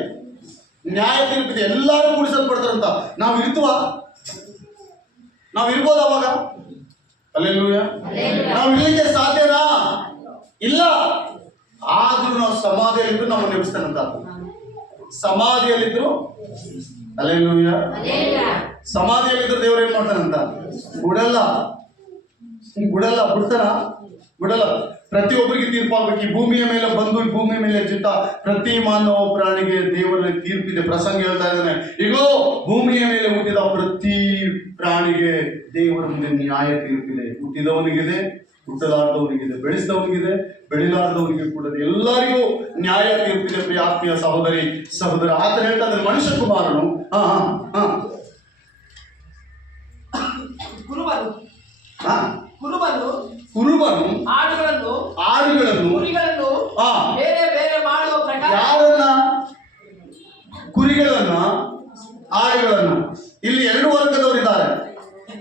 ನ್ಯಾಯ ತೀರ್ಪಿದೆ, ಎಲ್ಲರೂ ಕೂಡಿಸಲ್ಪಡ್ತಾರಂತ. ನಾವು ಇರ್ತೀವ? ನಾವು ಇರ್ಬೋದು ಅವಾಗ? ಅಲ್ಲೆಲ್ಲೂಯ. ನಾವು ಇರ್ಲಿಕ್ಕೆ ಸಾಧ್ಯನಾ? ಇಲ್ಲ. ಆದ್ರೂ ನಾವು ಸಮಾಧಿಯಲ್ಲಿದ್ರು ನಾವು ನೆನೆಸ್ತಾನಂತ. ಸಮಾಧಿಯಲ್ಲಿದ್ರು ಅಲ್ಲೆಲ್ಲೂಯ. ಸಮಾಧಿಯಲ್ಲಿದ್ರು ದೇವ್ರು ಏನ್ ಮಾಡ್ತಾನಂತ? ಬಿಡಲ್ಲ, ಬಿಡಲ್ಲ. ಪ್ರತಿಯೊಬ್ಬರಿಗೆ ತೀರ್ಪಾಗಬೇಕು. ಈ ಭೂಮಿಯ ಮೇಲೆ ಬಂದು ಈ ಭೂಮಿಯ ಮೇಲೆ ಜಿಟ್ಟ ಪ್ರತಿ ಮಾನವ ಪ್ರಾಣಿಗೆ ದೇವರ ತೀರ್ಪಿದೆ. ಪ್ರಸಂಗ ಹೇಳ್ತಾ ಇದ್ದಾನೆ, ಈಗ ಭೂಮಿಯ ಮೇಲೆ ಹುಟ್ಟಿದ ಪ್ರತಿ ಪ್ರಾಣಿಗೆ ದೇವರ ಮುಂದೆ ನ್ಯಾಯ ತೀರ್ಪಿದೆ. ಹುಟ್ಟಿದವನಿಗಿದೆ, ಹುಟ್ಟಲಾರದವನಿಗಿದೆ, ಬೆಳೆಸಿದವನಿಗಿದೆ, ಬೆಳಿಲಾರದವನಿಗೆ ಕೂಡ ಎಲ್ಲರಿಗೂ ನ್ಯಾಯ ತೀರ್ಪಿದೆ. ಪ್ರಿಯ ಆತ್ಮೀಯ ಸಹೋದರ, ಆತ ಹೇಳ್ತಾ ಇದ್ದಾನೆ ಮನುಷ್ಯ ಕುಮಾರನು ಕುರುಬನು ಆಡುಗಳನ್ನು ಕುರಿಗಳನ್ನು ಬೇರೆ ಬೇರೆ ಮಾಡುವ ಪ್ರಕಾರ ಯಾರನ್ನ? ಕುರಿಗಳನ್ನ, ಆಡುಗಳನ್ನ. ಇಲ್ಲಿ 2 ವರ್ಗದವರಿದ್ದಾರೆ.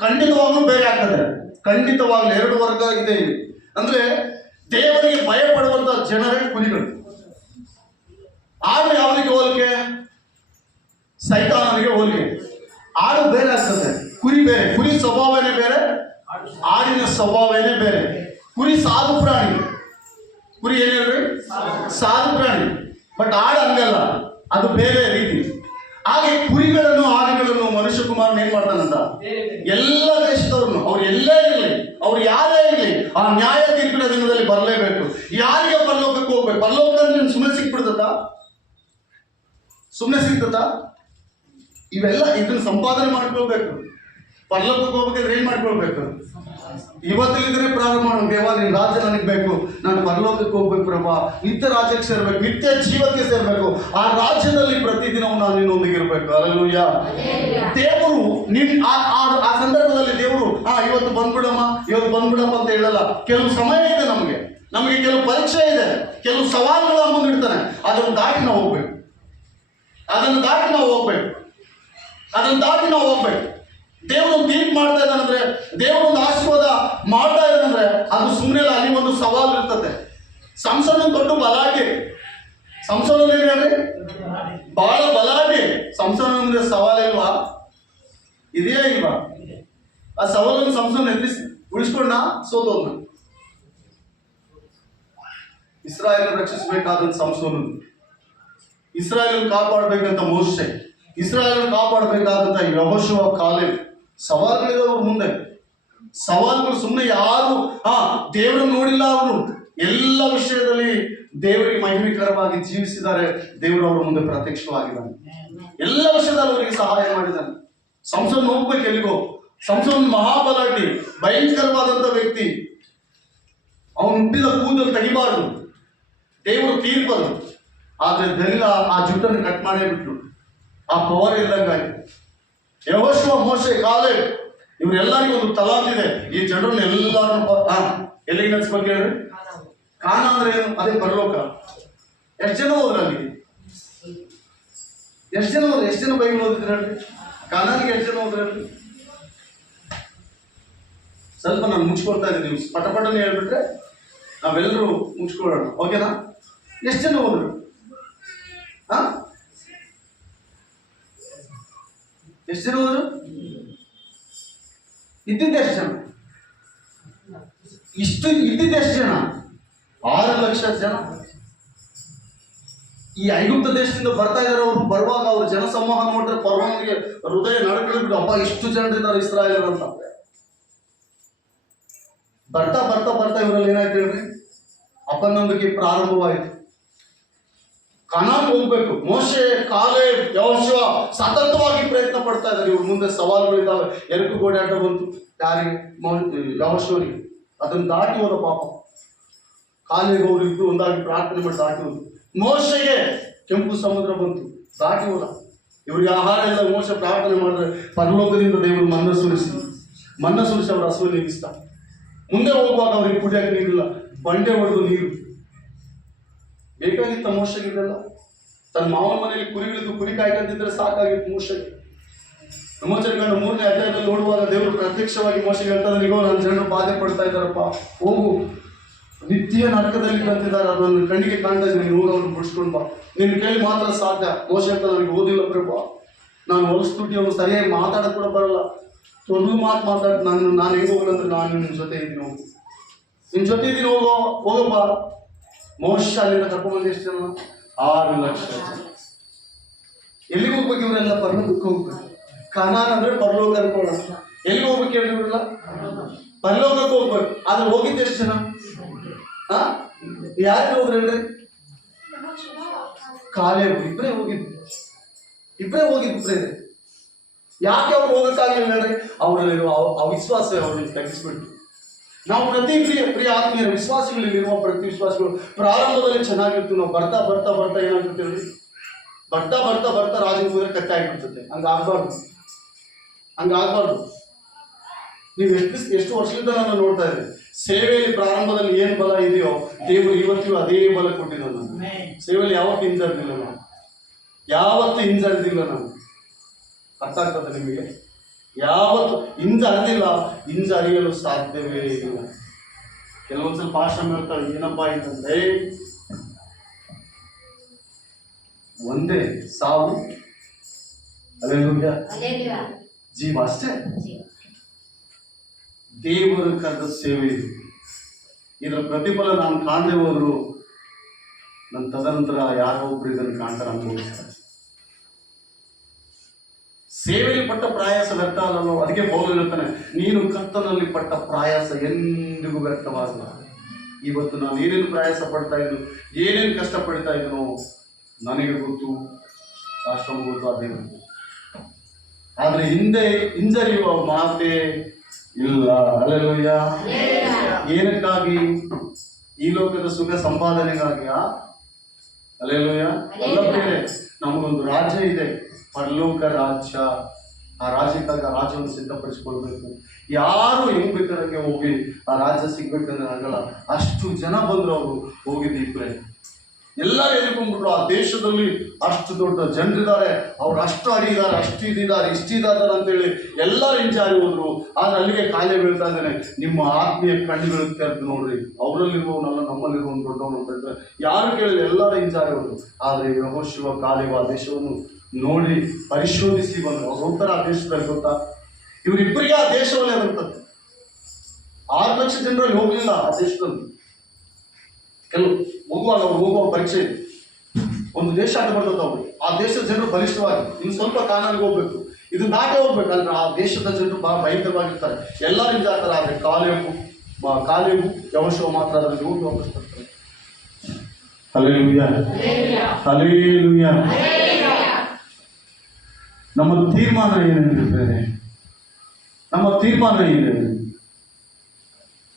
ಖಂಡಿತವಾಗ್ಲೂ ಬೇರೆ ಆಗ್ತದೆ. ಖಂಡಿತವಾಗ್ಲೂ 2 ವರ್ಗ ಇದೆ ಇಲ್ಲಿ. ಅಂದ್ರೆ ದೇವರಿಗೆ ಭಯ ಪಡುವಂತ ಜನರೇ ಕುರಿಗಳು. ಆಡು ಯಾವನಿಗೆ ಹೋಲಿಕೆ? ಸೈತಾನನಿಗೆ ಹೋಲಿಕೆ. ಆಡು ಬೇರೆ ಆಗ್ತದೆ, ಕುರಿ ಬೇರೆ. ಕುರಿ ಸ್ವಭಾವನೇ ಬೇರೆ, ಆಡಿನ ಸ್ವಭಾವನೇ ಬೇರೆ. ಕುರಿ ಸಾಧು ಪ್ರಾಣಿ. ಕುರಿ ಏನ್ ಹೇಳ್ರಿ? ಸಾಧು ಪ್ರಾಣಿ. ಬಟ್ ಆಡು ಹಂಗಲ್ಲ, ಅದು ಬೇರೆ ರೀತಿ. ಹಾಗೆ ಕುರಿಗಳನ್ನು ಆಡುಗಳನ್ನು ಮನುಷ್ಯ ಕುಮಾರನ ಏನ್ ಮಾಡ್ತಾನಂತ? ಎಲ್ಲ ದೇಶದವ್ರನ್ನು, ಅವ್ರು ಎಲ್ಲೇ ಇರಲಿ, ಅವ್ರು ಯಾರೇ ಇರಲಿ, ಆ ನ್ಯಾಯ ತೀರ್ಪಿನ ದಿನದಲ್ಲಿ ಬರಲೇಬೇಕು. ಯಾರಿಗೆ ಪರಲೋಕಕ್ಕೆ ಹೋಗ್ಬೇಕು? ಪರಲೋಕದಲ್ಲಿ ಸುಮ್ಮನೆ ಸಿಕ್ಬಿಡ್ತದ? ಸುಮ್ಮನೆ ಸಿಗ್ತದ? ಇವೆಲ್ಲ ಇದನ್ನ ಸಂಪಾದನೆ ಮಾಡ್ಕೊಳ್ಬೇಕು. ಪರಲೋಕಕ್ಕೆ ಹೋಗ್ಬೇಕಾದ್ರೆ ಏನ್ ಮಾಡ್ಕೊಳ್ಬೇಕು? ಇವತ್ತಿಲಿದ್ರೆ ಪ್ರಾರಂಭ ಮಾಡೋದು. ದೇವ, ನಿನ್ ರಾಜ್ಯ ನನಗೆ ಬೇಕು, ನಾನು ಪರಲೋಕಕ್ಕೆ ಹೋಗ್ಬೇಕು ಪ್ರಭಾ, ನಿತ್ಯ ರಾಜ್ಯಕ್ಕೆ ಸೇರ್ಬೇಕು, ನಿತ್ಯ ಜೀವಕ್ಕೆ ಸೇರ್ಬೇಕು. ಆ ರಾಜ್ಯದಲ್ಲಿ ಪ್ರತಿದಿನವೂ ನಾನು ನಿನ್ನೊಂದಿಗೆ ಇರ್ಬೇಕು. ಹಲ್ಲೆಲೂಯ. ದೇವರು ಆ ಸಂದರ್ಭದಲ್ಲಿ ದೇವರು ಇವತ್ತು ಬಂದ್ಬಿಡಮ್ಮ ಅಂತ ಹೇಳಲ್ಲ. ಕೆಲವು ಸಮಯ ಇದೆ, ನಮಗೆ ಕೆಲವು ಪರೀಕ್ಷೆ ಇದೆ, ಕೆಲವು ಸವಾಲುಗಳ ಮುಂದೆ ಇಡ್ತಾನೆ. ಅದನ್ನು ದಾಟಿ ನಾವು ಹೋಗ್ಬೇಕು. ದೇವರು ತೀರ್ಪು ಮಾಡ್ತಾ ಇದ್ದಾನಂದ್ರೆ, ದೇವರೊಂದು ಆಶೀರ್ವಾದ ಮಾಡ್ತಾ ಇದ್ದಾನಂದ್ರೆ ಅದು ಸುಮ್ಮನೆ ಅಲ್ಲಿ ಒಂದು ಸವಾಲು ಇರ್ತದೆ. ಸಂಸೋನ ದೊಡ್ಡ ಬಲಾಟೆ. ಸಂಸೋನ ಬಹಳ ಬಲಾಟೆ. ಸಂಸೋನ ಮುಂದೆ ಸವಾಲು ಇಲ್ವಾ? ಇದೆಯಾ ಇಲ್ವಾ? ಆ ಸವಾಲನ್ನು ಸಂಸೋನ ಉಳಿಸ್ಕೊಂಡ ಸೋತೋದ್ನ. ಇಸ್ರಾಯೇಲ್ ರಕ್ಷಿಸಬೇಕಾದಂತ ಸಂಸೋನ, ಇಸ್ರಾಯೇಲ್ ಕಾಪಾಡಬೇಕಂತ ಮೋಶೆ, ಇಸ್ರಾಯೇಲ್ ಕಾಪಾಡಬೇಕಾದಂತ ಯೆಹೋಶುವ, ಕಾಲೇಬ್. ಸವಾಲುಗಳಿದಾವ ಮುಂದೆ. ಸವಾಲುಗಳು ಸುಮ್ಮನೆ ಯಾರು ದೇವರನ್ನು ನೋಡಿಲ್ಲ. ಅವರು ಎಲ್ಲ ವಿಷಯದಲ್ಲಿ ದೇವರಿಗೆ ಮಹಿಮೆಕರವಾಗಿ ಜೀವಿಸಿದ್ದಾರೆ. ದೇವರು ಅವರ ಮುಂದೆ ಪ್ರತ್ಯಕ್ಷವಾಗಿದ್ದಾನೆ. ಎಲ್ಲ ವಿಷಯದಲ್ಲಿ ಅವರಿಗೆ ಸಹಾಯ ಮಾಡಿದ್ದಾನೆ. ಸಂಸೋನ್ ಹೋಗ್ಬೇಕು ಎಲ್ಲಿಗೋ. ಸಂಸೋನ್ ಮಹಾಬಲಾಟಿ, ಭಯಂಕರವಾದಂತ ವ್ಯಕ್ತಿ. ಅವನು ಹುಟ್ಟಿದ ಕೂದಲು ತೆಗಿಬಾರ್ದು, ದೇವರು ತೀರ್ಪದು. ಆದ್ರೆ ದಲಿಲ ಆ ಜುಟ್ಟನ್ನು ಕಟ್ ಮಾಡೇ ಬಿಟ್ರು. ಆ ಪವರ್ ಇದ್ದಂಗಾಗಿ ಯೆಹೋಶುವ, ಮೋಶೆ, ಕಾಲೇಬ್ ಇವರೆಲ್ಲರಿಗೂ ಒಂದು ತಲಾಂತಿದೆ. ಈ ಜನರನ್ನ ಎಲ್ಲಾರನ್ನು ಎಲ್ಲಿಗೆ ನೆನೆಸ್ಬೇಕು ಹೇಳ್ರಿ? ಕಾನ ಅಂದ್ರೆ ಏನು? ಅದೇ ಪರಲೋಕ. ಎಷ್ಟು ಜನ ಹೋದ್ರಲ್ಲಿ? ಎಷ್ಟು ಜನ ಬೈಬಲ್ ಓದಿದ್ರಲ್ಲಿ? ಕಾನಾನಿಗೆ ಎಷ್ಟು ಜನ ಹೋದ್ರಲ್ಲಿ? ಸ್ವಲ್ಪ ನಾನು ಮುಚ್ಕೊಳ್ತಾ ಇದ್ದೀನಿ. ನೀವು ಪಟಪಟನೆ ಹೇಳ್ಬಿಟ್ರೆ ನಾವೆಲ್ಲರೂ ಮುಚ್ಕೊಳ್ಳೋಣ, ಓಕೆನಾ? ಎಷ್ಟು ಜನ ಹೋದ್ರು? ಎಷ್ಟು ಜನ ಹೋದ್ರು? ಇದ್ದಿದ್ದೆಷ್ಟು ಜನ? ಇದ್ದಿದ್ದೆಷ್ಟು ಜನ? 6 ಲಕ್ಷ ಜನ. ಈ ಐಗುಪ್ತ ದೇಶದಿಂದ ಬರ್ತಾ ಇದ್ದಾರೆ. ಅವರು ಬರುವಾಗ ಅವ್ರ ಜನ ಸಂವಹನ ಮಾಡಿದ್ರೆ ಪರ್ವನಿಗೆ ಹೃದಯ ನಡುಗಿಬಿಟ್ಟು, ಅಪ್ಪ ಇಷ್ಟು ಜನರಿದ್ದಾರೆ ಇಸ್ರಾಯೇಲ್ ಅಂತ. ಬರ್ತಾ ಬರ್ತಾ ಬರ್ತಾ ಇವರಲ್ಲಿ ಏನಾಯ್ತು ಹೇಳ್ರಿ? ಅಪನಂಬಿಕೆ ಪ್ರಾರಂಭವಾಯಿತು. ಕಾನಾನ್ಗೆ ಹೋಗ್ಬೇಕು. ಮೋಶೆ, ಕಾಲೇಬ್, ಯೆಹೋಶುವ ಸತತವಾಗಿ ಪ್ರಯತ್ನ ಪಡ್ತಾ ಇದ್ದಾರೆ. ಇವ್ರ ಮುಂದೆ ಸವಾಲುಗಳಿದ್ದಾವೆ. ಎರಕು ಗೋಡಾಟ ಬಂತು. ಯಾರಿಗೆ? ಯೆಹೋಶುವನಿಗೆ. ಅದನ್ನು ದಾಟಿ ಹೋದ ಪಾಪ. ಕಾಲೇಬ್ ಅವರು ಇದ್ದು ಒಂದಾಗಿ ಪ್ರಾರ್ಥನೆ ಮಾಡಿ ದಾಟಿ ಹೋದ್ರು. ಮೋಶೆಗೆ ಕೆಂಪು ಸಮುದ್ರ ಬಂತು, ದಾಟಿ ಹೋದ. ಇವರಿಗೆ ಆಹಾರ ಇಲ್ಲ. ಮೋಶೆ ಪ್ರಾರ್ಥನೆ ಮಾಡಿದ್ರೆ ಪರಲೋಕದಿಂದ ದೇವರು ಮನ್ನ ಸುರಿಸಿ ಮನ್ನ ಸುರಿಸಿ ಅವರ ಹಸುವು ನೀಗಿಸ್ತಾ. ಮುಂದೆ ಹೋಗುವಾಗ ಅವ್ರಿಗೆ ಕುಡಿಯಕ್ಕೆ ನೀರಿಲ್ಲ, ಬಂಡೆ ಹೊಡೆದು ನೀರು. ಬೇಕಾಗಿತ್ತ ಮೋಶಗಿದೆಲ್ಲ? ತನ್ನ ಮಾವನ ಮನೆಯಲ್ಲಿ ಕುರಿಗಳಿದ್ದು ಕುರಿ ಕಾಯ್ಕೊಂತಿದ್ರೆ ಸಾಕಾಗಿತ್ತು ಮೋಶಗೆ. ವಿಮೋಚನೆಗೊಂಡ 3ನೇ ಅಧ್ಯಾಯದಲ್ಲಿ ನೋಡುವಾಗ ದೇವರು ಪ್ರತ್ಯಕ್ಷವಾಗಿ ಮೋಶೆಗೆ ಹೇಳ್ತಾರೆ, ನಿಗೋ ನನ್ನ ಜನರು ಬಾಧೆ ಪಡ್ತಾ ಇದ್ದಾರಪ್ಪ, ಹೋಗು, ನಿತ್ಯ ನರಕದಲ್ಲಿ ಕಂತಿದ್ದಾರೆ, ಅದನ್ನು ಕಣ್ಣಿಗೆ ಕಾಣ್ತಾ ಇದ್ದೀನಿ, ಹೋಗಿ ಅವ್ರನ್ನ ಬಿಡಿಸ್ಕೊಂಡು ಬಾ. ನಿನ್ನ ಕೈಲಿ ಮಾತ್ರ ಸಾಧ್ಯ. ಮೋಶೆ ಅಂತ ನನಗೆ ಓದಿಲ್ಲ ಪ್ರಭು, ನಾನು ಹೊಲಸ್ತುಟಿ ಅವನು ಸರಿಯಾಗಿ ಮಾತಾಡೋಕೆ ಕೂಡ ಬರಲ್ಲ, ತೊಂದು ಮಾತಾಡಿ ನಾನು ಹೆಂಗೆ ಹೋಗಲ್ಲ ನಾನು ನಿನ್ನ ಜೊತೆ ಇದ್ದೀನಿ, ಹೋಗು, ನಿನ್ನ ಜೊತೆ ಇದ್ದೀನಿ, ಹೋಗಪ್ಪ. ಮೋಶ ಅಲ್ಲಿಂದ ಕರ್ಕೊಂಡ್ಬಂದು ಎಷ್ಟು ಜನ? 6 ಲಕ್ಷ ಜನ. ಎಲ್ಲಿಗೆ ಹೋಗ್ಬೇಕು ಇವರೆಲ್ಲ? ಪರಲೋಕಕ್ಕೆ ಹೋಗ್ಬೇಕು. ಕಾನಾನ್ ಅಂದ್ರೆ ಪರಲೋಕ ಅನ್ಕೊಳ್ಳೋಣ. ಎಲ್ಲಿಗೆ ಹೋಗ್ಬೇಕು ಹೇಳಿ ಇವರೆಲ್ಲ? ಪರಲೋಕಕ್ಕೆ ಹೋಗ್ಬೇಕು. ಆದ್ರೆ ಹೋಗಿದ್ದು ಎಷ್ಟು ಜನ? ಯಾರು ಹೋಗ್ರಿ? ಕಾಲೇಬ್ ಇಬ್ಬರೇ ಹೋಗಿದ್ದು. ಯಾಕೆ ಅವ್ರು ಹೋಗಕ್ಕಾಗಲಿಲ್ಲ ಹೇಳ್ರಿ? ಅವರಲ್ಲಿರುವ ಅವಿಶ್ವಾಸ ಅವ್ರನ್ನ ತಗ್ಗಿಸ್ಬಿಟ್ಟು. ನಾವು ಪ್ರತಿ ಪ್ರಿಯ ಆತ್ಮೀಯರ ವಿಶ್ವಾಸಿಗಳಲ್ಲಿರುವ ಪ್ರತಿ ವಿಶ್ವಾಸಿಗಳು ಪ್ರಾರಂಭದಲ್ಲಿ ಚೆನ್ನಾಗಿರ್ತೀವಿ. ನಾವು ಬರ್ತಾ ಬರ್ತಾ ಬರ್ತಾ ಏನಾಗ್ತದೆ? ಬರ್ತಾ ಬರ್ತಾ ಬರ್ತಾ ರಾಜನ ಕುದುರೆ ಕತ್ತೆ ಆಗಿಬಿಡ್ತದೆ. ಹಂಗಾಗ್ಬಾರ್ದು. ನೀವು ಎಷ್ಟು ವರ್ಷದಿಂದ ನಾನು ನೋಡ್ತಾ ಇದ್ದೀವಿ, ಸೇವೆಯಲ್ಲಿ ಪ್ರಾರಂಭದಲ್ಲಿ ಏನು ಬಲ ಇದೆಯೋ ದೇವರು ಇವತ್ತಿಗೂ ಅದೇ ಬಲ ಕೊಟ್ಟಿದ್ದಾನೆ. ಸೇವೆಯಲ್ಲಿ ಯಾವತ್ತು ಹಿಂಜರಿದಿಲ್ಲ ನಾವು. ಅರ್ಥ ಆಗ್ತದೆ ನಿಮಗೆ? ಯಾವತ್ತು ಹಿಂಜರಿದಿಲ್ಲ, ಹಿಂಜರಿಯಲು ಸಾಧ್ಯವೇ ಇಲ್ಲ. ಕೆಲವೊಂದ್ಸಲ ಭಾಷಣ ಹೇಳ್ತಾರೆ, ಏನಪ್ಪಾ ಅಂತಂದ್ರೆ ಒಂದೇ ಸಾವು, ಅಲ್ಲೆಲ್ಲೂಯ್ಯ, ಜೀವ ಅಷ್ಟೇ. ದೇವರು ಕರೆದ ಸೇವೆ ಇದು. ಇದರ ಪ್ರತಿಫಲ ನಾನು ಕಾಣದೆ ಹೋದ್ರು ನನ್ನ ತದನಂತರ ಯಾರೋ ಒಬ್ರು ಇದನ್ನು ಕಾಣ್ತಾರೆ, ಅನುಭವಿಸ್ತಾರೆ. ಸೇವೆಯಲ್ಲಿ ಪಟ್ಟ ಪ್ರಯಾಸ ವ್ಯರ್ಥ ಅಲ್ಲೋ. ಅದಕ್ಕೆ ಪೌಲ ಹೇಳ್ತಾನೆ, ನೀನು ಕರ್ತನಲ್ಲಿ ಪಟ್ಟ ಪ್ರಯಾಸ ಎಂದಿಗೂ ವ್ಯರ್ಥವಾಗಲ್ಲ. ಇವತ್ತು ನಾನು ಏನೇನು ಪ್ರಯಾಸ ಪಡ್ತಾ ಇದ್ದು, ಏನೇನು ಕಷ್ಟ ಪಡ್ತಾ ಇದ್ದನೋ ನನಗೆ ಗೊತ್ತು, ರಾಷ್ಟ್ರ ಗೊತ್ತು, ಅದೇ ಗೊತ್ತು. ಆದ್ರೆ ಹಿಂಜರಿಯುವ ಮಾತೇ ಇಲ್ಲ. ಅಲ್ಲೆಲ್ಲೂಯ್ಯ. ಏನಕ್ಕಾಗಿ? ಈ ಲೋಕದ ಸುಖ ಸಂಪಾದನೆಗಾಗಿ. ಅಲ್ಲೆಲ್ಲೂಯ್ಯ. ಎಲ್ಲ ಬೇರೆ. ನಮಗೊಂದು ರಾಜ್ಯ ಇದೆ, ಪರಲೋಕ ರಾಜ್ಯ. ಆ ರಾಜ್ಯಕ್ಕಾಗಿ ಆ ರಾಜ್ಯವನ್ನು ಸಿದ್ಧಪಡಿಸಿಕೊಳ್ಬೇಕು. ಯಾರು ಹೆಂಗ್ ಬೇಕಾದಂಗೆ ಹೋಗಿ ಆ ರಾಜ್ಯ ಸಿಗ್ಬೇಕಂದ್ರೆ ಆಗಲ್ಲ. ಅಷ್ಟು ಜನ ಬಂದ್ರು, ಅವರು ಹೋಗಿದ್ದು ಇಬ್ಬರೇ. ಎಲ್ಲರೂ ಎದ್ಕೊಂಡ್ಬಿಟ್ರು. ಆ ದೇಶದಲ್ಲಿ ಅಷ್ಟು ದೊಡ್ಡ ಜನರಿದ್ದಾರೆ, ಅವ್ರು ಅಷ್ಟು ಅಡಿದ್ದಾರೆ, ಅಷ್ಟು ಇದಿದ್ದಾರೆ, ಇಷ್ಟಿದ್ದಾರೆ ಅಂತೇಳಿ ಎಲ್ಲರೂ ಹಿಂಜಾರಿ ಹೋದ್ರು. ಆದ್ರೆ ಅಲ್ಲಿಗೆ ಕಾಯಿಲೆ ಬೀಳ್ತಾ ಇದ್ದಾನೆ. ನಿಮ್ಮ ಆತ್ಮೀಯ ಕಣ್ಣುಗಳು ತೆರೆದು ನೋಡ್ರಿ, ಅವರಲ್ಲಿರುವವನಲ್ಲ ನಮ್ಮಲ್ಲಿರುವವನು ದೊಡ್ಡವನು ಅಂತ ಹೇಳ್ತಾರೆ. ಯಾರು ಕೇಳಿದ್ರೆ ಎಲ್ಲರೂ ಹಿಂಜಾರಿ ಹೋದ್ರು. ಆದ್ರೆ ಯೆಹೋಶುವ ಕಾಲೇಬ್ ಆ ದೇಶವನ್ನು ನೋಡಿ ಪರಿಶೋಧಿಸಿ ಬಂದ್ರು. ಅವ್ರು ಹೋಗ್ತಾರೆ ಆ ದೇಶದಲ್ಲಿ. ಗೊತ್ತಾ, ಇವರಿಬ್ಬರಿಗೆ ಆ ದೇಶವಲ್ಲೇ ಬರ್ತದೆ. 6 ಲಕ್ಷ ಜನರಲ್ಲಿ ಹೋಗ್ಲಿಲ್ಲ ಆ ದೇಶದಲ್ಲಿ. ಕೆಲವು ಹೋಗುವ ಪರೀಕ್ಷೆ ಇದೆ. ಒಂದು ದೇಶ ಆಟ ಬರ್ತದೆ ಅವ್ರಿಗೆ. ಆ ದೇಶದ ಜನರು ಬಲಿಷ್ಠವಾಗಿ, ಇನ್ನು ಸ್ವಲ್ಪ ಕಾನಾನಿಗೆ ಹೋಗ್ಬೇಕು, ಇದು ದಾಟೆ ಹೋಗ್ಬೇಕಂದ್ರೆ ಆ ದೇಶದ ಜನರು ಬಹಳ ಭಯಂಕರವಾಗಿರ್ತಾರೆ. ಎಲ್ಲರೂ ಜಾತಾರೆ. ಆದ್ರೆ ಕಾಲೇಬು ಯೆಹೋಶುವ ಮಾತ್ರ ಅದರಲ್ಲಿ ಹೋಗಿ ವಾಪಸ್ ಬರ್ತಾರೆ. Hallelujah, hallelujah. ನಮ್ಮ ತೀರ್ಮಾನ ಏನಿರ್ತದೆ? ನಮ್ಮ ತೀರ್ಮಾನ ಏನಿದೆ?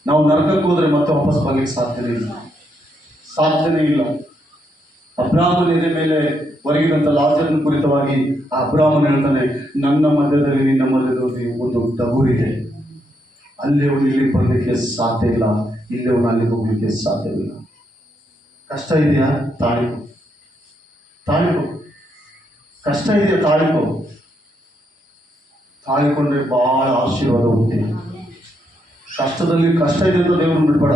ನಾವು ನರಕಕ್ಕೆ ಹೋದ್ರೆ ಮತ್ತೆ ವಾಪಸ್ ಬರ್ಲಿಕ್ಕೆ ಸಾಧ್ಯನೇ ಇಲ್ಲ. ಅಬ್ರಾಹ್ಮನ ಎದೆ ಮೇಲೆ ಒರಗಿದಂಥ ಲಾಜರನ ಕುರಿತವಾಗಿ ಆ ಅಬ್ರಾಹ್ಮನ ಹೇಳ್ತಾನೆ, ನನ್ನ ಮಧ್ಯದಲ್ಲಿ ನಿನ್ನ ಮಧ್ಯದಲ್ಲಿ ಒಂದು ಡಗುರಿದೆ, ಅಲ್ಲಿ ಅವನು ಇಲ್ಲಿ ಬರಲಿಕ್ಕೆ ಸಾಧ್ಯ ಇಲ್ಲ, ಇಲ್ಲಿ ಅವನು ಅಲ್ಲಿ ಹೋಗ್ಲಿಕ್ಕೆ ಸಾಧ್ಯವಿಲ್ಲ. ಕಷ್ಟ ಇದೆಯಾ? ತಾಳಿಕೋ. ಕಷ್ಟ ಇದೆಯಾ? ತಾಳಿಕೊಂಡ್ರೆ ಬಹಳ ಆಶೀರ್ವಾದ ಉಂಟು. ಕಷ್ಟದಲ್ಲಿ ಕಷ್ಟ ಇದೆ ಅಂತ ದೇವ್ರನ್ನ ಬಿಡ್ಬೇಡ,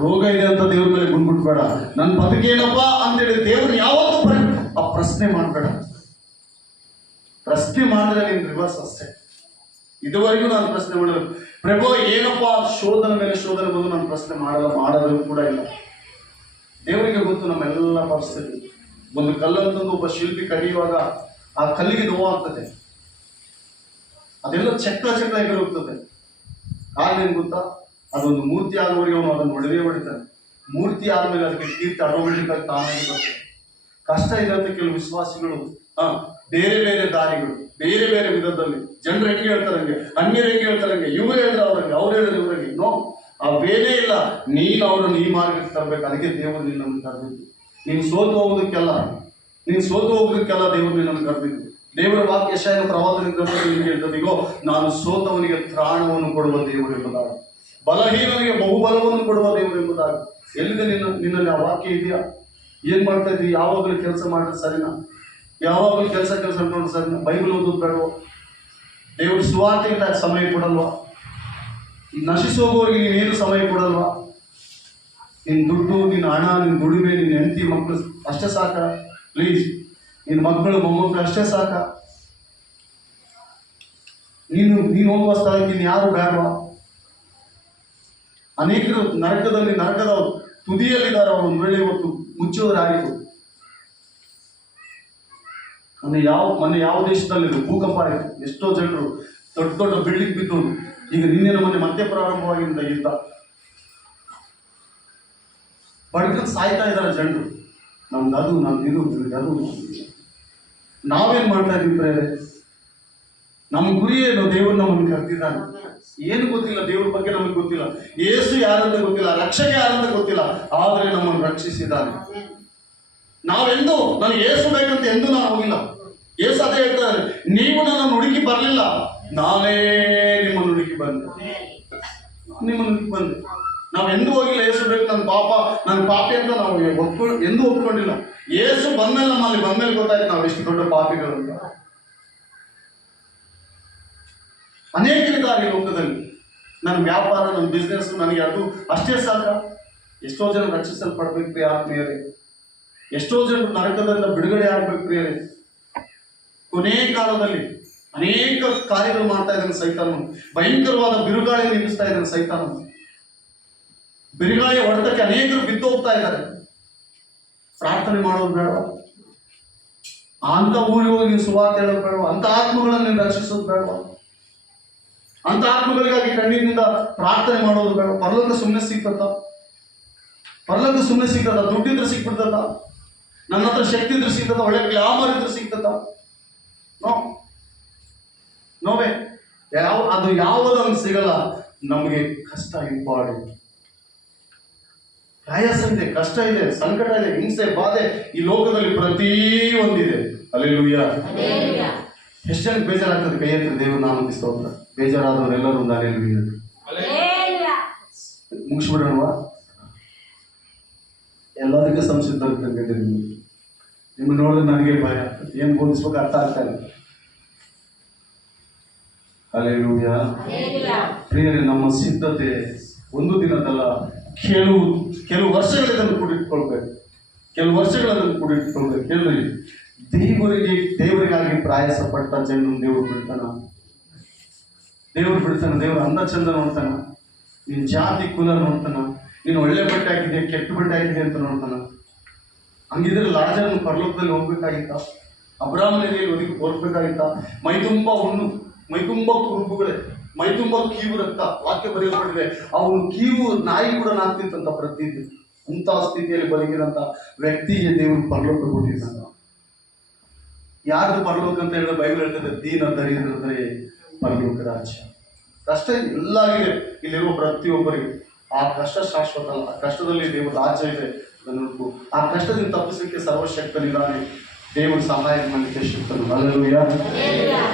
ರೋಗ ಇದೆ ಅಂತ ದೇವ್ರ ಮೇಲೆ ಗುಂಡ್ಬಿಡ್ಬೇಡ. ನನ್ನ ಬದುಕೇನಪ್ಪ ಅಂತೇಳಿ ದೇವ್ರು ಯಾವತ್ತೂ ಆ ಪ್ರಶ್ನೆ ಮಾಡಬೇಡ. ಪ್ರಶ್ನೆ ಮಾಡಿದ್ರೆ ನೀನು ರಿವರ್ಸ್ ಅಷ್ಟೇ. ಇದುವರೆಗೂ ನಾನು ಪ್ರಶ್ನೆ ಮಾಡಲ್ಲ, ಪ್ರಭು ಏನಪ್ಪ ಶೋಧನೆ ಮೇಲೆ ಶೋಧನೆ ಬಂದು ನಾನು ಪ್ರಶ್ನೆ ಮಾಡೋದು ಕೂಡ ಇಲ್ಲ. ದೇವರಿಗೆ ಗೊತ್ತು ನಮ್ಮೆಲ್ಲ ಪರಿಸ್ಥಿತಿ. ಒಂದು ಕಲ್ಲಂತಂದು ಒಬ್ಬ ಶಿಲ್ಪಿ ಕಡಿಯುವಾಗ ಆ ಕಲ್ಲಿಗೆ ನೋವಾಗ್ತದೆ, ಅದೆಲ್ಲ ಚಕ್ರ ಎಗರು ಹೋಗ್ತದೆ. ಕಾರಣ ಏನು ಗೊತ್ತಾ? ಅದೊಂದು ಮೂರ್ತಿ ಆದವರೆಗೆ ಅವನು ಅದನ್ನು ಹೊಡಿತಾನೆ. ಮೂರ್ತಿ ಆದಮೇಲೆ ಅದಕ್ಕೆ ಕೀರ್ತಿ ಆಟೋಮೆಟಿಕ್ ಆಗಿ ತಾನಾಗಿ ಬರ್ತದೆ. ಕಷ್ಟ ಇದೆ ಅಂತ ಕೆಲವು ವಿಶ್ವಾಸಿಗಳು ಬೇರೆ ಬೇರೆ ದಾರಿಗಳು, ಬೇರೆ ಬೇರೆ ವಿಧದಲ್ಲಿ ಜನರು ಹೆಂಗೆ ಹೇಳ್ತಾರಂಗೆ, ಅನ್ಯರು ಹೆಂಗೆ ಹೇಳ್ತಾರಂಗೆ, ಇವ್ರು ಹೇಳಿದ್ರೆ ಅವ್ರು ಹೇಳಿದ್ರೆ ಇವ್ರಿಗೆ ನೋ, ಆ ಬೇರೆ ಇಲ್ಲ. ನೀನು ಅವರನ್ನು ಈ ಮಾರ್ಗಕ್ಕೆ ತರಬೇಕು. ಅದಕ್ಕೆ ದೇವರು ನಿನ್ನನ್ನು ಕರೆದಿದ್ದು. ನೀನು ಸೋತು ಹೋಗೋದಕ್ಕೆಲ್ಲ ದೇವರು ನಿನ್ನನ್ನು ಕರೆದಿದ್ದು. ದೇವರ ವಾಕ್ಯ ಯೆಶಾಯನ ಪ್ರವಾದನೆ ಗ್ರಂಥದಲ್ಲಿ ಹೇಳ್ತದೆ, ಇಗೋ ನಾನು ಸೋತವನಿಗೆ ತ್ರಾಣವನ್ನು ಕೊಡುವ ದೇವರು ಎಂಬುದಾಗಿ, ಬಲಹೀನನಿಗೆ ಬಹುಬಲವನ್ನು ಕೊಡುವ ದೇವರು ಎಂಬುದಾಗಿ. ಎಲ್ಲಿದೆ ನಿನ್ನಲ್ಲಿ ಆ ವಾಕ್ಯ ಇದೆಯಾ? ಏನ್ ಮಾಡ್ತಾ ಇದ್ದೀವಿ? ಯಾವಾಗಲೂ ಕೆಲಸ ಮಾಡಿದ್ರೆ ಸರಿನಾ? ಯಾವಾಗಲೂ ಕೆಲಸ ಅನ್ಕೊಂಡು ಸರಿನಾ? ಬೈಬಲ್ ಓದೋದು ಬೇಡವೋ? ದೇವರು ಸುವಾರ್ತೆಗೆ ಸಮಯ ಕೊಡಲ್ವಾ? ನಶಿಸೋಗೋರಿಗೆ ನೀನೇನು ಸಮಯ ಕೊಡಲ್ವಾ? ನಿನ್ನ ದುಡ್ಡು, ನಿನ್ನ ಹಣ, ನಿನ್ನ ದುಡಿಮೆ, ನಿನ್ನ ಹೆಂಡತಿ ಮಕ್ಕಳು ಅಷ್ಟೇ ಸಾಕ? ಪ್ಲೀಸ್, ನಿನ್ನ ಮಕ್ಕಳು ಮೊಮ್ಮಕ್ಕಳು ಅಷ್ಟೇ ಸಾಕ? ನೀನು ಹೋಗುವ ಸ್ಥಳಕ್ಕೆ ಇನ್ನು ಯಾರು ಬೇಡವಾ? ಅನೇಕರು ನರಕದ ತುದಿಯಲ್ಲಿದ್ದಾರೆ. ಅವರು ಒಂದು ವೇಳೆ ಇವತ್ತು ಮುಚ್ಚೋರಾಗಿತ್ತು. ಮೊನ್ನೆ ಯಾವ ದೇಶದಲ್ಲಿದೆ ಭೂಕಂಪ ಆಯಿತು, ಎಷ್ಟೋ ಜನರು ದೊಡ್ಡ ದೊಡ್ಡ ಬಿಲ್ಡಿಂಗ್ ಬಿದ್ದೋದು. ಈಗ ನಿನ್ನೆ ಮೊನ್ನೆ ಮತ್ತೆ ಪ್ರಾರಂಭವಾಗಿಂದ ಯುದ್ಧ. ಬಡ್ಕೊಂಡು ಸಾಯ್ತಾ ಇದ್ದಾರೆ ಜನರು. ನಮ್ದು ನಾವೇನ್ ಮಾಡ್ತಾ ಇದೀವಿ ಪ್ರೇರೆ? ನಮ್ಮ ಗುರಿ ಏನು? ದೇವರು ನಮ್ಮನ್ನು ಕರೆದಿದ್ದಾನೆ. ಏನು ಗೊತ್ತಿಲ್ಲ, ದೇವ್ರ ಬಗ್ಗೆ ನಮಗೆ ಗೊತ್ತಿಲ್ಲ, ಯೇಸು ಯಾರಂತ ಗೊತ್ತಿಲ್ಲ, ರಕ್ಷಕ ಯಾರಂತ ಗೊತ್ತಿಲ್ಲ, ಆದರೆ ನಮ್ಮನ್ನು ರಕ್ಷಿಸಿದ್ದಾನೆ. ನಾವೆಂದು ನನಗೆ ಯೇಸು ಬೇಕಂತ ಎಂದು ನಾನು ಹೋಗಿಲ್ಲ. ಯೇಸು ಅದೇ ಹೇಳ್ತಾರೆ, ನೀವು ನನ್ನನ್ನು ಹುಡುಕಿ ಬರಲಿಲ್ಲ, ನಾನೇ ನಿಮ್ಮನ್ನು ಹುಡುಕಿ ಬಂದೆ. ನಾವೆಂದೂ ಹೋಗಿಲ್ಲ ಯೇಸು ಬೇಕು ನನ್ನ ಪಾಪಿ ಅಂತ ನಾವು ಎಂದೂ ಒಪ್ಕೊಂಡಿಲ್ಲ. ಯೇಸು ಬಂದ್ಮೇಲೆ ನಮ್ಮಲ್ಲಿ ಬಂದ್ಮೇಲೆ ಗೊತ್ತಾಯ್ತು ನಾವು ಎಷ್ಟು ದೊಡ್ಡ ಪಾಪಿಗಳು ಅಂತ. ಅನೇಕರಿದ್ದಾರೆ ಲೋಕದಲ್ಲಿ. ನನ್ನ ವ್ಯಾಪಾರ, ನನ್ನ ಬಿಸ್ನೆಸ್, ನನಗೆ ಅದು ಅಷ್ಟೇ ಸಾಕ? ಎಷ್ಟೋ ಜನ ರಕ್ಷಿಸಲ್ಪಡ್ಬೇಕು ಆತ್ಮೀಯರೇ. ಎಷ್ಟೋ ಜನರು ನರಕದಿಂದ ಬಿಡುಗಡೆ ಆಗ್ಬೇಕು ಪ್ರಿಯರೇ. ಕೊನೆ ಕಾಲದಲ್ಲಿ ಅನೇಕ ಕಾರ್ಯಗಳು ಮಾಡ್ತಾ ಇದ್ದಾನೆ ಸೈತಾನನು. ಭಯಂಕರವಾದ ಬಿರುಗಾಳಿ ನಿಲ್ಲಿಸ್ತಾ ಇದ್ದಾನೆ ಸೈತಾನನು. ಬಿರುಗಾಳಿಯ ಹೊಡೆತಕ್ಕೆ ಅನೇಕರು ಬಿದ್ದು ಹೋಗ್ತಾ ಇದ್ದಾರೆ. ಪ್ರಾರ್ಥನೆ ಮಾಡೋದು ಬೇಡವಾ? ಅಂತ ಊರಿಗೆ ಹೋಗಿ ನೀನು ಸುವಾರ್ತೆ ಹೇಳೋದು ಬೇಡವಾ? ಅಂತ ಆತ್ಮಗಳನ್ನು ನೀನು ರಕ್ಷಿಸೋದು ಬೇಡವಾ? ಅಂತ ಆತ್ಮಗಳಿಗಾಗಿ ಕಣ್ಣೀರಿನಿಂದ ಪ್ರಾರ್ಥನೆ ಮಾಡೋದು ಬೇಡ? ಪರಲೋಕ ಸುಮ್ಮನೆ ಸಿಗ್ತದ? ದುಡ್ಡಿದ್ರೆ ಸಿಕ್ಬಿಡ್ತದ? ನನ್ನ ಹತ್ರ ಶಕ್ತಿ ಇದ್ರೆ ಸಿಗ್ತದ? ಒಳ್ಳೆ ಗ್ಲಾಮರ್ ಇದ್ರೆ ಸಿಗ್ತದ? ನೋವೇ ಅದು ಯಾವುದಂಗೆ ಸಿಗಲ್ಲ. ನಮಗೆ ಕಷ್ಟ ಇಂಪಾರ್ಟೆಂಟ್. ಪ್ರಯಾಸ ಇದೆ, ಕಷ್ಟ ಇದೆ, ಸಂಕಟ ಇದೆ, ಹಿಂಸೆ, ಬಾಧೆ ಈ ಲೋಕದಲ್ಲಿ ಪ್ರತಿಯೊಂದಿದೆ. ಅಲ್ಲೆಲೂಯಾ. ಎಷ್ಟು ಜನಕ್ಕೆ ಬೇಜಾರಾಗ್ತದೆ? ಕೈ ಎತ್ತಿ ದೇವರು ನಾಮಕ್ಕೆ ಸ್ತೋತ್ರ. ಬೇಜಾರಾದವರೆಲ್ಲರೂ ಒಂದು ಅಲ್ಲೆಲೂಯಾ ಮುಗಿಸ್ಬಿಡೋಣವಾ? ಎಲ್ಲದಕ್ಕೆ ಸಂಸಿದ್ಧರಿದ್ದಂಗೆ ನಿಮ್ಮನ್ನು ನೋಡಿದ್ರೆ ನನಗೆ ಭಯ. ಏನು ಬೋಧಿಸ್ಬೇಕು ಅರ್ಥ ಆಗ್ತಾ ಇಲ್ಲ. ಅಲ್ಲೆಲೂಯಾ. ಪ್ರಿಯರೇ, ನಮ್ಮ ಸಿದ್ಧತೆ ಒಂದು ದಿನದಲ್ಲ, ಕೆಲವು ವರ್ಷಗಳಿಂದ ಕೂಡಿಟ್ಕೊಳ್ಬೇಕು. ಹೇಳ್ರಿ, ದೇವರಿಗಾಗಿ ಪ್ರಯಾಸ ಪಟ್ಟ ಜನರು ದೇವರು ಬಿಡ್ತಾನ? ದೇವರು ಅಂದ ಚಂದ ನೋಡ್ತಾನ? ನಿನ್ನ ಜಾತಿ ಕುಲ ನೋಡ್ತಾನ? ನೀನು ಒಳ್ಳೆ ಬಟ್ಟೆ ಹಾಕಿದೆ, ಕೆಟ್ಟ ಬಟ್ಟೆ ಹಾಕಿದೆ ಅಂತ ನೋಡ್ತಾನ? ಹಂಗಿದ್ರೆ ಲಾಜರನ್ನು ಪರಲೋಕದಲ್ಲಿ ಹೋಗ್ಬೇಕಾಗಿತ್ತ? ಅಬ್ರಾಹ್ಮಣರಿಗೆ ಹೋಗ್ಬೇಕಾಗಿತ್ತ? ಮೈತುಂಬ ಹುಣ್ಣು, ಮೈತುಂಬ ಕುರುಬುಗಳೇ, ಮೈತುಂಬ ಕೀವು ರಕ್ತ. ವಾಕ್ಯ ಬರೆಯಲ್ಪಟ್ಟಿದೆ, ಅವನು ಕೀವು ನಾಯಿ ಕೂಡ ನಾಗ್ತಿತ್ತಂತ ಪ್ರತಿದಿನ. ಅಂತಹ ಸ್ಥಿತಿಯಲ್ಲಿ ಬದುಕಿದಂತ ವ್ಯಕ್ತಿಗೆ ದೇವರು ಪರಲೋಕ ಕೊಟ್ಟಿದ್ದಂತ. ಯಾರ್ದು ಪರಲೋಕ ಅಂತ ಹೇಳಿದ್ರೆ ಬೈಬಲ್ ಹೇಳ್ತದೆ, ದೀನ ದರಿದ್ರದ್ರೆ ಪರಲೋಕ ರಾಜ್ಯ. ಕಷ್ಟ ಎಲ್ಲಾಗಿದೆ ಇಲ್ಲಿರುವ ಪ್ರತಿಯೊಬ್ಬರಿಗೆ. ಆ ಕಷ್ಟ ಶಾಶ್ವತ ಅಲ್ಲ. ಆ ಕಷ್ಟದಲ್ಲಿ ದೇವರ ರಾಜ್ಯ ಇದೆ. ಆ ಕಷ್ಟದಿಂದ ತಪ್ಪಿಸಲಿಕ್ಕೆ ಸರ್ವಶಕ್ತನಿದ್ದಾನೆ. ದೇವರು ಸಹಾಯ ಮಾಡಲಿಕ್ಕೆ ಶಕ್ತನು. ಅಲ್ಲೆಲೂಯಾ.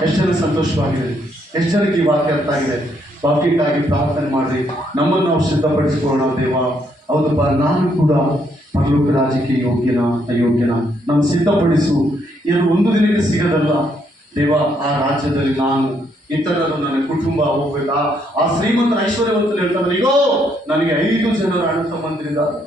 ಎಷ್ಟು ಜನ ಸಂತೋಷವಾಗಿದೆ? ಎಷ್ಟು ಜನಕ್ಕೆ ಈ ವಾಕ್ಯ ಅರ್ಥ ಆಗಿದೆ? ವಾಕ್ಯಕ್ಕಾಗಿ ಪ್ರಾರ್ಥನೆ ಮಾಡಿ ನಮ್ಮನ್ನು ನಾವು ಸಿದ್ಧಪಡಿಸಿಕೊಳ್ಳೋಣ. ದೇವ, ಹೌದಪ್ಪ, ನಾನು ಕೂಡ ಪರಲೋಕ ರಾಜ್ಯಕ್ಕೆ ಅಯೋಗ್ಯನ ನಾನು ಸಿದ್ಧಪಡಿಸು. ಇದು ಒಂದು ದಿನಕ್ಕೆ ಸಿಗದಲ್ಲ ದೇವ. ಆ ರಾಜ್ಯದಲ್ಲಿ ನಾನು, ಇತರರು, ನನ್ನ ಕುಟುಂಬ ಹೋಗ್ಬೇಕಾ? ಆ ಶ್ರೀಮಂತನ ಐಶ್ವರ್ಯವಂತರು ಹೇಳ್ತಾರೆ, ಈಗೋ ನನಗೆ 5 ಜನರ ಅಣ್ಣ ತಮ್ಮಂದಿರಿದ್ದಾರೆ,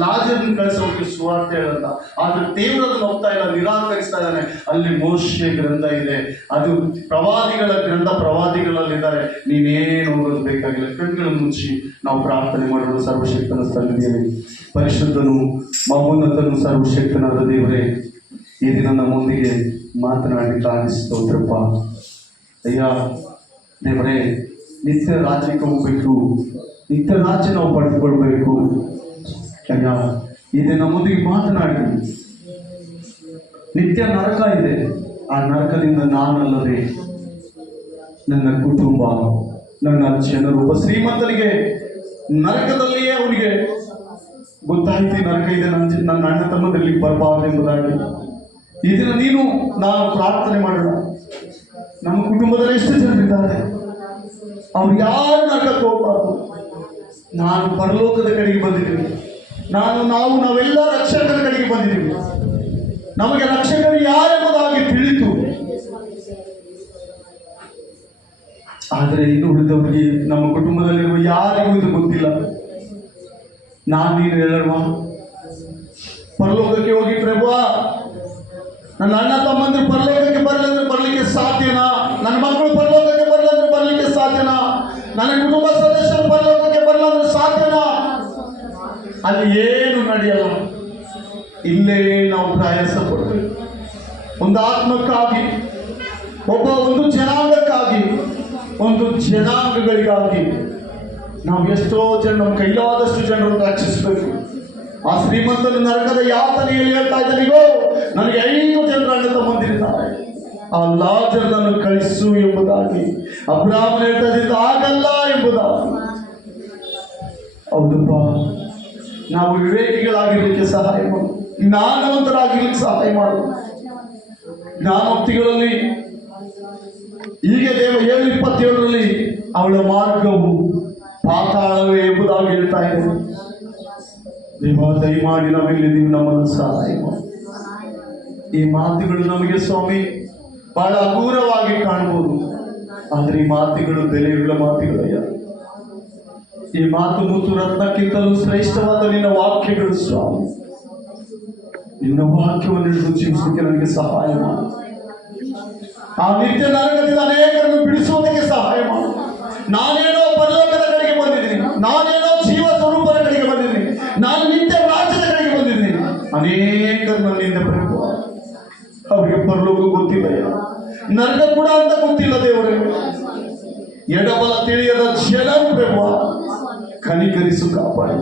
ಲಾಜರನ್ನು ಕಳಿಸೋಕೆ ಸುವಾರ್ತೆ ಹೇಳಂತ. ಆದ್ರೆ ದೇವರನ್ನು ಹೋಗ್ತಾ ಇಲ್ಲ, ನಿರಾಕರಿಸ್ತಾ ಇದ್ದಾನೆ. ಅಲ್ಲಿ ಮೋಶೆ ಗ್ರಂಥ ಇದೆ, ಅದು ಪ್ರವಾದಿಗಳ ಗ್ರಂಥ, ಪ್ರವಾದಿಗಳಲ್ಲಿದ್ದಾರೆ. ನೀನೇನು ಹೋಗೋದು ಬೇಕಾಗಿಲ್ಲ. ಕಣ್ಗಳನ್ನು ಮುಚ್ಚಿ ನಾವು ಪ್ರಾರ್ಥನೆ ಮಾಡೋದು. ಸರ್ವಶಕ್ತನ ಸನ್ನಿಧಿಯಲ್ಲಿ ಪರಿಶುದ್ಧನು, ಮಹೋನ್ನತನು, ಸರ್ವಶಕ್ತನಾದ ದೇವರೇ, ಈ ದಿನ ನಮ್ಮೊಂದಿಗೆ ಮಾತನಾಡಲಿಕ್ಕೆ ಆಗಿಸ್ತೋತ್ರಪ್ಪ. ಅಯ್ಯ ದೇವರೇ, ನಿತ್ಯ ರಾಜ್ಯಕ್ಕೆ ಹೋಗ್ಬೇಕು, ನಿತ್ಯ ರಾಜ್ಯ ನಾವು ಪಡೆದುಕೊಳ್ಬೇಕು. ಅಯ್ಯ, ಇದು ನಮ್ಮೊಂದಿಗೆ ಮಾತನಾಡಿ. ನಿತ್ಯ ನರಕ ಇದೆ, ಆ ನರಕದಿಂದ ನಾನಲ್ಲದೆ ನನ್ನ ಕುಟುಂಬ, ನನ್ನ ಜನರು. ಒಬ್ಬ ಶ್ರೀಮಂತನಿಗೆ ನರಕದಲ್ಲಿಯೇ ಅವನಿಗೆ ಗೊತ್ತಾಯ್ತು ನರಕ ಇದೆ, ನನ್ನ ಅಣ್ಣ ತಮ್ಮದಲ್ಲಿ ಬರಬಾರದು ಎಂಬುದಾಗಿ. ಈ ದಿನ ನೀನು ನಾನು ಪ್ರಾರ್ಥನೆ ಮಾಡೋಣ. ನಮ್ಮ ಕುಟುಂಬದಲ್ಲಿ ಎಷ್ಟು ಜನರಿದ್ದಾರೆ, ಅವ್ರು ಯಾರು ನರಕಕ್ಕೆ ಹೋಗಬಾರ್ದು. ನಾನು ಪರಲೋಕದ ಕಡೆಗೆ ಬಂದಿದ್ದೀನಿ, ನಾವೆಲ್ಲ ರಕ್ಷಕರ ಕಡೆಗೆ ಬಂದಿದ್ದೀವಿ. ನಮಗೆ ರಕ್ಷಕರು ಯಾರೆಂಬುದಾಗಿ ತಿಳಿತು. ಆದರೆ ಇನ್ನು ಉಳಿದವರಿಗೆ, ನಮ್ಮ ಕುಟುಂಬದಲ್ಲಿರುವ ಯಾರಿಗೂ ಇದು ಗೊತ್ತಿಲ್ಲ. ನೀನು ಹೇಳಲ್ವಾ, ಪರಲೋಕಕ್ಕೆ ಹೋಗಿ ಪ್ರಭು, ನನ್ನ ಅಣ್ಣ ತಮ್ಮಂದ್ರು ಪರಲೋಕಕ್ಕೆ ಬರಲಂದ್ರೆ ಬರಲಿಕ್ಕೆ ಸಾಧ್ಯನಾ? ನನ್ನ ಮಕ್ಕಳು ಪರಲೋಕಕ್ಕೆ ಬರಲಂದ್ರೆ ಬರಲಿಕ್ಕೆ ಸಾಧ್ಯನಾ? ನನ್ನ ಕುಟುಂಬ ಸದಸ್ಯರು ಪರಲೋಕಕ್ಕೆ ಬರಲಂದ್ರೆ ಸಾಧ್ಯನಾ? ಅಲ್ಲಿ ಏನು ನಡೆಯಲ್ಲ. ಇಲ್ಲೇ ನಾವು ಪ್ರಯಾಸ ಪಡ್ಬೇಕು. ಒಂದು ಆತ್ಮಕ್ಕಾಗಿ, ಒಂದು ಜನಾಂಗಕ್ಕಾಗಿ, ಒಂದು ಜನಾಂಗಗಳಿಗಾಗಿ ನಾವು ಎಷ್ಟೋ ಜನ, ನಮ್ಮ ಕೈಲಾದಷ್ಟು ಜನರನ್ನು ರಕ್ಷಿಸಬೇಕು. ಆ ಶ್ರೀಮಂತನ ನರಕದ ಯಾತನೆಯಲ್ಲಿ ಹೇಳ್ತಾ ಇದ್ದನಿಗೋ, ನನಗೆ 5 ಜನರ ಅಣ್ಣ ತಮ್ಮಂದಿರಿದ್ದಾರೆ, ಆ ಲಾಜರನನ್ನು ಕಳಿಸು ಎಂಬುದಾಗಿ. ಅಬ್ರಾಹ್ಮಣ ಹೇಳ್ತಾ ಇದ್ದ ಆಗಲ್ಲ ಎಂಬುದಾಗಿ. ಹೌದಪ್ಪ, ನಾವು ವಿವೇಕಿಗಳಾಗಿರ್ಲಿಕ್ಕೆ ಸಹಾಯ ಮಾಡು, ಜ್ಞಾನವಂತರಾಗಿರ್ಲಿಕ್ಕೆ ಸಹಾಯ ಮಾಡು. ಜ್ಞಾನೋಕ್ತಿಗಳಲ್ಲಿ ಹೀಗೆ ದೇವ 7:27 ಅವಳ ಮಾರ್ಗವು ಪಾತಾಳವೇ ಎಂಬುದಾಗಿ ಹೇಳ್ತಾ ಇದ್ದೇನೆ. ದೇವ ದಯಮಾಡಿ ನಾವಿಲ್ಲಿ ನೀವು ನಮ್ಮನ್ನು ಸಹಾಯ ಮಾಡು. ಈ ಮಾತುಗಳು ನಮಗೆ ಸ್ವಾಮಿ ಬಹಳ ಅಗೂರವಾಗಿ ಕಾಣಬಹುದು, ಆದರೆ ಈ ಮಾತುಗಳು ಬೆಲೆಯುಳ್ಳ ಮಾತುಗಳಯ್ಯ. ಈ ಮಾತು ಮುತ್ತು ರತ್ನಕ್ಕಿಂತಲೂ ಶ್ರೇಷ್ಠವಾದ ನಿನ್ನ ವಾಕ್ಯಗಳು ಸ್ವಾಮಿ. ನಿನ್ನ ವಾಕ್ಯವನ್ನು ಹಿಡಿದು ಜೀವಿಸಲಿಕ್ಕೆ ನನಗೆ ಸಹಾಯ ಮಾಡು. ಆ ನಿತ್ಯ ನರಕದಿಂದ ಅನೇಕರನ್ನು ಬಿಡಿಸುವುದಕ್ಕೆ ಸಹಾಯ ಮಾಡು. ನಾನೇನೋ ಪರಲೋಕದ ಕಡೆಗೆ ಬಂದಿದ್ದೀನಿ, ನಾನೇನೋ ಜೀವ ಸ್ವರೂಪದ ಕಡೆಗೆ ಬಂದಿದ್ದೀನಿ, ನಾನು ನಿತ್ಯ ರಾಜ್ಯದ ಕಡೆಗೆ ಬಂದಿದ್ದೀನಿ. ಅನೇಕರು ನನ್ನಿಂದ ಪ್ರಭು, ಅವರಿಗೆ ಪರಲೋಕ ಗೊತ್ತಿಲ್ಲ, ನರಕ ಕೂಡ ಅಂತ ಗೊತ್ತಿಲ್ಲ. ದೇವರೇ, ಎಡಬಲ ತಿಳಿಯದ ಜನರು ಪ್ರಭು ಕನಿಕರಿಸು, ಕಾಪಾಡಿ.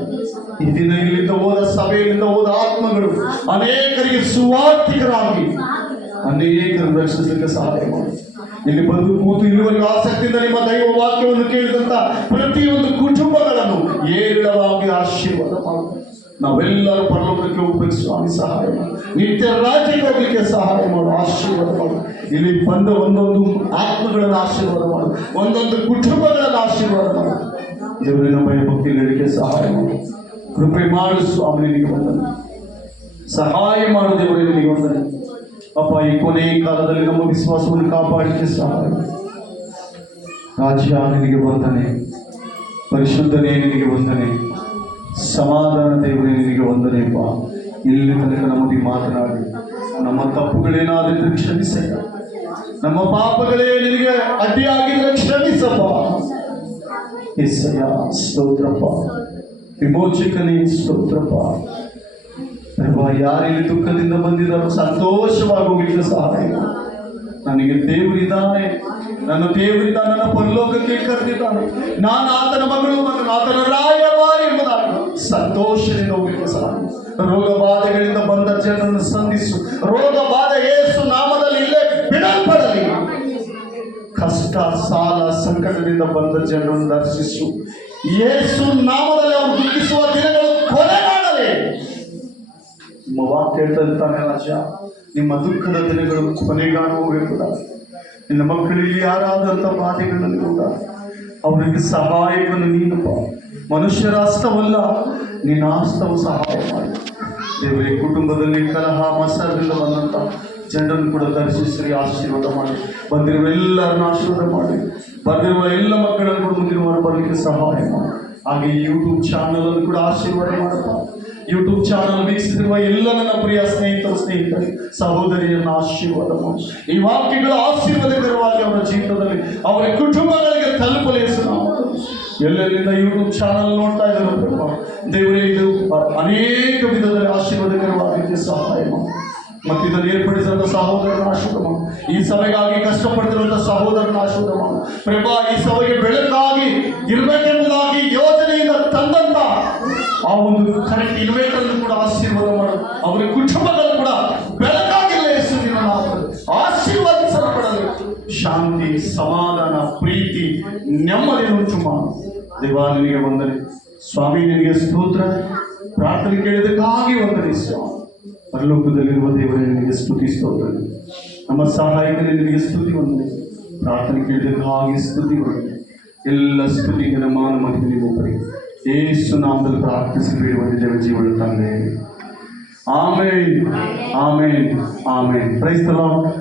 ಈ ದಿನ ಇಲ್ಲಿಂದ ಹೋದ ಸಭೆಯಲ್ಲಿಂದ ಹೋದ ಆತ್ಮಗಳು ಅನೇಕರಿಗೆ ಸುವಾರ್ತಿಕರಾಗಿ ಅನೇಕರನ್ನು ರಕ್ಷಿಸಲಿಕ್ಕೆ ಸಹಾಯ ಮಾಡಿ. ಇಲ್ಲಿ ಬಂದು ಕೂತು ಇಲ್ಲಿವರೆಗೂ ಆಸಕ್ತಿಯಿಂದ ನಿಮ್ಮ ದೈವ ವಾಕ್ಯವನ್ನು ಕೇಳಿದಂತ ಪ್ರತಿಯೊಂದು ಕುಟುಂಬಗಳನ್ನು ಏರಳವಾಗಿ ಆಶೀರ್ವಾದ ಮಾಡು. ನಾವೆಲ್ಲರೂ ಪರಲೋಕಕ್ಕೆ ಹೋಗ್ಬೇಕು ಸ್ವಾಮಿ, ಸಹಾಯ ಮಾಡು. ನಿತ್ಯ ರಾಜ್ಯಕ್ಕೆ ಹೋಗ್ಲಿಕ್ಕೆ ಸಹಾಯ ಮಾಡು, ಆಶೀರ್ವಾದ ಮಾಡು. ಇಲ್ಲಿ ಬಂದ ಒಂದೊಂದು ಆತ್ಮಗಳನ್ನು ಆಶೀರ್ವಾದ ಮಾಡು, ಒಂದೊಂದು ಕುಟುಂಬಗಳನ್ನು ಆಶೀರ್ವಾದ ಮಾಡು. ದೇವರಿನ ಭಯ ಭಕ್ತಿ ನಡಿಕೆ ಸಹಾಯ ಮಾಡು, ಕೃಪೆ ಮಾಡು ಸ್ವಾಮಿ. ನಿನಗೆ ವಂದನೆ, ಸಹಾಯ ಮಾಡು ದೇವರೇ, ನಿನಗೆ ವಂದನೆ ಅಪ್ಪ. ಈ ಕೊನೆಯ ಕಾಲದಲ್ಲಿ ನಮ್ಮ ವಿಶ್ವಾಸವನ್ನು ಕಾಪಾಡಲಿಕ್ಕೆ ಸಹಾಯ ಮಾಡು. ರಾಜ್ಯ ನಿನಗೆ ವಂದನೆ, ಪರಿಶುದ್ಧನೇ ನಿನಗೆ ವಂದನೆ, ಸಮಾಧಾನ ದೇವರೇ ನಿನಗೆ ವಂದನೆಯಪ್ಪ. ಇಲ್ಲಿ ತನಕ ನಮ್ಮದಿ ಮಾತನಾಡಿ ನಮ್ಮ ತಪ್ಪುಗಳೇನಾದರೂ ಕ್ಷಮಿಸಯ್ಯ, ನಮ್ಮ ಪಾಪಗಳೇ ನಿನಗೆ ಅಡ್ಡಿಯಾಗಿದ್ರೆ ಕ್ಷಮಿಸಪ್ಪ. ಎಸ್ಸಯ್ಯ, ಸ್ತೋತ್ರಪ್ಪ. ವಿಮೋಚಕನೇ ಸ್ತೋತ್ರಪ್ಪ. ಯಾರಿಲ್ಲಿ ದುಃಖದಿಂದ ಬಂದಿದ್ದಾರೋ ಸಂತೋಷವಾಗಿ ಹೋಗ್ಲಿಕ್ಕೆ ಸಹಾಯ ಮಾಡು. ನನಗೆ ದೇವರಿದ್ದಾನೆ, ನನ್ನ ದೇವರಿದ್ದಾನೆ, ನನ್ನ ಪರಲೋಕಕ್ಕೆ ಕರೆದಿದ್ದಾನೆ, ನಾನು ಆತನ ಮಗಳು ಮತ್ತು ಆತನ ರಾಯಭಾರಿ ಎಂಬುದಾಗಿ ಸಂತೋಷದಿಂದ ಹೋಗ್ಲಿಕ್ಕೆ ಸಹಾಯ. ರೋಗ ಬಾಧೆಗಳಿಂದ ಬಂದ ಜನರನ್ನು ಸಂಧಿಸು. ರೋಗ ಬಾಧೆ ಯೇಸು ನಾಮದಲ್ಲಿ ಇಲ್ಲೇ ಬಿಡಲ್ಪಡಲಿ. ಕಷ್ಟ, ಸಾಲ, ಸಂಕಟದಿಂದ ಬಂದ ಜನರನ್ನು ದರ್ಶಿಸು. ಯೇಸು ನಾಮದಲ್ಲಿ ಅವರು ದುಃಖಿಸುವ ದಿನಗಳು ಕೊನೆಗಾಣಲಿ. ನಿಮ್ಮ ವಾಕ್ಯ ಹೇಳ್ತಾನೆ ರಾಜ, ನಿಮ್ಮ ದುಃಖದ ದಿನಗಳು ಕೊನೆಗಾಣುವುದಾಗಿ. ನಿನ್ನ ಮಕ್ಕಳಿಗೆ ಯಾರಾದಂಥ ಬಾಧೆಗಳಲ್ಲಿ ಕೂಡ ಅವರಿಗೆ ಸಹಾಯವನ್ನು ನೀನಪ್ಪ. ಮನುಷ್ಯರ ಹಸ್ತವಲ್ಲ, ನಿನ್ನ ಹಸ್ತವು ಸಹಾಯ ಮಾಡಿ ದೇವರೇ. ಕುಟುಂಬದಲ್ಲಿ ಕಲಹ ಮಸರದಿಂದ ಬಂದಂಥ ಜನರನ್ನು ಕೂಡ ದರ್ಶಿಸಿ ಆಶೀರ್ವಾದ ಮಾಡಿ. ಬಂದಿರುವ ಎಲ್ಲರನ್ನು ಆಶೀರ್ವಾದ ಮಾಡಿ. ಬಂದಿರುವ ಎಲ್ಲ ಮಕ್ಕಳನ್ನು ಕೂಡ ಮುಂದಿರುವವರು ಬರಲಿಕ್ಕೆ ಸಹಾಯ ಮಾಡಿ. ಹಾಗೆ ಈ ಯೂಟ್ಯೂಬ್ ಚಾನಲ್ ಅನ್ನು ಕೂಡ ಆಶೀರ್ವಾದ ಮಾಡಪ್ಪ. ಯೂಟ್ಯೂಬ್ ಚಾನಲ್ ವೀಕ್ಷಿಸಿರುವ ಎಲ್ಲ ನನ್ನ ಪ್ರಿಯ ಸ್ನೇಹಿತರು ಸಹೋದರಿಯನ್ನು ಆಶೀರ್ವಾದ ಮಾಡಿ. ಈ ವಾಕ್ಯಗಳು ಆಶೀರ್ವಾದಕರವಾಗಿ ಅವರ ಜೀವಿತದಲ್ಲಿ ಅವರ ಕುಟುಂಬಗಳಿಗೆ ತಲುಪಲಿ. ಎಲ್ಲೆಲ್ಲಿಂದ ಯೂಟ್ಯೂಬ್ ಚಾನಲ್ ನೋಡ್ತಾ ಇದ್ದಾರೆ ದೇವರೇ, ಇದು ಅನೇಕ ವಿಧದಲ್ಲಿ ಆಶೀರ್ವಾದಕರವಾಗಿ ಸಹಾಯ ಮಾಡಿ. ಮತ್ತು ಇದನ್ನು ಏರ್ಪಡಿಸಿದಂಥ ಸಹೋದರನ ಆಶೀರ್ವಾದ ಮಾಡು. ಈ ಸಭೆಗಾಗಿ ಕಷ್ಟಪಡ್ತಿರುವಂಥ ಸಹೋದರನ ಆಶೀರ್ವಾದ ಮಾಡು ಪ್ರಭಾ. ಈ ಸಭೆಗೆ ಬೆಳಕಾಗಿ ಇರಬೇಕೆಂಬುದಾಗಿ ಯೋಜನೆಯಿಂದ ತಂದಂತ ಆ ಒಂದು ಕರೆಕ್ಟ್ ಇನ್ವೇಟರ್ ಕೂಡ ಆಶೀರ್ವಾದ ಮಾಡು. ಅವರ ಕುಟುಂಬಗಳು ಕೂಡ ಬೆಳಕಾಗಿಲ್ಲ ಯೇಸುವಿನ ನಾಮದಲ್ಲಿ ಆಶೀರ್ವಾದಿಸಲ್ಪಡಲಿ. ಶಾಂತಿ, ಸಮಾಧಾನ, ಪ್ರೀತಿ, ನೆಮ್ಮದಿಯನ್ನುಂಟು ಮಾಡು. ದೇವಾ ನಿನಗೆ ವಂದನೆ ಸ್ವಾಮಿ, ನಿನಗೆ ಸ್ತೋತ್ರ. ಪ್ರಾರ್ಥನೆ ಕೇಳಿದಕ್ಕಾಗಿ ವಂದನೆ ಸ್ವಾಮಿ. ಪರಲೋಕದಲ್ಲಿರುವ ದೇವರೇ ನಿನಗೆ ಸ್ತುತಿ ಸ್ತೋತ್ರ. ನಮ್ಮ ಸಹಾಯಕನೇ ನಿನಗೆ ಸ್ತುತಿ ವಂದನೆ. ಪ್ರಾರ್ಥನೆ ಕೇಳಿದ ಹಾಗೆ ಸ್ತುತಿ ವಂದನೆ. ಎಲ್ಲ ಸ್ತುತಿಗೆ ಮಾನ ಮಹಿಮೆ ನಿಮ್ಮೊಬ್ಬರೇ ಯೇಸು ನಾಮದಲ್ಲಿ ಪ್ರಾರ್ಥಿಸಿ ಬೇಡುವ ನಿಜ ಜೀವನ ತಂದೆ. Amen amen amen. Praise the lord.